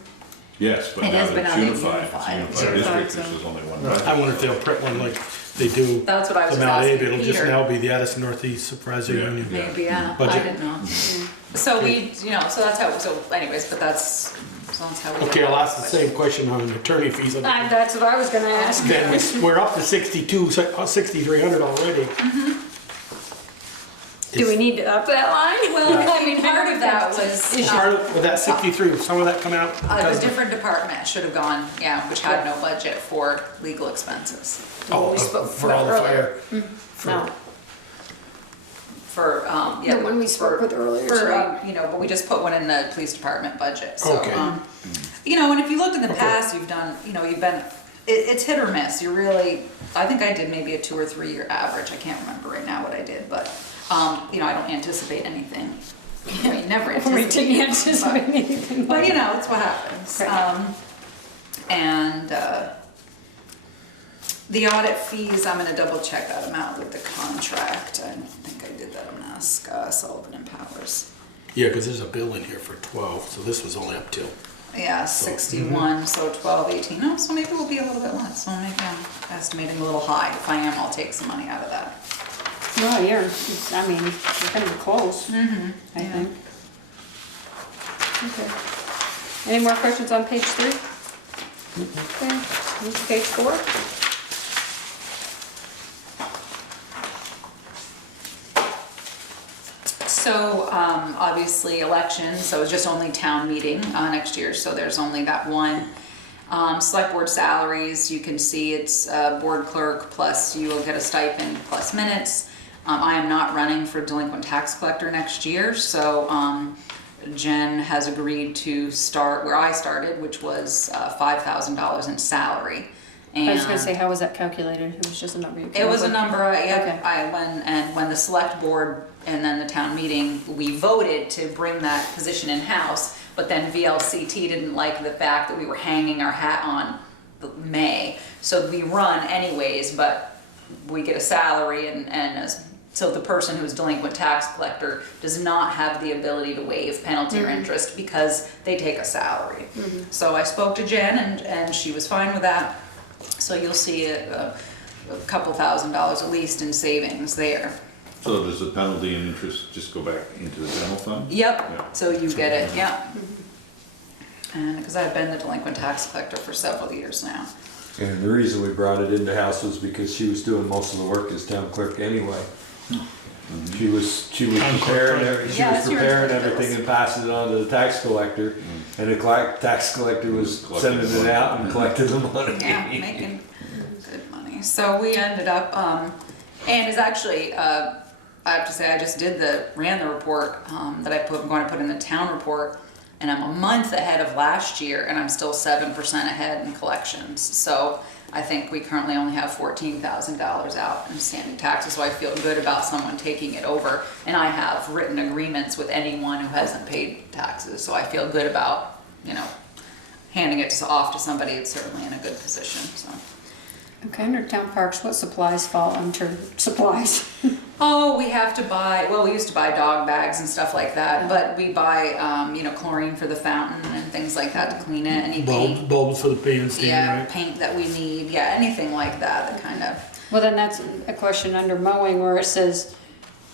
yes, but It now has that been it's out in unified, it's unified. unified Unified, district, so- this is only one. Right. I wonder if they'll print one like they do That's what I was the just Mount Abe. asking It'll just Peter. now be the Addison Northeast Supervisory Yeah. Union. Maybe, yeah, I Budget. didn't know. So we, you know, so that's how, so anyways, but that's how we. Okay, I'll ask the same question on attorney fees. That's what I was gonna ask. Then we're up to 6,300 already. Do we need to up that line? Well, I mean, part of that was, Part of, with that 63, will some of that come out? a because of- different department should have gone, yeah, which had no budget for legal expenses. Oh, we spoke for all the about fire. No. For, yeah. The one we spoke for- with earlier, For, right? you know, but we just put one in the police department budget, so. Okay. You know, and if you looked in the past, you've done, you know, you've been, it's hit or miss, you're really, I think I did maybe a 2 or 3 year average, I can't remember right now what I did, but, you know, I don't anticipate anything. I mean, never We anticipate. didn't anticipate anything. But, you know, it's what happens. Right. And, the audit fees, I'm gonna double check that amount with the contract. I don't think I did that. I'm gonna ask Sullivan and Powers. Yeah, because there's a bill in here for 12, so this was only up till. Yeah, 61, so 12, 18. Oh, so maybe we'll be a little bit less. So maybe I'm estimating a little high. If I am, I'll take some money out of that. Well, I mean, you're gonna be close, I think. Okay. Any more questions on page 3? Okay, move to page 4. So, obviously elections, so it's just only town meeting, next year, so there's only that one. Select board salaries, you can see it's, board clerk plus you will get a stipend plus minutes. I am not running for delinquent tax collector next year, so, Jen has agreed to start where I started, which was, $5,000 in salary. I was gonna And- say, how was that calculated? It was just a number you came it up was a with? number, Okay. when the select board and then the town meeting, we voted to bring that position in-house, but then VLCT didn't like the fact that we were hanging our hat on May. So we run anyways, but we get a salary so the person who's delinquent tax collector does not have the ability to waive penalty or interest because they take a salary. So I spoke to Jen and she was fine with that. So you'll see a couple $1,000s at least in savings there. So does the penalty and interest just go back into the general fund? Yep, Yeah. so you get it, yep. And, because I've been the delinquent tax collector for several years now. And the reason we brought it into house was because she was doing most of the work as town clerk anyway. She was preparing, Yeah, that's yours. everything and passing it on to the tax collector. And the tax collector was sending it out and collecting the money. Yeah, making good money. So we ended up, and is actually, I have to say, I just ran the report, that I'm going to put in the town report, and I'm a month ahead of last year, and I'm still 7% ahead in collections. So I think we currently only have $14,000 out in standing taxes, so I feel good about someone taking it over. And I have written agreements with anyone who hasn't paid taxes, so I feel good about, you know, handing it off to somebody that's certainly in a good position, so. Okay, under town parks, what supplies fall under supplies? Oh, we have to buy, well, we used to buy dog bags and stuff like that, but we buy, you know, chlorine for the fountain and things like that to clean it, any paint. Bulbs for the bandstand, Yeah, right? paint that we need, yeah, anything like that, that kind of, Well, then that's a question under mowing where it says,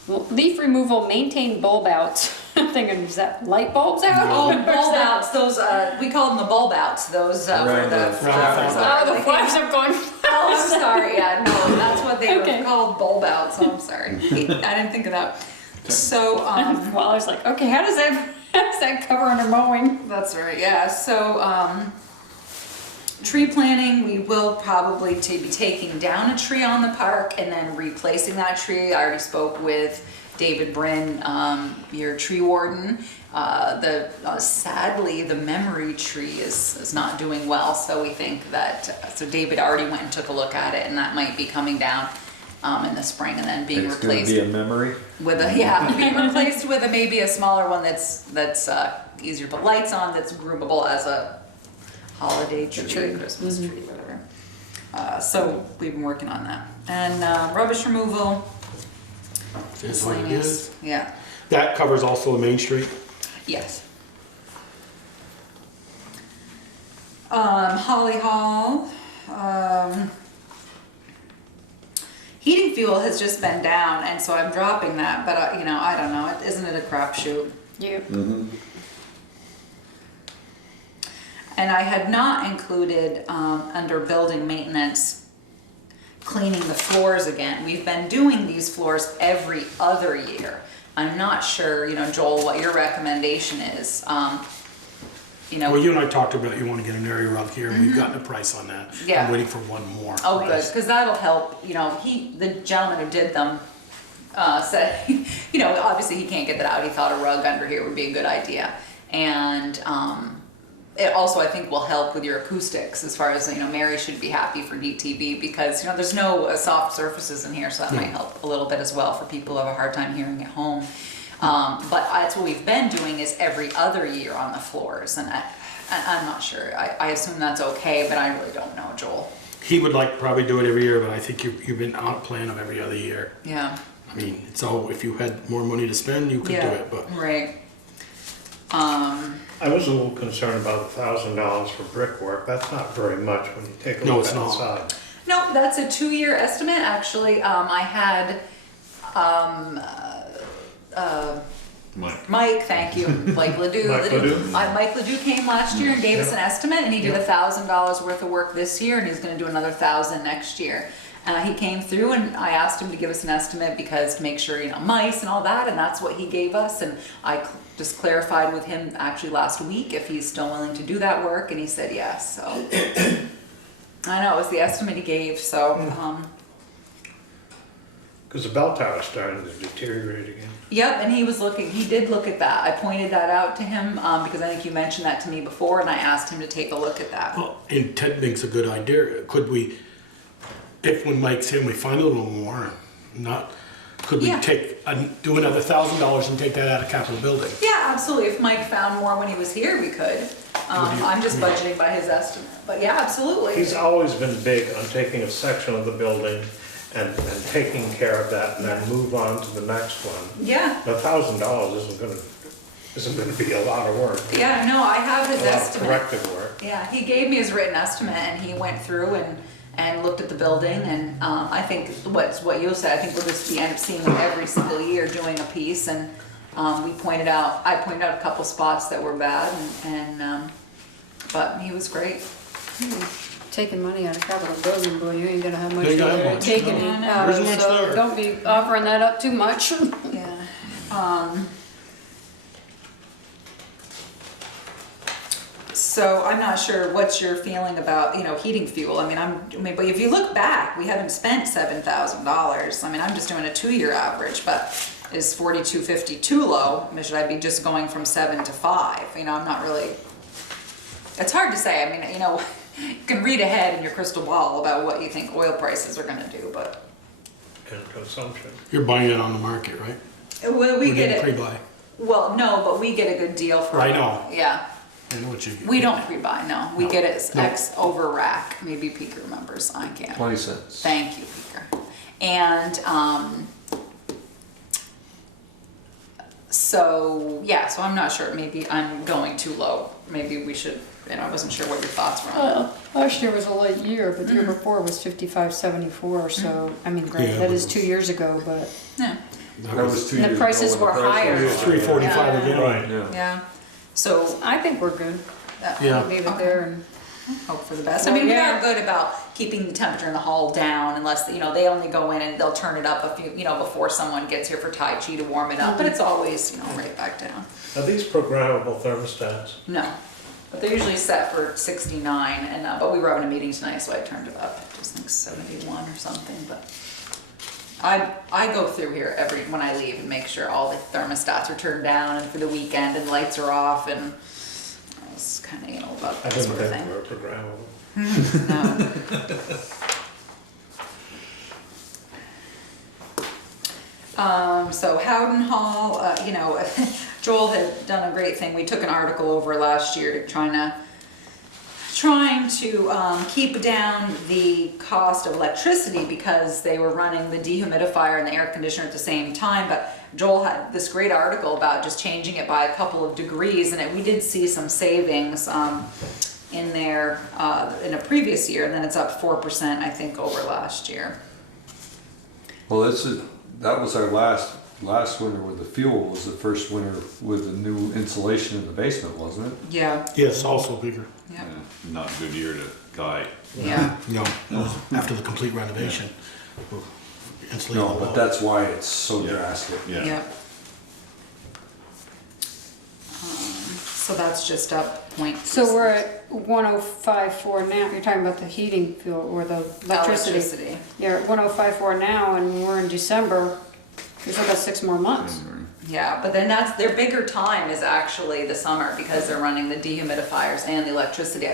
leaf removal, maintain bulb outs. I'm thinking, is that light bulbs out? Oh, Or is bulb that- outs, those, we call them the bulb outs, those, where Round the the- flowers Oh, are. the They flash came- I'm going. Oh, I'm sorry, yeah, no, that's what they Okay. were called, bulb outs, so I'm sorry. I didn't think of that. So, Well, I was like, okay, how does that cover under mowing? that's right, yeah, so, tree planting, we will probably be taking down a tree on the park and then replacing that tree. I already spoke with David Bryn, your tree warden. Sadly, the memory tree is not doing well, so we think that, so David already went and took a look at it, and that might be coming down in the spring and then being It's gonna replaced be a memory. with a, yeah, being replaced with maybe a smaller one that's easier to put lights on, that's groomable as a holiday tree, Christmas tree, whatever. So we've been working on that. And rubbish removal, Is what it miscellaneous, is. yeah, That covers also the Main Street. yes. Holly Hall, heating fuel has just been down, and so I'm dropping that, but you know, I don't know, isn't it a crapshoot? Yep. And I had not included, under building maintenance, cleaning the floors again. We've been doing these floors every other year. I'm not sure, you know, Joel, what your recommendation is. You know, Well, you and I talked about you want to get an area rug here, and we've gotten a price on that. Yeah. I'm waiting for one more. oh, good, price. because that'll help, you know, the gentleman who did them, said, you know, obviously he can't get that out. He thought a rug under here would be a good idea. And, it also, I think, will help with your acoustics as far as, you know, Mary should be happy for DTV because, you know, there's no soft surfaces in here, so that might help a little bit as well for people who have a hard time hearing at home. But that's what we've been doing is every other year on the floors, and I'm not sure. I assume that's okay, but I really don't know, Joel. He would like to probably do it every year, but I think you've been on a plan of every other year. Yeah. I mean, so if you had more money to spend, you could do Yeah, it, but. right. I was a little concerned about $1,000 for brickwork. That's not very much when you take a No, look it's not. outside. No, that's a 2-year estimate, actually. I had, Mike, thank you, Mike Ledoux. Mike Ledoux. Mike Ledoux came last year and gave us an estimate, and he did $1,000 worth of work this year, and he's gonna do another 1,000 next year. He came through and I asked him to give us an estimate because to make sure, you know, mice and all that, and that's what he gave us, and I just clarified with him actually last week if he's still willing to do that work, and he said yes, so. I know, it was the estimate he gave, so, Because the bell tower's starting to deteriorate again. yep, and he did look at that. I pointed that out to him, because I think you mentioned that to me before, and I asked him to take a look at that. Well, and Ted thinks a good idea. Could we, if when Mike's in, we find a little more, could we Yeah. do another $1,000 and take that out of capital building? Yeah, absolutely. If Mike found more when he was here, we could. I'm just budgeting by his estimate, but yeah, absolutely. He's always been big on taking a section of the building and taking care of that and then move on to the next one. Yeah, $1,000 isn't gonna be a lot of work, yeah, no, I have his a lot of estimate. corrective work. Yeah, he gave me his written estimate and he went through and looked at the building and, I think what you said, I think we'll just end up seeing him every single year doing a piece and, I pointed out a couple spots that were bad but he was great. Taking money out of capital building, boy, you ain't gonna have much You ain't gonna have there much, taking no. it out There of, isn't much so there. don't be offering that up too much. Yeah. So I'm not sure what's your feeling about, you know, heating fuel. I mean, but if you look back, we haven't spent $7,000. I mean, I'm just doing a 2-year average, but is $42.50 too low? I mean, should I be just going from 7 to 5? You know, I'm not really, it's hard to say. I mean, you know, you can read ahead in your crystal ball about what you think oil prices are gonna do, but And consumption. You're buying it on the market, right? we We're get getting it. pre-buy. Well, no, but we get a good deal for it. I know. Yeah. I know what you. We don't pre-buy, no. We get it No. X over rack. Maybe Peter remembers. I can't. 20 cents. Thank you, Peter. And, so, yeah, so I'm not sure. Maybe I'm going too low. Maybe we should, you know, I wasn't sure what your thoughts were on that. Well, last year was a light year, but the year before was 55.74, so, I mean, granted, Yeah, that but is it 2 was- years ago, but Yeah. That was 2 And the years ago prices when the were price higher. was- $3.45 a gallon. Right. Yeah. Yeah, so I think we're good. Yeah. Leave it there and. hope for the best. I Well, mean, we yeah. are good about keeping the temperature in the hall down unless, you know, they only go in and they'll turn it up a few, you know, before someone gets here for Tai Chi to warm it up, but it's always, you know, right back down. Are these programmable thermostats? No, but they're usually set for 69 and, but we were having a meeting tonight, so I turned it up, I just think 71 or something, but. I go through here when I leave and make sure all the thermostats are turned down and for the weekend and lights are off and I was kinda anal about I that didn't sort of think thing. they were programmable. No. So Howden Hall, you know, Joel had done a great thing. We took an article over last year to trying to keep down the cost of electricity because they were running the dehumidifier and the air conditioner at the same time. But Joel had this great article about just changing it by a couple of degrees, and we did see some savings in there in a previous year, and then it's up 4%, I think, over last year. Well, that was our last winter with the fuel, was the first winter with the new insulation in the basement, wasn't it? Yeah. Yes, also bigger. Yeah. Not a good year to guide. Yeah. No, after the complete renovation. We're insulating No, the but wall. that's why it's so drastic. Yeah. Yep. So that's just up point. So we're at 105.4 now, you're talking about the heating fuel or the electricity? Electricity. You're at 105.4 now and we're in December, we've still got 6 more months. Yeah, but then their bigger time is actually the summer because they're running the dehumidifiers and the electricity.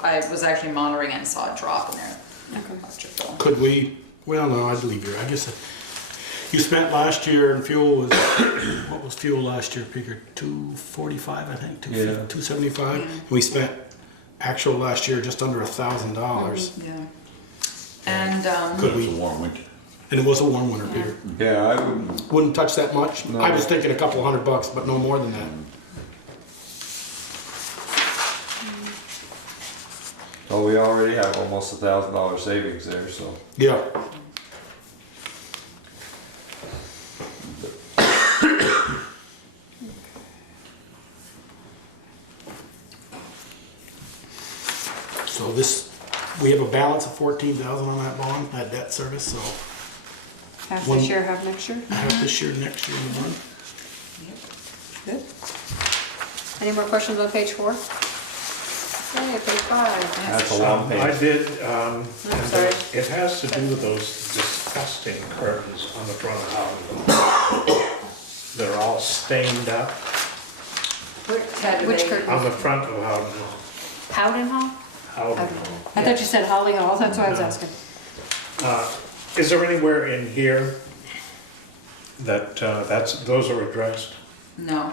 I was actually monitoring and saw a drop in their Okay. electric bill. Could we, well, no, I'd leave here. I guess you spent last year and fuel was, what was fuel last year, Peter? 245, I think, Yeah. 275? And we spent actual last year just under $1,000. Yeah. And, Could It was a we, warm winter. and it was a warm winter, Peter. Yeah, I wouldn't, Wouldn't touch that much? No. I was thinking a couple $100, but no more than that. well, we already have almost $1,000 savings there, so. Yeah. So this, we have a balance of 14,000 on that bond, that debt service, so Half One- this year, half next year? half this year, next year, and one. Good. Any more questions on page 4? Okay, page 5. That's a long I page. did, and sorry. it has to do with those disgusting curtains on the front of the house. They're all stained up Which curtain? on the front of Howden Howden Hall? Hall. I thought you said Holly Hall, that's why I was asking. Is there anywhere in here that, those are addressed? no.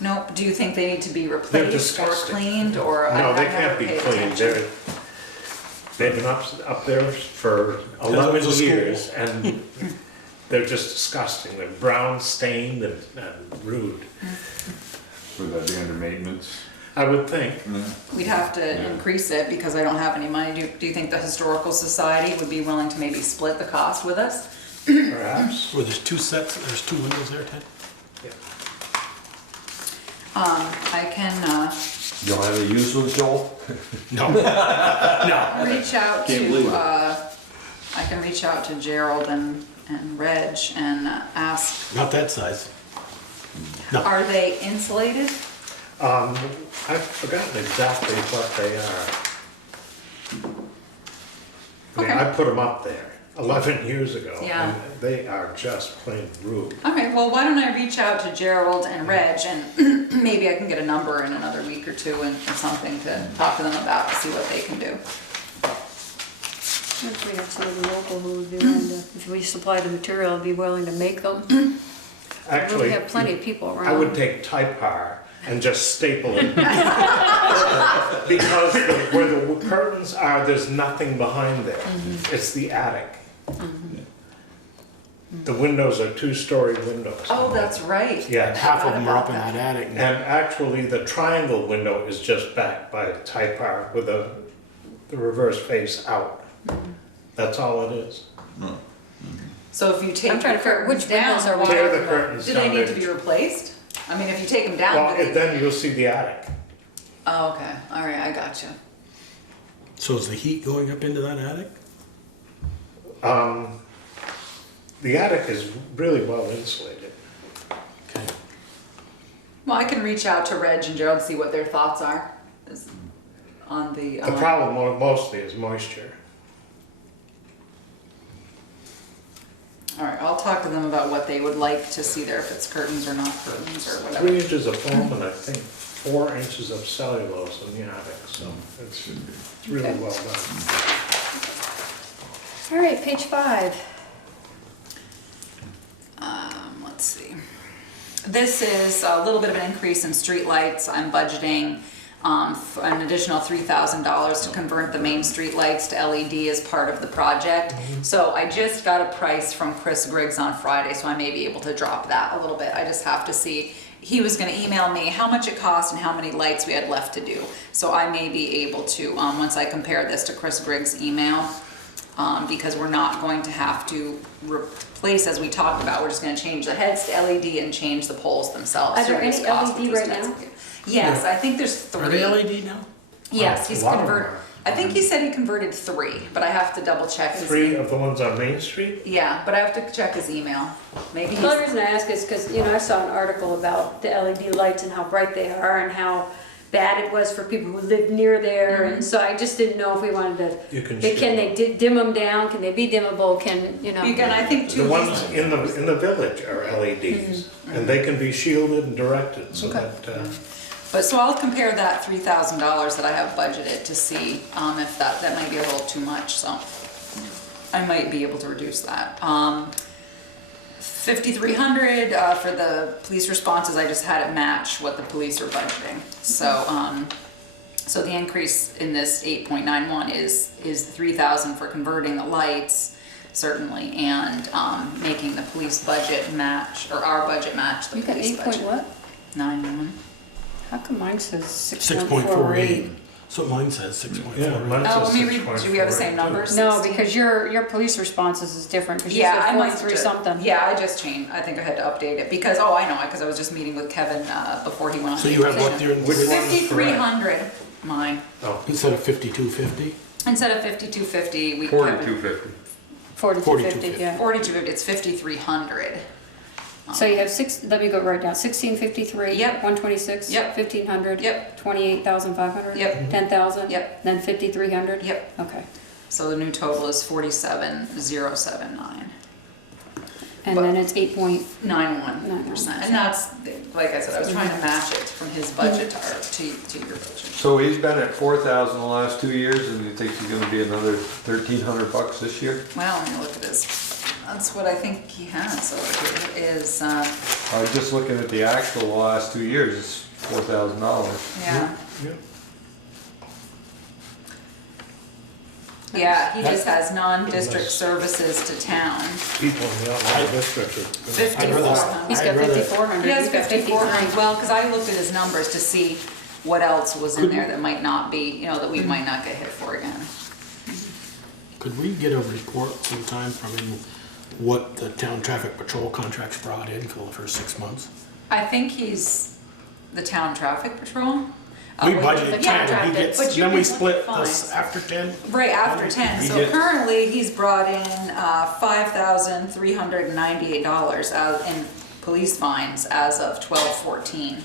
No, do you think they need to be replaced or disgusting. cleaned or? No, they I can't haven't be paid cleaned. attention. They've been up there for it was 11 a school. years and they're just disgusting. They're brown stained and rude. Would that be under maintenance? I would think. We'd have to increase it because I don't have any money. Do you think the Historical Society would be willing to maybe split the cost with us? Perhaps. Well, there's 2 sets, there's 2 windows there, Ted? I can You don't have any use with Joel? No. No. reach out Can't believe to, it. I can reach out to Gerald and Reg and ask, Not that size. No. are they insulated? I've forgotten exactly what they are. I mean, I put them up there 11 years ago. Yeah. And they are just plain rude. Okay, well, why don't I reach out to Gerald and Reg and maybe I can get a number in another week or two and or something to talk to them about to see what they can do. If we had somebody local who would be willing to, if we supply the material, be willing to make them. Actually, We have plenty of people around. I would take Typar and just staple it. Because where the curtains are, there's nothing behind there. It's the attic. The windows are 2-story windows. Oh, that's right. Yeah. Half of them are up in that attic. And actually, the triangle window is just backed by Typar with the reverse face out. That's all it is. So if you take I'm trying the to figure out which curtains down, windows are we why- Tear the curtains do they down need to there. be replaced? I mean, if you take them down, Well, do they? then you'll see the attic. Oh, okay, all right, I gotcha. So is the heat going up into that attic? The attic is really well insulated. Okay. Well, I can reach out to Reg and Gerald, see what their thoughts are on the. The problem mostly is moisture. All right, I'll talk to them about what they would like to see there, if it's curtains or not curtains or 3 whatever. inches of foam and I think 4 inches of cellulose in the attic, so it's really Okay. well done. All right, page 5. Let's see. This is a little bit of an increase in streetlights. I'm budgeting for an additional $3,000 to convert the main streetlights to LED as part of the project. So I just got a price from Chris Griggs on Friday, so I may be able to drop that a little bit. I just have to see. He was gonna email me how much it cost and how many lights we had left to do. So I may be able to, once I compare this to Chris Griggs' email, because we're not going to have to replace, as we talked about, we're just gonna change the heads to LED and change the poles themselves. Are there to reduce any cost, LED which was right now? expensive. Yes, I think there's 3. Are they LED now? Yes, Oh, he's a lot of them converted, are. I think he said he converted 3, but I have to double check his. 3 of the ones on Main Street? Yeah, but I have to check his email. Maybe The only he's, reason I ask is because, I saw an article about the LED lights and how bright they are and how bad it was for people who live near there, and so I just didn't know if we wanted to. You can Can show they dim them down? Can they be dimmable? Can, again, I think The 2. ones in the village are LEDs, and they can be shielded and directed so Okay. that, But so I'll compare that $3,000 that I have budgeted to see if that might be a little too much, so I might be able to reduce that. 5,300 for the police responses, I just had it match what the police are budgeting. So, so the increase in this 8.91 is 3,000 for converting the lights, certainly, and making the police budget match, or our budget match the You got police 8 budget. point what? 91. How come mine says 6.48. 6.48? That's what mine says, 6.48. yeah, mine Oh, says let me read, do we have the same 6.48. numbers? No, 16? because your police responses is different, because you Yeah, I said might 43 just, something. yeah, I just changed, I think I had to update it, because, oh, I know, because I was just meeting with Kevin, before he went on So you have what vacation. there, Which one? 5,300, mine, Oh, instead of 5250? instead of 5,250, we. 4250. 4250, yeah. 4,250, it's 5,300. So you have let me go right down, 1653. Yep. 126. Yep. 1500. Yep. 28,500. Yep. 10,000. Yep. Then 5,300. Yep, Okay. so the new total is 47,079. And But- then it's 8 91%, and that's, like I said, I was trying to match it from his budget to your budget. So he's been at 4,000 the last 2 years, and you think he's gonna be another 1,300 bucks this year? Well, let me look at this, that's what I think he has, so it is, I was just looking at the actual the last 2 years, it's $4,000. yeah. yeah. Yeah, he just has non-district services to town. People in the outside district are. 5,400. He's got I'd rather- 5,400. He has He's got 5,400, well, because I looked at his numbers to see what else was in there that might not be, that we might not get hit for again. Could we get a report sometime from him, what the town traffic patrol contracts brought in for the first 6 months? I think he's the town traffic patrol. We Wait, budgeted but 10, yeah, and he gets, but you then we can split look at this fines. after 10? Right after 10, He so gets- currently he's brought in $5,398 in police fines as of 12/14.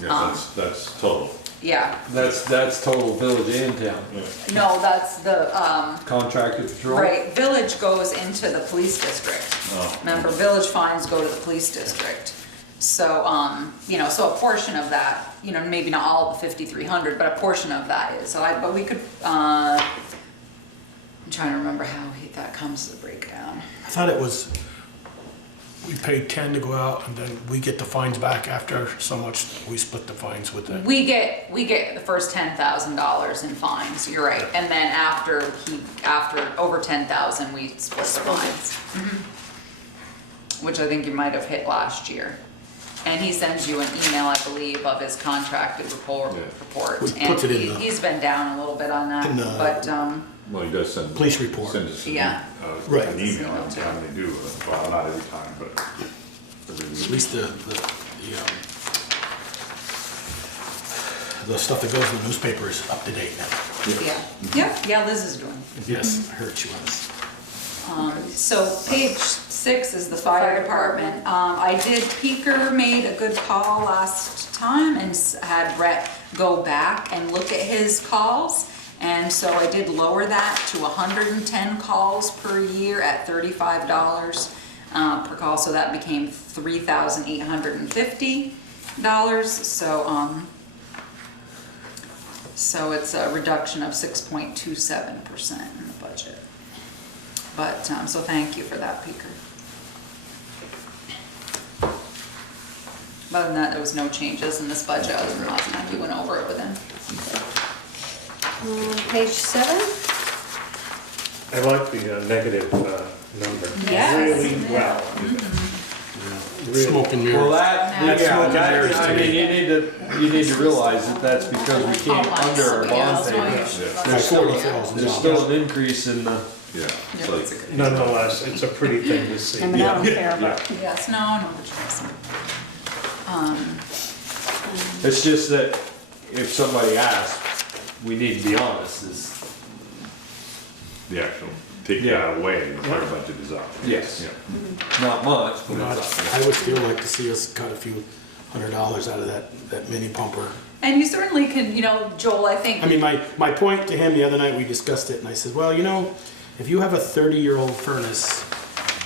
Yeah, that's total. Yeah, That's total village and town. no, that's the, Contracted patrol? right, village goes into the police district. Oh. Remember, village fines go to the police district. So, so a portion of that, maybe not all of the 5,300, but a portion of that is, but we could, I'm trying to remember how that comes as a breakdown. I thought it was, we paid 10 to go out, and then we get the fines back after so much, we split the fines with it. We get the first $10,000 in fines, you're right, and then after over 10,000, we split the fines. Which I think you might have hit last year. And he sends you an email, I believe, of his contracted report. Which And puts it in the- he's been down a little bit on In the- that, but, Well, he does send. Police report. Send us Yeah. Right. an email every time they do, well, not every time, but. At least the stuff that goes in the newspaper is up to date now. yeah, Liz is doing. Yes, I heard she was. So page 6 is the fire department. Peeker made a good call last time and had Brett go back and look at his calls. And so I did lower that to 110 calls per year at $35 per call. So that became $3,850. So it's a reduction of 6.27% in the budget. But, so thank you for that, Peeker. Other than that, there was no changes in this budget other than last time we went over it with him. Page 7. I like the negative number. Yes. Really well. Really. Smoke and Well, mirrors. that, Yeah. I mean, you need to realize that that's because we came under our bond payments. By There's still $40,000. an increase in the, Yeah. Yeah, it's a good- Nonetheless, it's a pretty thing to see. I mean, I don't care, but. Yes, no, it's just that if somebody asks, we need to be honest, is, The actual, take that away, the fire budget is up. Yes. Yeah. not much, but Not- it's up. I would still like to see us cut a few $100 out of that mini pumper. And you certainly can, Joel, I think. I mean, my point to him the other night, we discussed it, and I said, well, if you have a 30-year-old furnace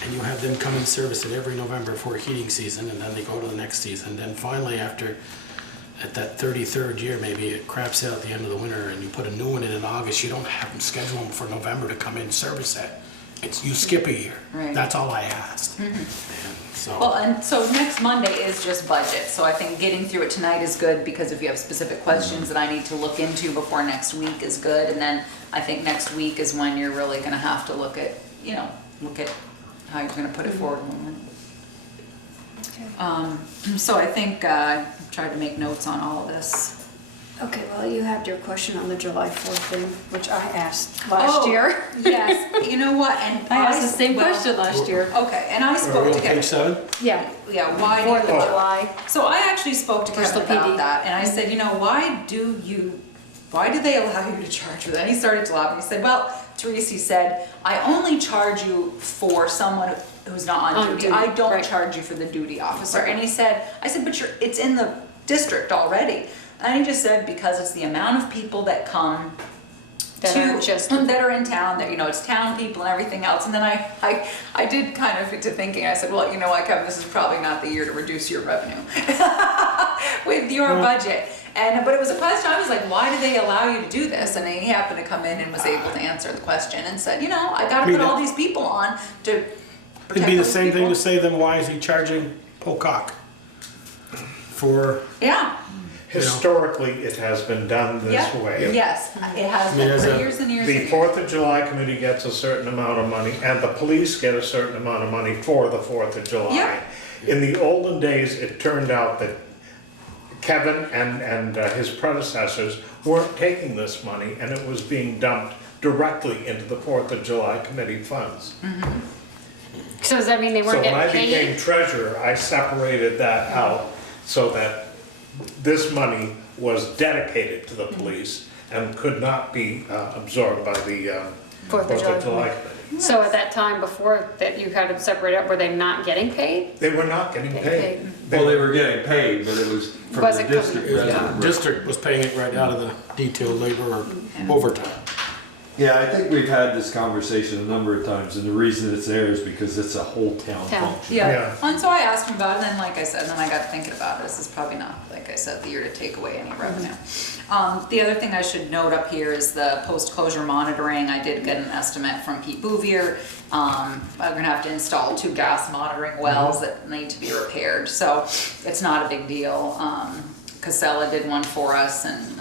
and you have them come and service it every November for a heating season, and then they go to the next season, then finally at that 33rd year, maybe it craps out at the end of the winter and you put a new one in August, you don't have them schedule them for November to come in and service it. You skip a year. Right. That's all I asked. And so. Well, and so next Monday is just budget, so I think getting through it tonight is good, because if you have specific questions that I need to look into before next week is good, and then I think next week is when you're really gonna have to look at how you're gonna put it forward. So I think, I tried to make notes on all of this. Okay, well, you had your question on the July 4th thing, which I asked last Oh, year. Yes, you know what, and I asked the same question last year. Okay, and I Are spoke we to on Kevin. page 7? Yeah, Yeah, why 4th do of you? July. So I actually spoke to Bristol Kevin about PD. that, and I said, why do they allow you to charge for that? And he started to laugh, and he said, well, Therese, he said, I only charge you for someone who's not on duty. I don't right. charge you for the duty officer. Right. And I said, but it's in the district already. And he just said, because it's the amount of people that come That are in town, that, it's town people and everything else. And then I did kind of to thinking, I said, well, you know what, Kevin, this is probably not the year to reduce your revenue with your budget. But it was a question, I was like, why do they allow you to do this? And he happened to come in and was able to answer the question and said, I gotta put all these people on to protect It'd be the those same thing people. to say, then why is he charging Pocock for? Yeah, Historically, it has been done this yeah, way. yes, it has I mean, been as for a- years and years and The years. 4th of July committee gets a certain amount of money, and the police get a certain amount of money for the 4th of July. Yeah. In the olden days, it turned out that Kevin and his predecessors weren't taking this money, and it was being dumped directly into the 4th of July committee funds. So does that mean they So weren't when I getting became paid? treasurer, I separated that out so that this money was dedicated to the police and could not be absorbed by the 4th of 4th of July. July committee. So at that time before that you had them separated up, were they not getting paid? They were not getting paid. well, they were getting paid, but it was from Was the it coming- district yeah. resident. District was paying it right out of the detailed labor or overtime. Yeah, I think we've had this conversation a number of times, and the reason it's there is because it's a whole town Town. function. Yeah, Yeah. and so I asked him about it, and then like I said, then I got thinking about it, this is probably not, like I said, the year to take away any revenue. The other thing I should note up here is the post-closure monitoring. I did get an estimate from Pete Bouvier. I'm gonna have to install 2 gas monitoring wells that need to be repaired, so it's not a big deal. Casella did one for us, and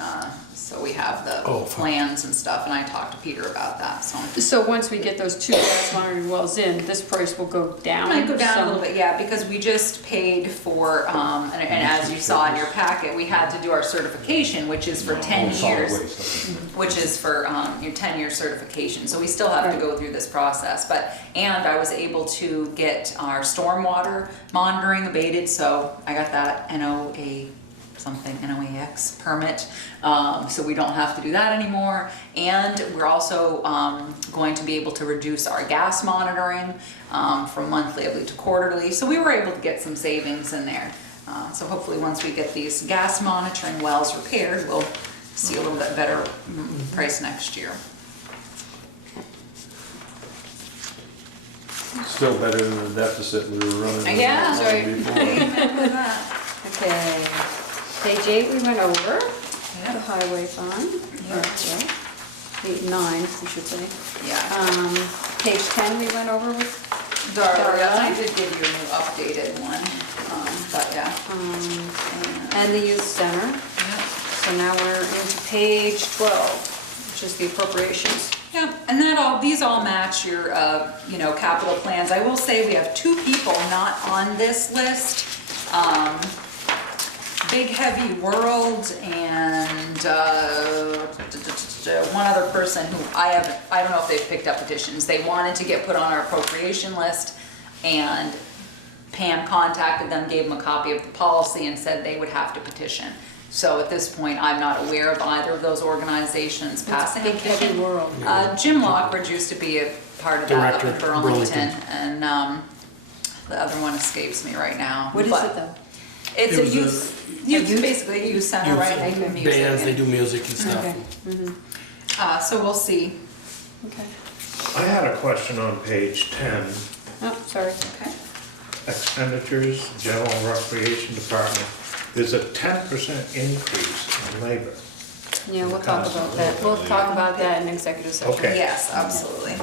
So we have the Oh, fine. plans and stuff, and I talked to Peter about that, so. So once we get those 2 gas monitoring wells in, this price will go down? Might go down a some? little bit, yeah, because we just paid for, and as you saw in your packet, we had to do our certification, which is for 10 Solid years. waste. Which is for your 10-year certification, so we still have to go through this process, and I was able to get our stormwater monitoring abated, so I got that NOAX permit, so we don't have to do that anymore, and we're also going to be able to reduce our gas monitoring from monthly, I believe, to quarterly, so we were able to get some savings in there. So hopefully once we get these gas monitoring wells repaired, we'll see a little bit better price next year. Still better than the deficit we were running. Yeah, right. before. Remember that? Okay, page 8 we went over, the Yeah. highway fund. Yeah. Okay. 8 and 9, we should say. Yeah. Page 10 we went over with, Dara, I did give you a new updated one, but yeah. and the youth center. Yeah. So now we're into page 12, which is the appropriations. Yeah, and these all match your, capital plans. I will say we have 2 people not on this list. Big Heavy World and one other person who I don't know if they've picked up petitions. They wanted to get put on our appropriation list, and Pam contacted them, gave them a copy of the policy, and said they would have to petition. So at this point, I'm not aware of either of those organizations passing a Big Heavy petition. World. Jim Lockridge used to be a part of that up in Director, Burlington, Burlington. and the other one escapes me right now. What is but it though? It's It a was youth, basically a youth center, right? They do music. Bands, they and- do music and stuff. Okay. So we'll see. Okay. I had a question on page 10, Oh, sorry. Okay. expenditures, general recreation department. There's a 10% increase in labor. Yeah, we'll talk about that. We'll talk about that in executive session. Okay. Yes, absolutely.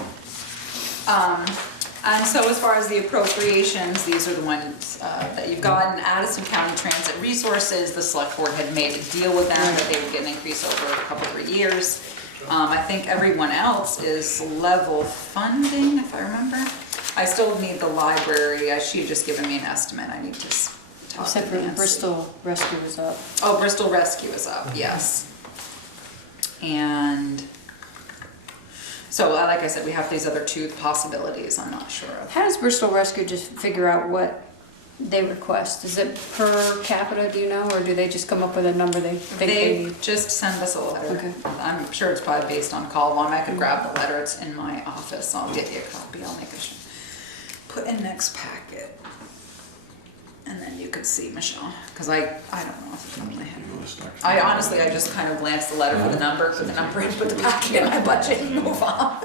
And so as far as the appropriations, these are the ones that you've gotten. Addison County Transit Resources, the select board had made a deal with them that they would get an increase over a couple of years. I think everyone else is level funding, if I remember. I still need the library. She had just given me an estimate. I need to talk to Except for Nancy. Bristol Rescue is up. Oh, Bristol Rescue is up, yes. And so, like I said, we have these other 2 possibilities I'm not sure of. How does Bristol Rescue just figure out what they request? Is it per capita, do you know, or do they just come up with a number they think they They need? just send us a letter. Okay. I'm sure it's probably based on call volume. I could grab the letter, it's in my office, I'll get you a copy, I'll make a, put in next packet. And then you could see, Michelle, because I don't know off the top of my head. I honestly, I just kind of glanced the letter for the number, put the number in, put the packet in my budget and move on.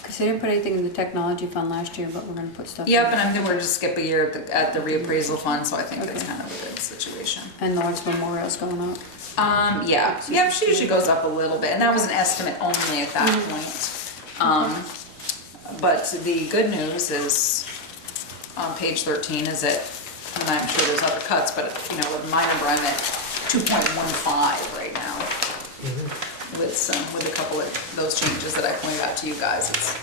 Because they didn't put anything in the technology fund last year, but we're gonna put stuff. Yep, in. and I'm gonna just skip a year at the reappraisal fund, so I think that's Okay. kind of a good situation. And Lawrence Memorial's going up. Yeah, she usually goes up a little bit, and that was an estimate only at that point. But the good news is, on page 13, is that, and I'm sure there's other cuts, but with my number, I'm at 2.15 right now. With a couple of those changes that I pointed out to you guys, it's,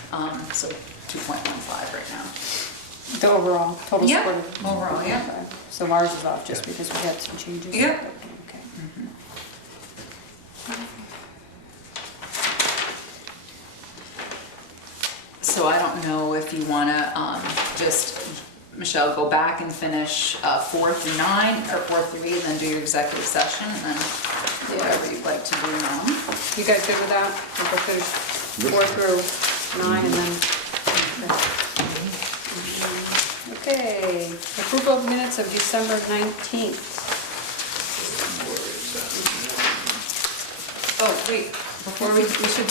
so 2.15 right now. The overall, total Yeah, support. overall, yeah. Okay. So ours is off just because we had some changes. Yeah. Okay. So I don't know if you wanna, just, Michelle, go back and finish 4 through 9, or 4 through 8, and then do your executive session, and then whatever you'd like to do now. You guys good with that? We'll go finish 4 through 9 and then. Okay, approval of minutes of December 19th. Oh, wait, before we should,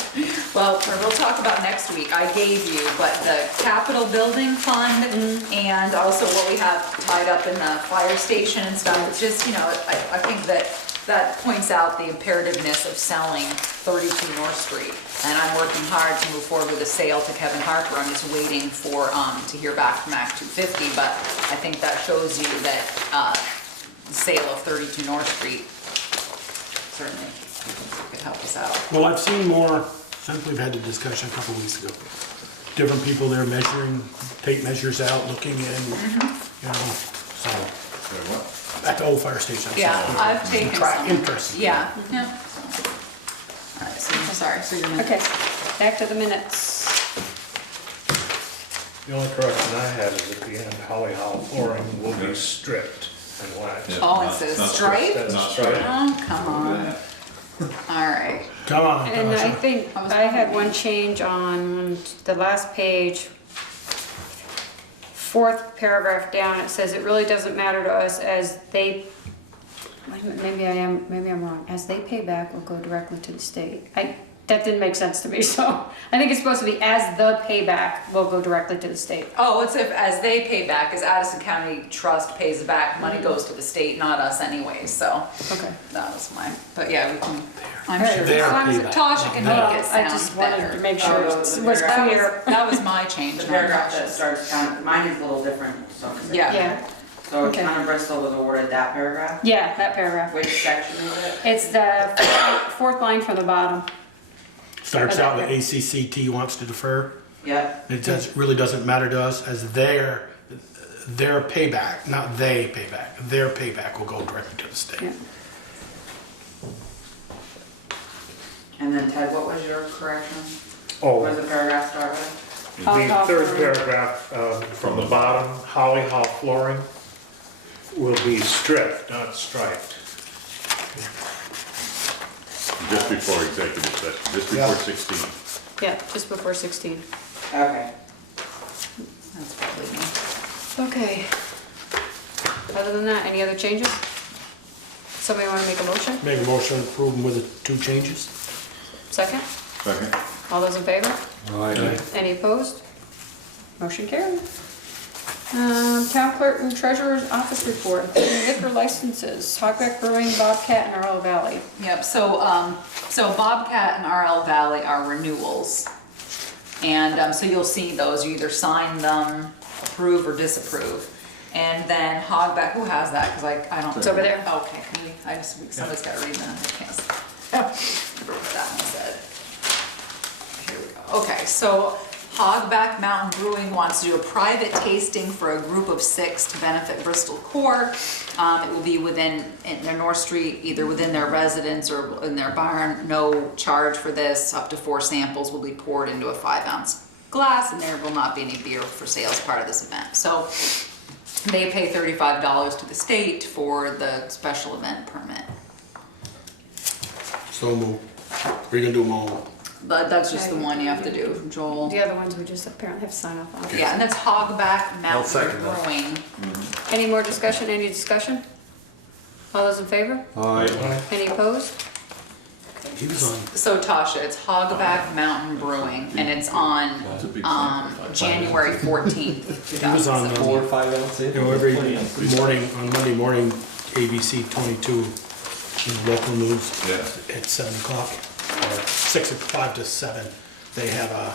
well, we'll talk about next week, I gave you, but the capital building fund and also what we have tied up in the fire station and stuff, it's just, I think that that points out the imperativeness of selling 32 North Street. And I'm working hard to move forward with a sale to Kevin Harper. I'm just waiting for, to hear back from Act 250, but I think that shows you that, the sale of 32 North Street certainly could help us out. Well, I've seen more, since we've had the discussion a couple weeks ago. Different people there measuring, tape measures out, looking in, you know, so. At the old fire station. Yeah, I've taken some. Interesting. Yeah, yeah. All right, so, sorry, so you're gonna. Okay, back to the minutes. The only correction I had is at the end, Holly Hall flooring will be stripped and waxed. Oh, it says stripe? That's striped. Oh, come on. All right. Come on, And I Tasha. think I had one change on the last page. Fourth paragraph down, it says it really doesn't matter to us as they, maybe I'm wrong, as they pay back will go directly to the state. That didn't make sense to me, so I think it's supposed to be as the payback will go directly to the state. Oh, it's if, as they pay back, as Addison County Trust pays back, money goes to the state, not us anyway, so. Okay. That was mine, but yeah, we can, I'm Alright, sure. Their as long as payback, Tasha can not make it I sound just wanted to better. make sure it was clear. That was my change. The not paragraph that Tasha's. starts down, mine is a little different, so. Yeah. Yeah, So Okay. Town of Bristol was awarded that paragraph? yeah, that paragraph. Which section is it? It's the fourth line from the bottom. Starts out with ACCT wants to defer. Yep. It really doesn't matter to us as their payback, not they payback. Their payback will go directly to the state. Yeah. And then Ted, what was your correction? Oh, Where does the paragraph start with? the Holly Hall third flooring. paragraph from the bottom, Holly Hall flooring will be stripped, not striped. Just before executive session, just before 16. Yeah, just before 16. Okay. That's probably me. Okay. Other than that, any other changes? Somebody want to make a motion? Make a motion to approve them with the 2 changes. Second? Second. All those in favor? Aye. Any opposed? Motion carried. Town clerk and treasurer's office report, including liquor licenses, Hogback Brewing, Bobcat, and RL Valley. Yep, so, so Bobcat and RL Valley are renewals. And, so you'll see those, you either sign them, approve or disapprove. And then Hogback, who has that? Cause I don't. It's over there. Okay, can we, somebody's gotta read that, I can't. Remember what that one said. Here we go. Okay, so Hogback Mountain Brewing wants to do a private tasting for a group of 6 to benefit Bristol Core. It will be in their North Street, either within their residence or in their barn. No charge for this. Up to 4 samples will be poured into a 5-ounce glass, and there will not be any beer for sale as part of this event. So they pay $35 to the state for the special event permit. So move. We're gonna do them all. But that's just the one you have to do, Joel. The other ones we just apparently have to sign off on. Yeah, and that's Hogback Mountain second that. Brewing. Any more discussion, any discussion? All those in favor? Aye. Any opposed? He was on. So Tasha, it's Hogback Mountain Brewing, and it's on, January 14th, He was on 2017. 4 or 5 ounces. You know, every morning, on Monday morning, ABC 22, in the local news, Yeah. at 7 o'clock, or 5 to 7, they have a,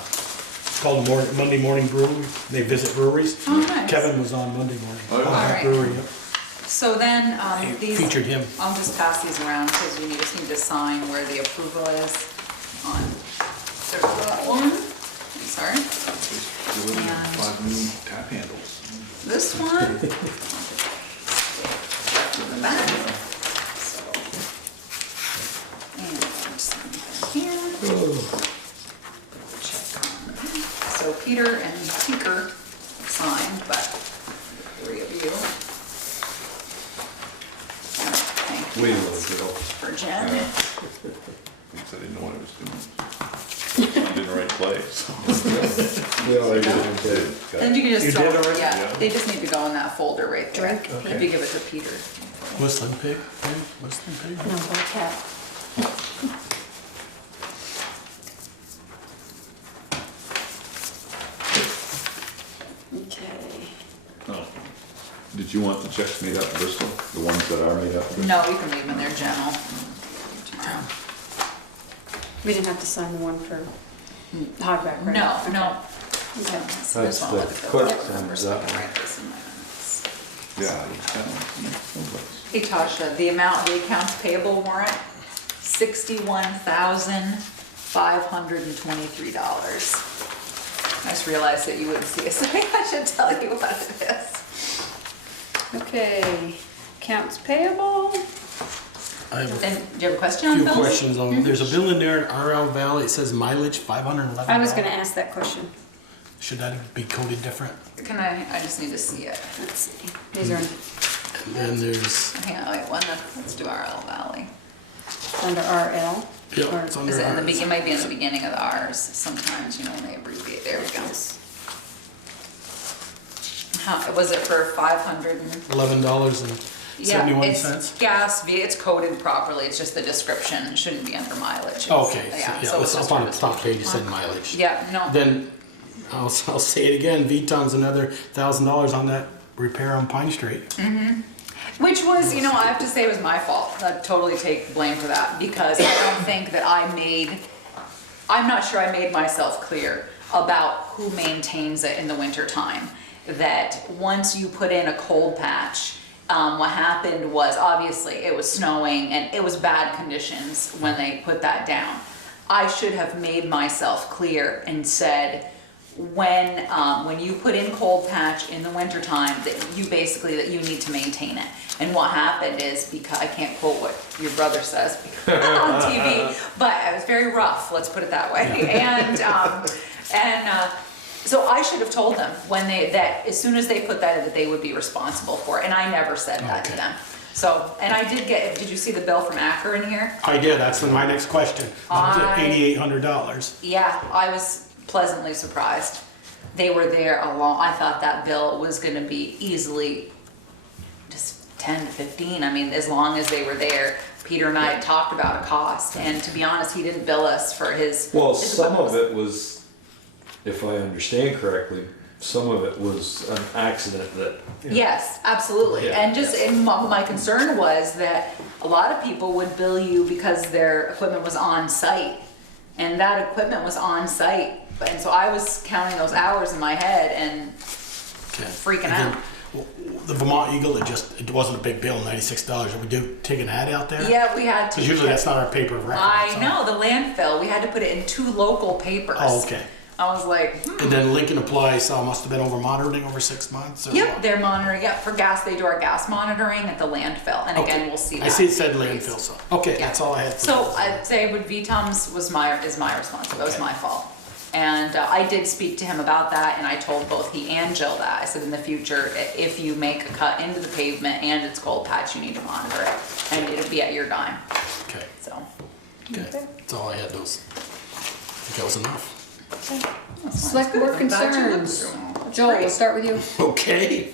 it's called Monday Morning Brew. They visit breweries. Oh, nice. Kevin was on Monday morning. Oh, yeah. Hogback Alright. Brewery, yep. So then, They these, featured him. I'll just pass these around, because you just need to sign where the approval is on, there's that one, I'm sorry. And 5 new tap handles. this one. The back. And something here. Check on. So Peter and Tinker signed, but the 3 of you. Thank Wait a you little, Joe. for Jen. Because I didn't know what I was doing. I'm in the right place. And you can just You throw did it, already? yeah, they just need to go in that folder right there. Drink. If you give it to Peter. Whistling Pig, right? Whistling Pig? No, Bobcat. Okay. Did you want the checks made out in Bristol? The ones that are made out in Bristol? No, you can leave them in there general. Tomorrow. We didn't have to sign the one for Hogback, right? No, no. Okay. So this one, the look at the clerk bill number, signs so I that can one. write this in my minutes. Yeah. Hey Tasha, the amount, the accounts payable warrant, $61,523. I just realized that you wouldn't see it, so I should tell you what it is. Okay, accounts payable. I have And do you have a question a on few bills? questions on, there's a bill in there in RL Valley, it says mileage $511. I was gonna ask that question. Should that be coded different? Can I just need to see it. Let's see. These are And then there's, Hang on, wait, let's do RL Valley. under RL. yep, Or- it's under Is it in the, ours. it might be in the beginning of the Rs, sometimes, you know, when they abbreviate, there we go. How, was it for 500 and? Yeah, it's $11.71. gas, it's coded properly, it's just the description, it shouldn't be under mileage. It's- Okay, so, yeah, so it's just up on for the top page, it description. said mileage. Yeah, no, Then, I'll say it again, VTOM's another $1,000 on that repair on Pine Street. which was, you know, I have to say was my fault, I totally take blame for that, because I don't think that I'm not sure I made myself clear about who maintains it in the winter time. That once you put in a cold patch, what happened was, obviously, it was snowing and it was bad conditions when they put that down. I should have made myself clear and said, when you put in cold patch in the wintertime, that you need to maintain it. And what happened is, because I can't quote what your brother says on TV, but it was very rough, let's put it that way. So I should have told them that as soon as they put that in, that they would be responsible for it, and I never said that to Okay. them. So, and I did you see the bill from Acker in here? I did, that's my next question. $8,800. Yeah, I was pleasantly surprised. They were there I thought that bill was gonna be easily just 10 to 15. I mean, as long as they were there. Peter and I had talked about a cost, and to be honest, he didn't bill us for his. Well, his some of equipment. it was, if I understand correctly, some of it was an accident that, Yes, absolutely. Yeah. And my concern was that a lot of people would bill you because their equipment was on site. And that equipment was on site. And so I was counting those hours in my head and freaking out. The Vermont Eagle, it wasn't a big bill, $96. Did we take an ad out there? Yeah, we had to. Because usually that's not our paper of record. I so. know, the landfill, we had to put it in 2 local papers. Oh, okay. I was like, And then Lincoln Apply, so must have been over monitoring over 6 months? Or Yep, what? they're monitoring, for gas, they do our gas monitoring at the landfill, and again, Okay. we'll see that. I see it said landfill, so, okay, Yeah. that's all I had. for So that. I'd say with VTOM's is my responsibility, that was my fault. And I did speak to him about that, and I told both he and Jill that. I said, in the future, if you make a cut into the pavement and it's cold patch, you need to monitor it, and it'll be at your dime, Okay, so. okay, that's all I had, those. I think that was enough. Select board I'm glad you looked concerns. through them. That's Joel, we'll great. start with you. Okay.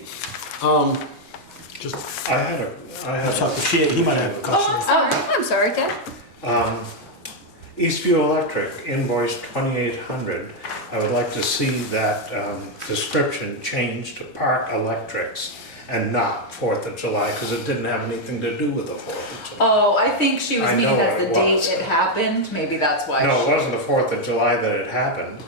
Just, I had he might have a question. Oh, I'm sorry, Ted. Eastview Electric invoice 2,800. I would like to see that description changed to Park Electrics and not 4th of July, because it didn't have anything to do with the 4th of July. Oh, I think she was I meaning know that's the it date was. it happened, maybe that's why. No, it wasn't the 4th of July that it happened.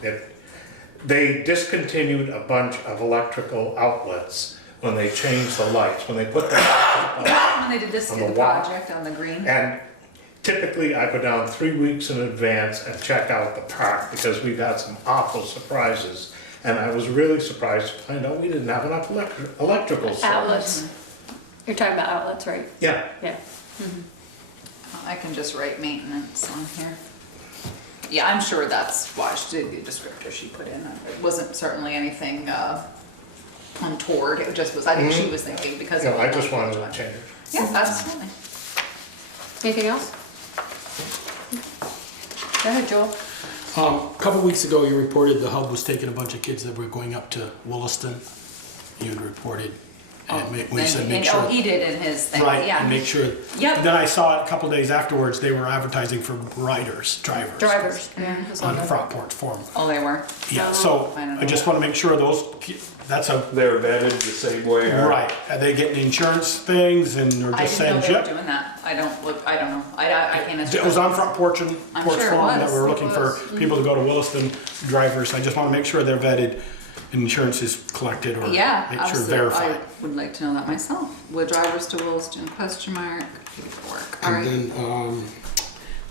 They discontinued a bunch of electrical outlets when they changed the lights, when they put the When they did this On the the wall. project on the green. And typically, I go down 3 weeks in advance and check out the park, because we've had some awful surprises. And I was really surprised to find out we didn't have enough electrical service. Outlets. You're talking about outlets, right? Yeah, Yeah. I can just write maintenance on here. Yeah, I'm sure that's why she did the descriptor she put in. It wasn't certainly anything untoward, it just was, I think she was thinking because of. I just wanted to change it. Yeah, absolutely. Anything else? Go ahead, Joel. A couple weeks ago, you reported the hub was taking a bunch of kids that were going up to Williston. You had reported And we said, make sure. Oh, he did in his thing, Right, yeah. and make sure. Yep. Then I saw it a couple days afterwards, they were advertising for drivers. Drivers, yeah. it's On the there. front porch for them. Oh, they were? Yeah, so I don't I just wanna make sure that's a, They're vetted the same way. right, are they getting insurance things and they're I just didn't know saying, they were yep. doing that. I don't know. I can't answer. It was on front porch and I'm porch sure it forum that was. we're It looking for was. people to go to Williston, drivers. I just wanna make sure they're vetted and insurance is collected or Yeah, make sure absolutely. verified. I would like to know that myself. Would drivers to Williston, question mark, paperwork. All right.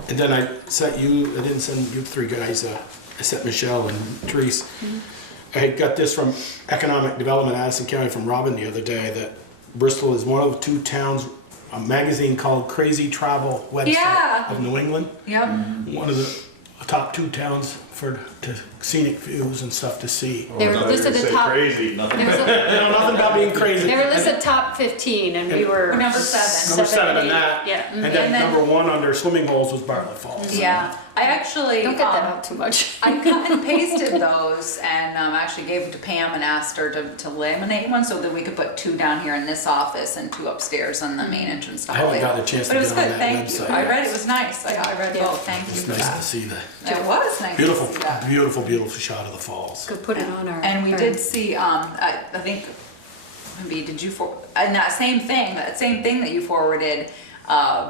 And then I sent you, I didn't send you three guys, I sent Michelle and Therese. Mm-hmm. I got this from Economic Development Addison County from Robin the other day, that Bristol is one of the two towns, a magazine called Crazy Travel Website Yeah. of New England. Yep. One of the top two towns to scenic views and stuff to see. They were listed at top, Crazy, nothing. there was a- You know, nothing about being crazy. they were listed top 15 and we were. We're number 7. Number 7 in 8. that. Yeah. And And then then- number 1 under swimming holes was Bartlett Falls. Yeah. I actually. Don't get that out too much. I cut and pasted those and actually gave them to Pam and asked her to laminate one so that we could put 2 down here in this office and 2 upstairs on the main entrance. I haven't gotten a chance to But it was get on good, that thank you. website I yet. read it, was nice. I read Yeah. both, thank you It's for nice that. to see the It was nice beautiful, to see that. beautiful shot of the falls. Could put it on our. And we our- did see, I think, maybe did you, and that same thing that you forwarded,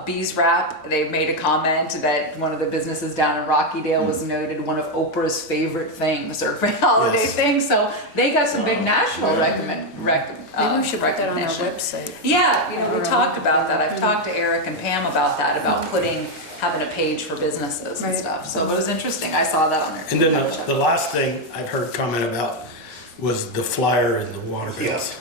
Bees Wrap, they made a comment that one of the businesses down in Rockydale was noted one of Oprah's favorite things or holiday Yes. things, so they got some big national Maybe we should put that on our recognition. website. Yeah, you know, we Or, talked about that. I've talked to Eric and Pam about that, about having a page for businesses and Right. stuff. So it was interesting. I saw that on there. And then the last thing I've heard comment about was the flyer and the water bills.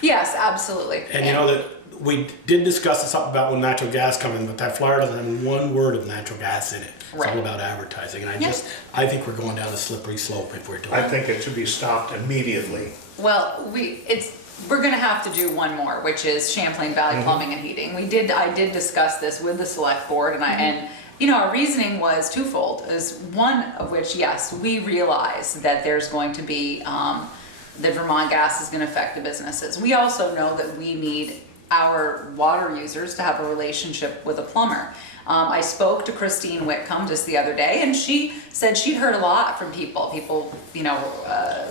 Yes, absolutely. And you know that we did discuss something about when natural gas coming, but that flyer doesn't have one word of natural gas in it. It's Right. all about advertising, and Yeah. I think we're going down a slippery slope if we're doing I it. think it should be stopped immediately. Well, we're gonna have to do one more, which is Champlain Valley Plumbing and Heating. I did discuss this with the select board and you know, our reasoning was twofold, is one of which, yes, we realize that there's going to be, that Vermont gas is gonna affect the businesses. We also know that we need our water users to have a relationship with a plumber. I spoke to Christine Whitcomb just the other day, and she said she'd heard a lot from people. You know,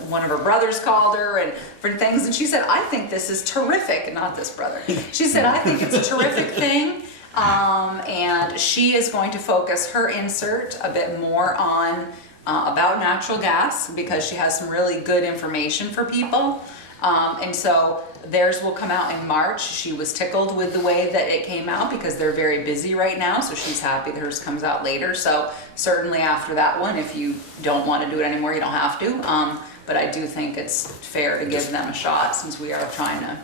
one of her brothers called her and for things, and she said, I think this is terrific, not this brother. She said, I think it's a terrific thing, and she is going to focus her insert a bit more on about natural gas, because she has some really good information for people. And so theirs will come out in March. She was tickled with the way that it came out because they're very busy right now, so she's happy that hers comes out later. So certainly after that one, if you don't want to do it anymore, you don't have to. But I do think it's fair to give them a shot since we are trying to.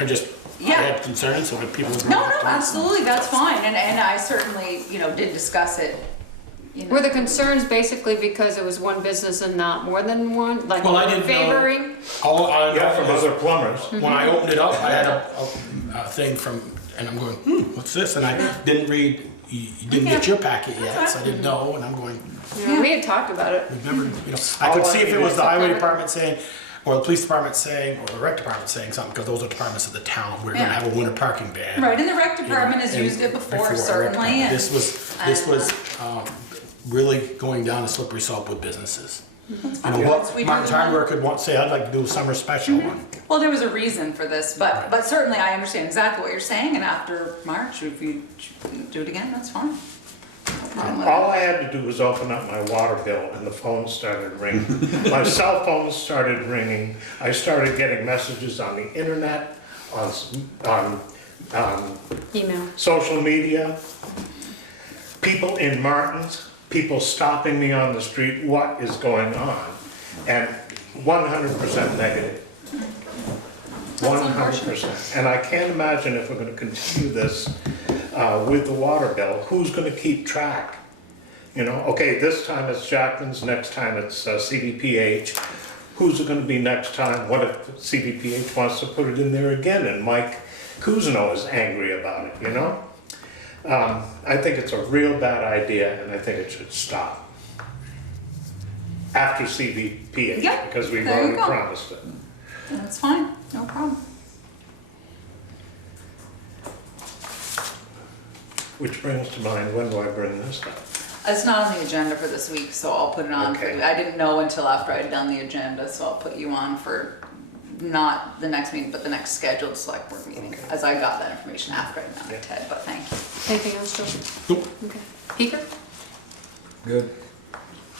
I had concerns, so if people. No, absolutely, that's fine. And I certainly, you know, did discuss it. You know. Were the concerns basically because it was one business and not more than one? Like Well, I didn't know. favoring? All I Yeah, know from is other plumbers. when I opened it up, I had a thing from, and I'm going, what's this? And I didn't read, you didn't get your packet yet, so I didn't know, and I'm going, Yeah, we had talked about it. we've never, you know, I could see if it was the highway department saying, or the police department saying, or the rec department saying something, because those are departments of the town, we're gonna Yeah. have a winter parking ban. Right, and the rec department has And used it before, rec certainly. department. And This was really going down a slippery slope with businesses. You know, fine. what We do Martin the one. Timer could want to say, I'd like to do a summer special one. Well, there was a reason for this, but certainly I understand exactly what you're saying, and after March, if you do it again, that's fine. No problem with All it. I had to do was open up my water bill and the phone started ringing. My cell phone started ringing. I started getting messages on the internet, on Email. social media, people in Martin's, people stopping me on the street, what is going on? And 100% negative. 100%. And I can't imagine if we're gonna continue this with the water bill, who's gonna keep track? You know, okay, this time it's Jackman's, next time it's CDPH. Who's it gonna be next time? What if CDPH wants to put it in there again and Mike Cousineau is angry about it, you know? I think it's a real bad idea and I think it should stop. After CDPH, Yeah, because we've there you already go. promised it. That's fine, no problem. Which brings to mind, when do I bring this up? It's not on the agenda for this week, so I'll put it on for Okay. you. I didn't know until after I'd done the agenda, so I'll put you on for not the next meeting, but the next scheduled select board meeting, Okay. as I got that information after I'd met with Ted, but thank you. Anything else, Joseph? Nope. Okay. Peter? Good.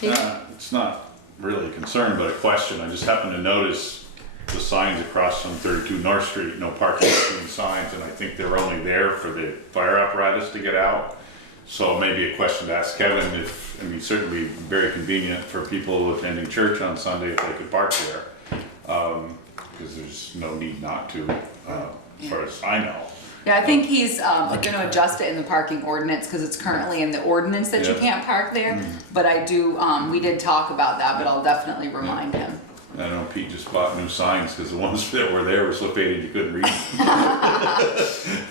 Peter? It's not really a concern, but a question. I just happened to notice the signs across from 32 North Street, no parking between signs, and I think they're only there for the fire apparatus to get out. So maybe a question to ask Kevin if, I mean, certainly very convenient for people attending church on Sunday if they could park there. Because there's no need not to, as far as I know. Yeah, I think he's gonna adjust it in the parking ordinance, because it's currently in the ordinance that you Yeah. can't park there. But I do, we did talk about that, but I'll definitely remind him. I know Pete just bought new signs because the ones that were there were so faded you couldn't read them.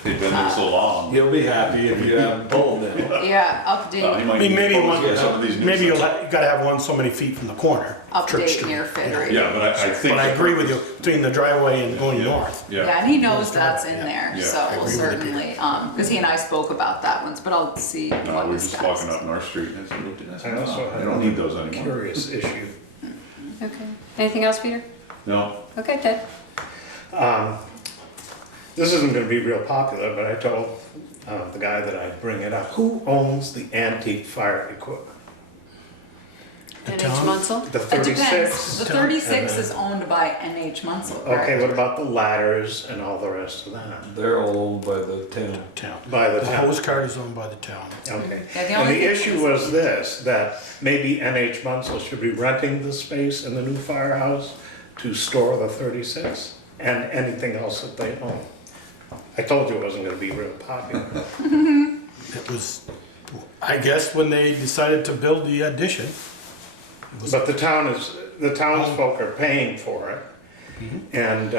They've been there so long. You'll be happy if you haven't told them. Yeah, He update, might I mean, need maybe to one, get some of these new maybe you signs. gotta have one so many feet from the corner. Church update Street, near you fit, know. right? Yeah, but I think. But I agree with you, between the driveway and going Yeah. north. Yeah, and he knows that's in Yeah. there, Yeah. so I we'll agree with you, certainly, because he and I spoke about that once, but I'll see No, what we're his just status walking is. up North Street and I said, I also I have don't need those anymore. Curious issue. Okay. Anything else, Peter? No, Okay, Ted? This isn't gonna be real popular, but I told the guy that I'd bring it up. Who owns the antique fire equipment? NH town? Munsell? The It depends, 36? the 36 is owned by NH Munsell, Okay, correct? what about the ladders and all the rest of that? They're all owned by the town. Town. By the The town? hose cart is owned by the town. Okay. Yeah, the And only the thing issue is- was this, that maybe NH Munsell should be renting the space in the new firehouse to store the 36 and anything else that they own. I told you it wasn't gonna be real popular. It was, I guess, when they decided to build the addition. It was- But the townsfolk are paying for it. And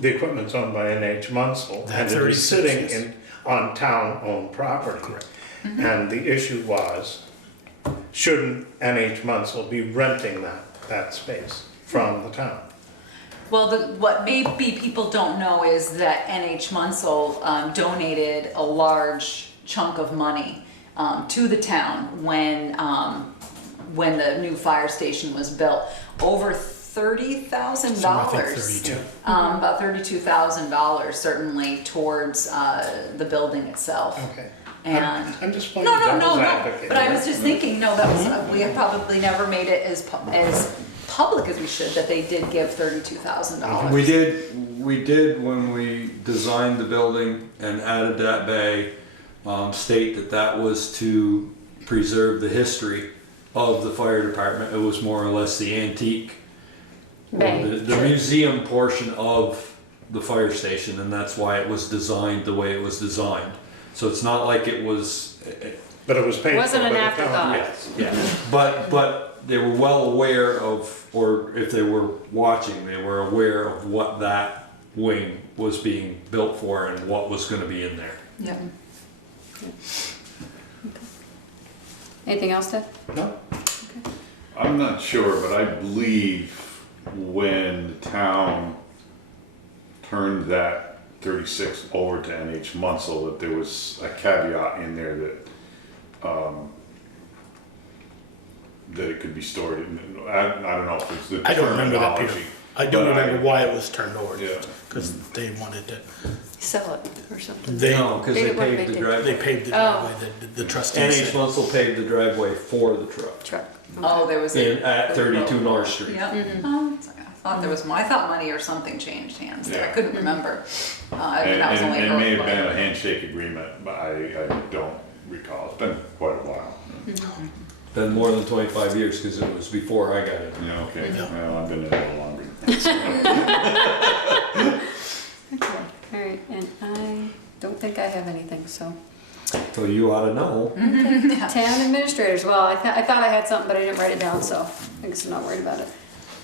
the equipment's owned by NH Munsell. That And it is 36 sitting is- on town-owned property. Correct. And the issue was, shouldn't NH Munsell be renting that space from the town? Well, what maybe people don't know is that NH Munsell donated a large chunk of money to the town when the new fire station was built. Over $30,000. So I think 32. About $32,000 certainly towards the building itself. Okay. And I'm just playing no, devil's no. advocate. But I was just thinking, no, that was we have probably never made it as public as we should, that they did give $32,000. We did when we designed the building and added that bay, state that that was to preserve the history of the fire department. It was more or less the antique, or Bay. the museum portion of the fire station, and that's why it was designed the way it was designed. So it's not like it was, But it was paid for Wasn't by an the afterthought. town. yeah, but they were well aware of, or if they were watching, they were aware of what that wing was being built for and what was gonna be in there. Yeah. Anything else, Ted? No? I'm not sure, but I believe when the town turned that 36 over to NH Munsell, that there was a caveat in there that it could be stored in, I don't know if it's the I don't remember that, Peter. terminology, I do but remember why it was turned over. Yeah. Because they wanted to, Sell it or something. they Because They they did what paved they the did. driveway. They paved the Oh. driveway, the trustees. NH said. Munsell paved the driveway for the truck Truck. Oh, there was at 32 North Street. Yeah. Oh, I thought there was more. I thought money or something changed hands there. I Yeah. couldn't remember. I mean, And, that was only and it may have early. been a handshake agreement, but I don't recall, it's been quite a while. Been more than 25 years because it was before I got it. Yeah, okay, well, I've been there a little longer. Okay, all right, and I don't think I have anything, so. So you ought to know. Town administrators, well, I thought I had something, but I didn't write it down, so I guess I'm not worried about it.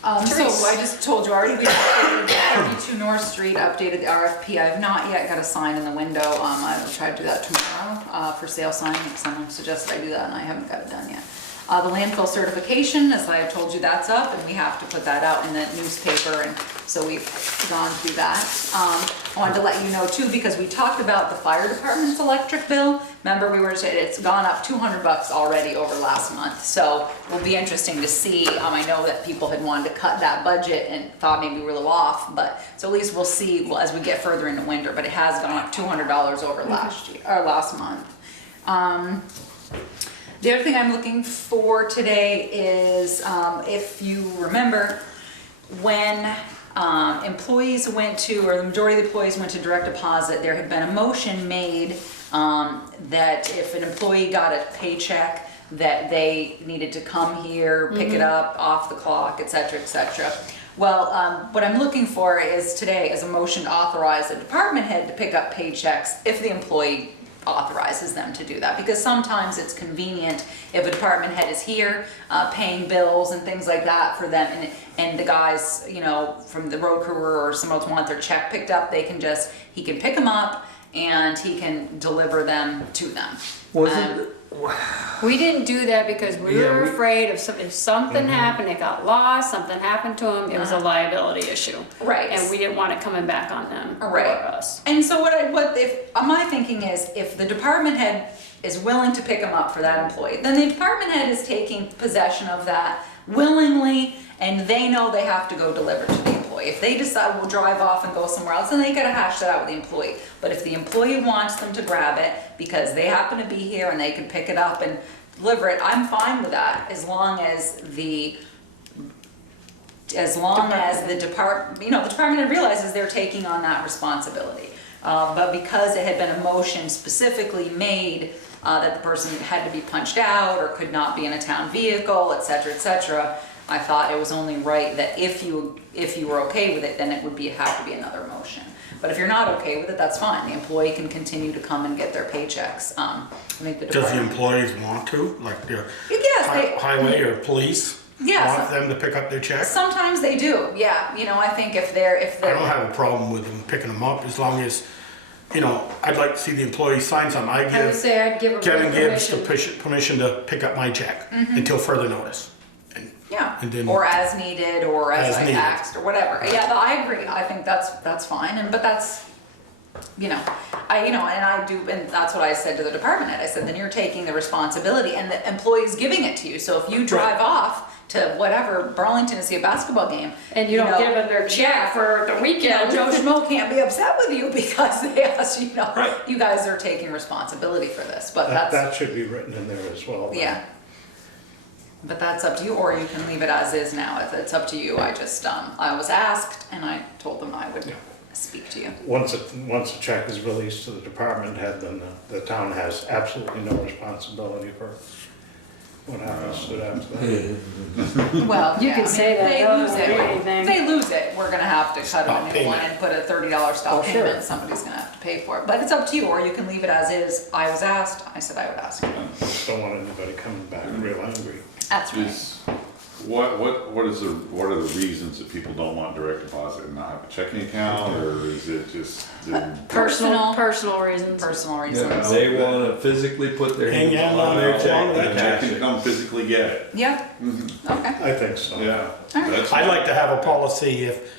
So Therese. I just told you already, we updated 32 North Street, updated the RFP. I have not yet got a sign in the window. I will try to do that tomorrow for sale sign. Someone suggested I do that and I haven't got it done yet. The landfill certification, as I told you, that's up, and we have to put that out in the newspaper, and so we've gone through that. I wanted to let you know too, because we talked about the fire department's electric bill. Remember, we were saying it's gone up $200 already over last month, so it'll be interesting to see. I know that people had wanted to cut that budget and thought maybe we were a little off, but so at least we'll see as we get further into winter. But it has gone up $200 over last year or last month. The other thing I'm looking for today is, if you remember, when employees went to, or the majority of the employees went to direct deposit, there had been a motion made that if an employee got a paycheck, that they needed to come here, pick it up off the clock, et cetera, et cetera. Well, what I'm looking for is today is a motion to authorize the department head to pick up paychecks if the employee authorizes them to do that, because sometimes it's convenient if a department head is here paying bills and things like that for them, and the guys, you know, from the road crew or someone else want their check picked up, they can just, he can pick them up and he can deliver them to them. We didn't do that because we Yeah, were we- afraid if something happened, it got lost, something happened to them, it was a liability issue. Right. And we didn't want it coming back on them or Right. us. And so my thinking is, if the department head is willing to pick them up for that employee, then the department head is taking possession of that willingly, and they know they have to go deliver to the employee. If they decide we'll drive off and go somewhere else, then they gotta hash that out with the employee. But if the employee wants them to grab it because they happen to be here and they can pick it up and deliver it, I'm fine with that, as long as the department, you know, the department head realizes they're taking on that responsibility. But because it had been a motion specifically made that the person had to be punched out or could not be in a town vehicle, et cetera, I thought it was only right that if you were okay with it, then it would have to be another motion. But if you're not okay with it, that's fine. The employee can continue to come and get their paychecks. I think the Does the department. employees want to, like the Yes, highway or police? Yes. Want them to pick up their check? sometimes they do, yeah. You know, I think if they're. I don't have a problem with them picking them up as long as, you know, I'd like to see the employee sign something. I would say I'd give them Kevin gives the permission. permission to pick up my check until further notice. Yeah, And then- or as needed, or as As I needed. asked, or whatever. Yeah, I agree. I think that's fine, but that's, you know, and that's what I said to the department head. I said, then you're taking the responsibility, and the employee's giving it to you. So if you drive off to whatever, Burlington to see a basketball game, And you don't know, give them their check for the you know, weekend. Joe Schmo can't be upset with you because they asked, you know, Right. you guys are taking responsibility for this, but that's. That should be written in there as well. then. Yeah. But that's up to you, or you can leave it as is now. It's up to you. I just, I was asked and I told them I would speak to you. Once a check is released to the department head, then the town has absolutely no responsibility for what happens to it after that. Well, You yeah, can I mean, say that, They though, lose or it. anything. If they lose it, we're gonna have to cut Stop them a new one payment. and put a $30 stop Oh, sure. payment. Somebody's gonna have to pay for it. But it's up to you, or you can leave it as is. I was asked, I said I would ask. Don't want anybody coming back real angry. That's right. What are the reasons that people don't want direct deposit and not have a checking account, or is it just? Personal. Personal reasons. Personal Yeah, reasons. they wanna physically put their Hang hands on on their that check long and They cash can it. come physically get it. Yeah, okay. I think so. Yeah. That's- I'd like to have a policy if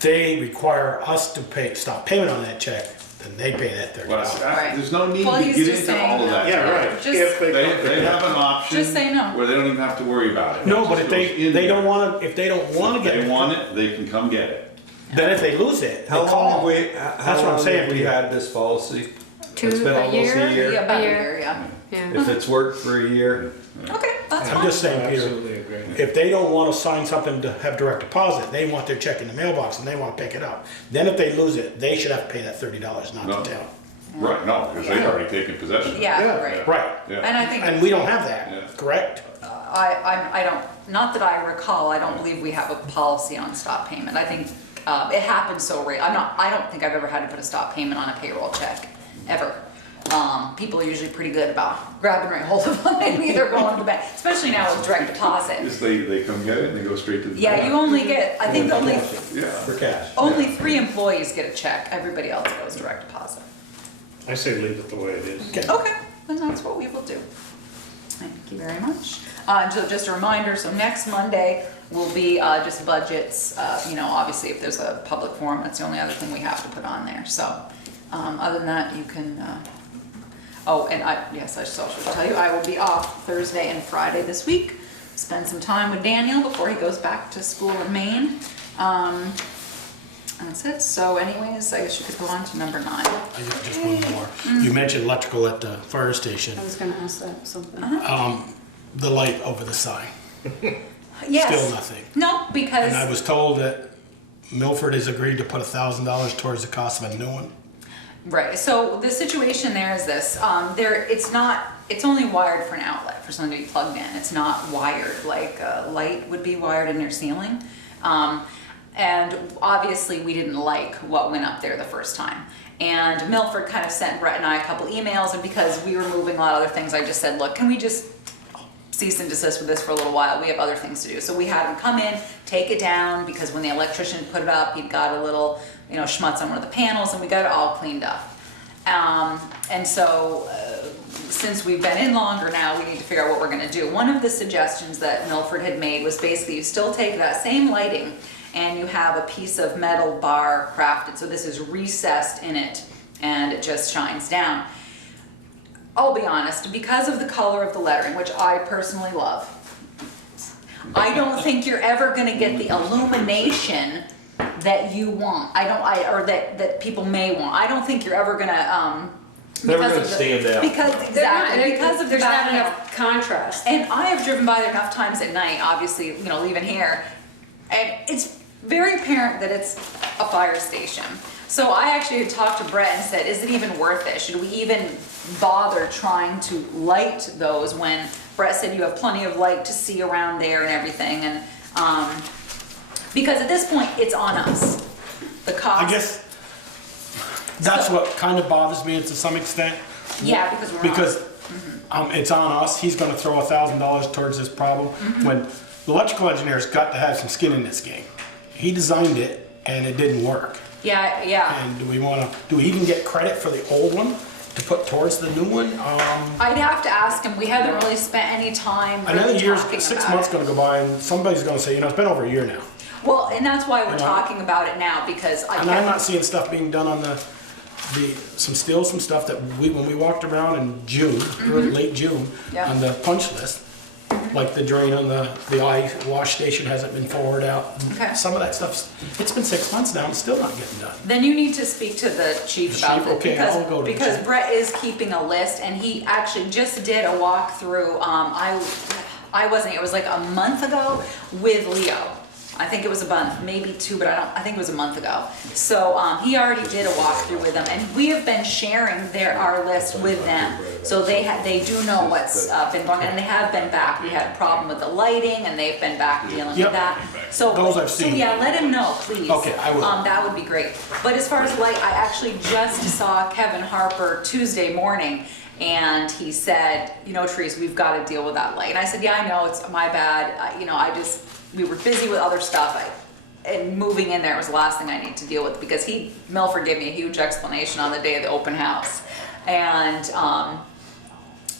they require us to stop payment on that check, then they pay that $30. Well, Right. there's no need Well, to he's get just into saying all of no. that. Yeah, right. Just- If they come They have an option. Just say no. Where they don't even have to worry about it. No, It but just if goes in they there. don't wanna, if they don't wanna If get they it, want it, they can come get it. then if they lose it, How they call. long have we, That's how what I'm long saying have to we you. had this policy? Two- It's been a almost year? a year. Yeah, about a Year. year, yeah. Yeah. If it's worked for a year, Okay, that's I'm fine. just saying, Peter, Absolutely agree. if they don't wanna sign something to have direct deposit, they want their check in the mailbox and they wanna pick it up. Then if they lose it, they should have to pay that $30, not No. the town. Right, no, because they've already taken possession. of it. Yeah, right. Right. Yeah. And I think. And we don't have that, Yeah. correct? I don't, not that I recall, I don't believe we have a policy on stop payment. I think it happens so rare. I don't think I've ever had to put a stop payment on a payroll check, ever. People are usually pretty good about grabbing right hold of them and either going to the bank, especially now with direct deposit. Just they come get it and they go straight to the. Yeah, you only get, I think Yeah. For cash. only 3 employees get a check. Everybody else goes direct deposit. I say leave it the way it is. Okay. Okay, then that's what we will do. Thank you very much. So just a reminder, so next Monday will be just budgets. Obviously if there's a public forum, that's the only other thing we have to put on there. So other than that, you can, I should also tell you, I will be off Thursday and Friday this week. Spend some time with Daniel before he goes back to school in Maine. And that's it. So anyways, I guess you could go on to number 9. I got just one more. You mentioned electrical at the fire station. I was gonna ask that, something. The light over the sign, Yes. still nothing. No, because. And I was told that Milford has agreed to put $1,000 towards the cost of a new one. Right, so the situation there is this, it's only wired for an outlet, for something to be plugged in. It's not wired like a light would be wired in your ceiling. And obviously we didn't like what went up there the first time. And Milford kind of sent Brett and I a couple emails, and because we were moving a lot of other things, I just said, look, can we just cease and desist with this for a little while? We have other things to do. So we had him come in, take it down, because when the electrician put it up, he'd got a little, schmutz on one of the panels, and we got it all cleaned up. And so since we've been in longer now, we need to figure out what we're gonna do. One of the suggestions that Milford had made was basically you still take that same lighting and you have a piece of metal bar crafted. So this is recessed in it and it just shines down. I'll be honest, because of the color of the lettering, which I personally love, I don't think you're ever gonna get the illumination that you want. Or that people may want. I don't think you're ever gonna, Never gonna stand out. because of the There's not background. enough contrast. And I have driven by there enough times at night, obviously, leaving here, and it's very apparent that it's a fire station. So I actually had talked to Brett and said, is it even worth it? Should we even bother trying to light those when Brett said you have plenty of light to see around there and everything? And because at this point, it's on us. The cost. I guess that's what kind of bothers me to some extent. Yeah, because it's on us. He's gonna throw $1,000 towards this problem, when the electrical engineer's got to have some skin in this game. He designed it and it didn't work. Yeah. And do we even get credit for the old one to put towards the new one? I'd have to ask him. We haven't really spent any time Another really year, talking 6 about months it. gonna go by and somebody's gonna say, it's been over a year now. Well, and that's why we're You know? talking about it now, because And I'm not seeing stuff being done on some stuff that when we walked around in June, or late June, Yeah. on the punch list, like the drain on the eye wash station hasn't been forwarded out. Okay. Some of that stuff's, it's been 6 months now and still not getting done. Then you need to speak to the chief The about chief? this, Okay, because, I'll go to the because chief. Brett is keeping a list, and he actually just did a walkthrough, I wasn't, it was like a month ago with Leo. I think it was a month, maybe 2, but I think it was a month ago. So he already did a walkthrough with them, and we have been sharing our list with them. So they do know what's been going on, and they have been back. We had a problem with the lighting, and they've been back dealing Yep. with that. So Those I've seen. So yeah, let him know, please. Okay, I will. That would be great. But as far as light, I actually just saw Kevin Harper Tuesday morning, and he said, Therese, we've got to deal with that light. And I said, yeah, I know, it's my bad. We were busy with other stuff. And moving in there was the last thing I need to deal with, because Milford gave me a huge explanation on the day of the open house. And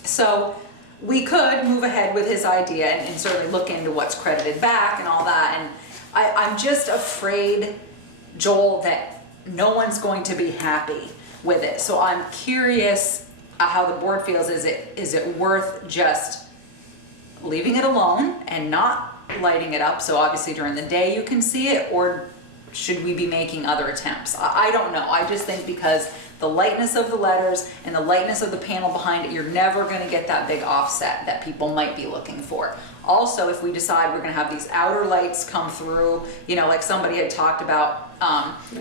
so we could move ahead with his idea and certainly look into what's credited back and all that. And I'm just afraid, Joel, that no one's going to be happy with it. So I'm curious how the board feels. Is it worth just leaving it alone and not lighting it up, so obviously during the day you can see it, or should we be making other attempts? I don't know. I just think because the lightness of the letters and the lightness of the panel behind it, you're never going to get that big offset that people might be looking for. Also, if we decide we're going to have these outer lights come through, like somebody had talked about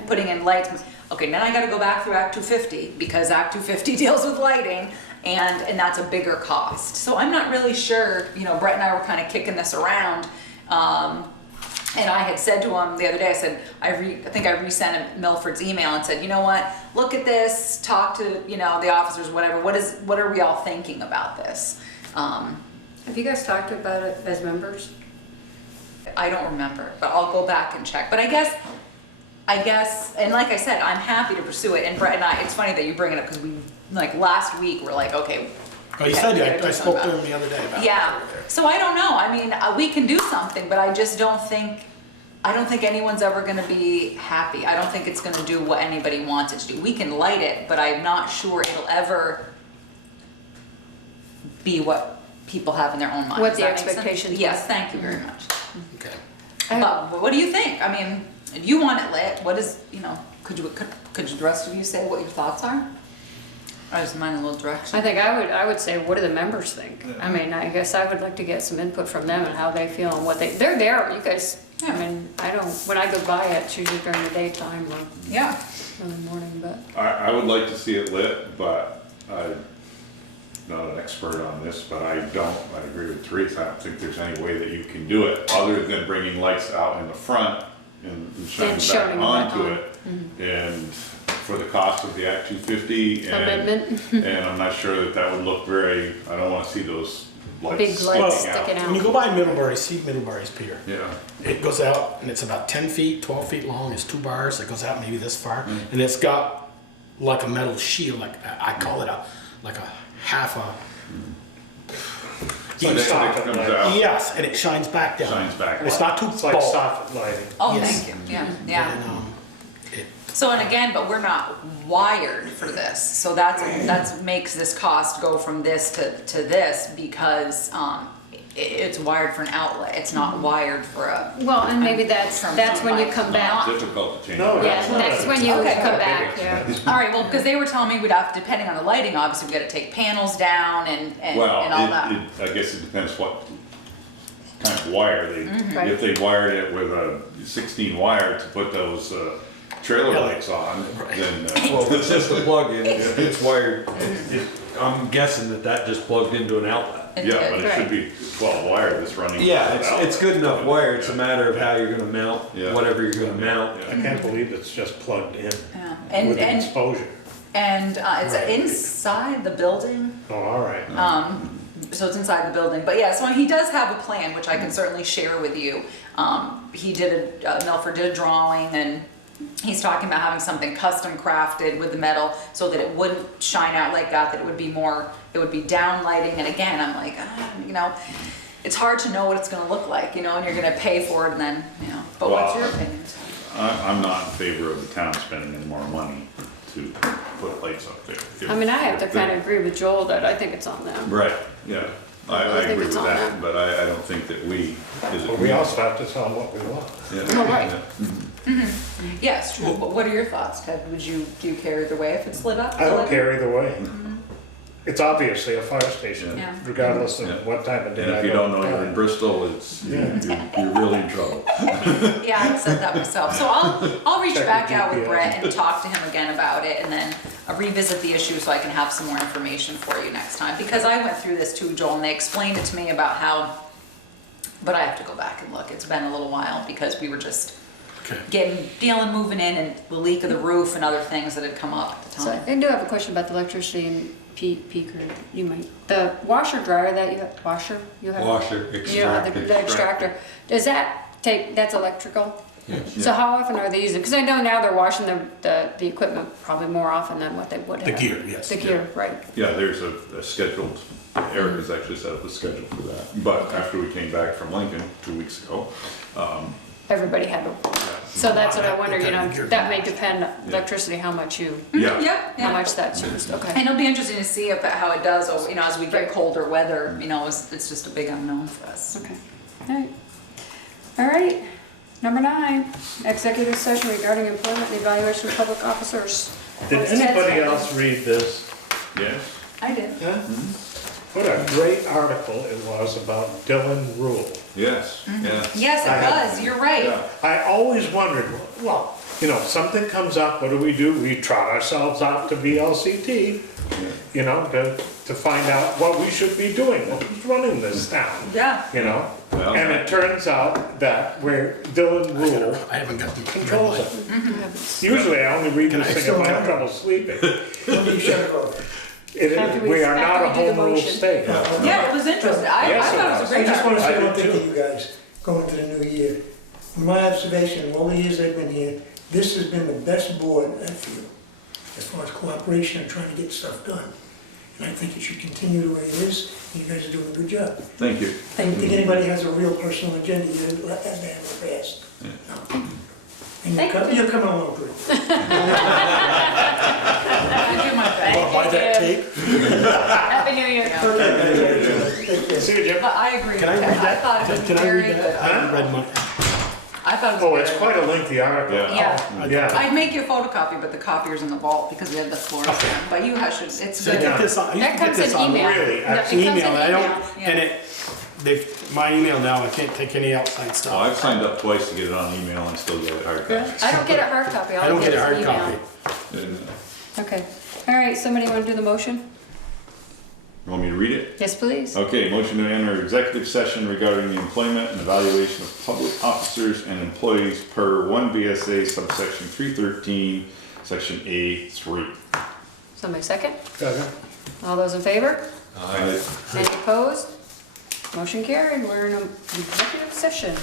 putting in lights. Okay, then I got to go back through Act 250, because Act 250 deals with lighting, and that's a bigger cost. So I'm not really sure, Brett and I were kind of kicking this around, and I had said to him the other day, I said, I think I resent him Milford's email and said, you know what, look at this, talk to, the officers, whatever, what are we all thinking about this? Have you guys talked about it as members? I don't remember, but I'll go back and check. But I guess, and like I said, I'm happy to pursue it. And Brett and I, it's funny that you bring it up, because last week we're like, okay, Oh, you said I spoke to him the other day about it. Yeah, so I don't know, I mean, we can do something, but I just don't think, anyone's ever gonna be happy. I don't think it's gonna do what anybody wants it to do. We can light it, but I'm not sure it'll ever be what people have in their own minds. What Does the that make sense? expectations Yes, were. thank you very much. Okay. But what do you think? I mean, if you want it lit, what is, could the rest of you say what your thoughts are? I just mind a little direction. I think I would say, what do the members think? I mean, I guess I would like to get some input from them and how they feel and what they're there, you guys, I mean, when I go by it, it's usually during the daytime or Yeah. in the morning, but. I would like to see it lit, but I'm not an expert on this, but I agree with Teresa, I don't think there's any way that you can do it, other than bringing lights out in the front and shining showing back them onto on. it. And for the cost of the Act 250, Amendment. and I'm not sure that would look very, I don't wanna see those Big lights lights sticking sticking out. out. When you go by Middlebury, see Middlebury's pier. Yeah. It goes out and it's about 10 feet, 12 feet long, it's 2 bars, it goes out maybe this far, and it's got like a metal shield, like I call it like a half a. So then it comes out, Yes, and it shines back down. shines back. It's not too It's like bulb. soffit lighting. Oh, Yes. thank you, yeah. And, So, and again, but we're not wired for this, so that's makes this cost go from this to this, because, it's wired for an outlet, it's not wired for a. Well, and maybe that's when you come back. Difficult to change. No, Yeah, that's not that's a- when you Okay. come back, yeah. All right, well, because they were telling me we'd have, depending on the lighting, obviously we gotta take panels down and Well, all that. I guess it depends what kind of wire they, Right. if they wired it with a 16 wire to put those trailer lights on, then. Well, if it's just a plug-in, it's wired, I'm guessing that just plugged into an outlet. Yeah, but it should be 12 wire that's running. Yeah, out. it's good enough wire, it's a matter of how you're gonna mount, Yeah. whatever you're gonna mount. I can't believe it's just plugged in Yeah. with And exposure. it's inside the building. Oh, all right. So it's inside the building, but yeah, so he does have a plan, which I can certainly share with you. Milford did a drawing, and he's talking about having something custom crafted with the metal so that it wouldn't shine out like that it would be down lighting, and again, I'm like, it's hard to know what it's gonna look like, and you're gonna pay for it, and then, but what's your opinion? I'm not in favor of the town spending any more money to put lights up there. I mean, I have to kind of agree with Joel that I think it's on them. Right, yeah, I I think agree it's with on that, them. but I don't think that we, as a But we also have to tell them what we want. Yeah. Well, right. Yeah. Yes, true, but what are your thoughts, Ted? Do you care either way if it's lit up? I don't care either way. It's obviously a fire station, Yeah. regardless Yeah. of what time of day. And I if you go. don't know you're in Bristol, you're really in trouble. Yeah, I said that myself. So I'll reach Check back the out with GPS. Brett and talk to him again about it, and then revisit the issue so I can have some more information for you next time. Because I went through this too, Joel, and they explained it to me about how, but I have to go back and look. It's been a little while because we were just Okay. moving in, and the leak of the roof and other things that had come up at the So time. I do have a question about the electricity and peaker, you might, the washer dryer that you have, Washer, you have the extractor, does that that's electrical? So how often are they using, because I know now they're washing the equipment probably more often than what they would have. The gear, yes. The gear, right. Yeah, there's a scheduled, Eric has actually set up a schedule for that. But after we came back from Lincoln 2 weeks ago, Everybody had to, so that's what I wonder, What kind of gear? that may depend, electricity, how much yeah. Yep, how yeah. much that's used, And okay. it'll be interesting to see how it does, as we get colder weather, it's just a big unknown for us. Okay, all right, number 9, executive session regarding employment and evaluation of public officers. Did What's Ted's anybody opinion? else read this? Yes. I did. Huh? What a great article it was about Dylan Rule. Yes, yes. Yes, I it have- was, you're right. Yeah. I always wondered, well, something comes up, what do? We trot ourselves out to VLCT, to find out what we should be doing, who's running this town, Yeah. Well, And it turns out that where Dylan Rule I haven't got the controls it. Usually I only read this thing if I have trouble sleeping. After we- We are not a after we do the home rule motion. state. Yeah, it was interesting. I Yes, it thought it was a was. great I just want to article. say one I do thing to too. you guys, going to the new year. From my observation, all the years I've been here, this has been the best board, I feel, as far as cooperation and trying to get stuff done. And I think it should continue the way it is, and you guys are doing a good job. Thank you. I don't think anybody has a real personal agenda, you let that man go fast. No. And you're coming along good. I do my best. Buy that tape? Happy New Year. See you, Jim. But I agree with Can I read that. I that? thought it was Can I very read good. that? I haven't read mine. I thought it was Oh, good. it's quite a lengthy article. Yeah. Yeah. I'd make you a photocopy, but the copier's in the vault because we had the floor stamp. But you hush it, it's So I good. get this on, I used That to get comes this in on email. really, No, it comes in email, and I don't, Yeah. and my email now, I can't take any outside Well, stuff. I've signed up twice to get it on email and still get it hard copy. I don't get a hard copy, I all don't I get get a is hard email. copy. And, Okay, all right, somebody wanna do the motion? You want me to read it? Yes, please. Okay, motion to enter executive session regarding the employment and evaluation of public officers and employees per 1 BSA subsection 313, section A3. Somebody second? Second. All those in favor? Aye. Any opposed? Motion carried, we're in an executive session.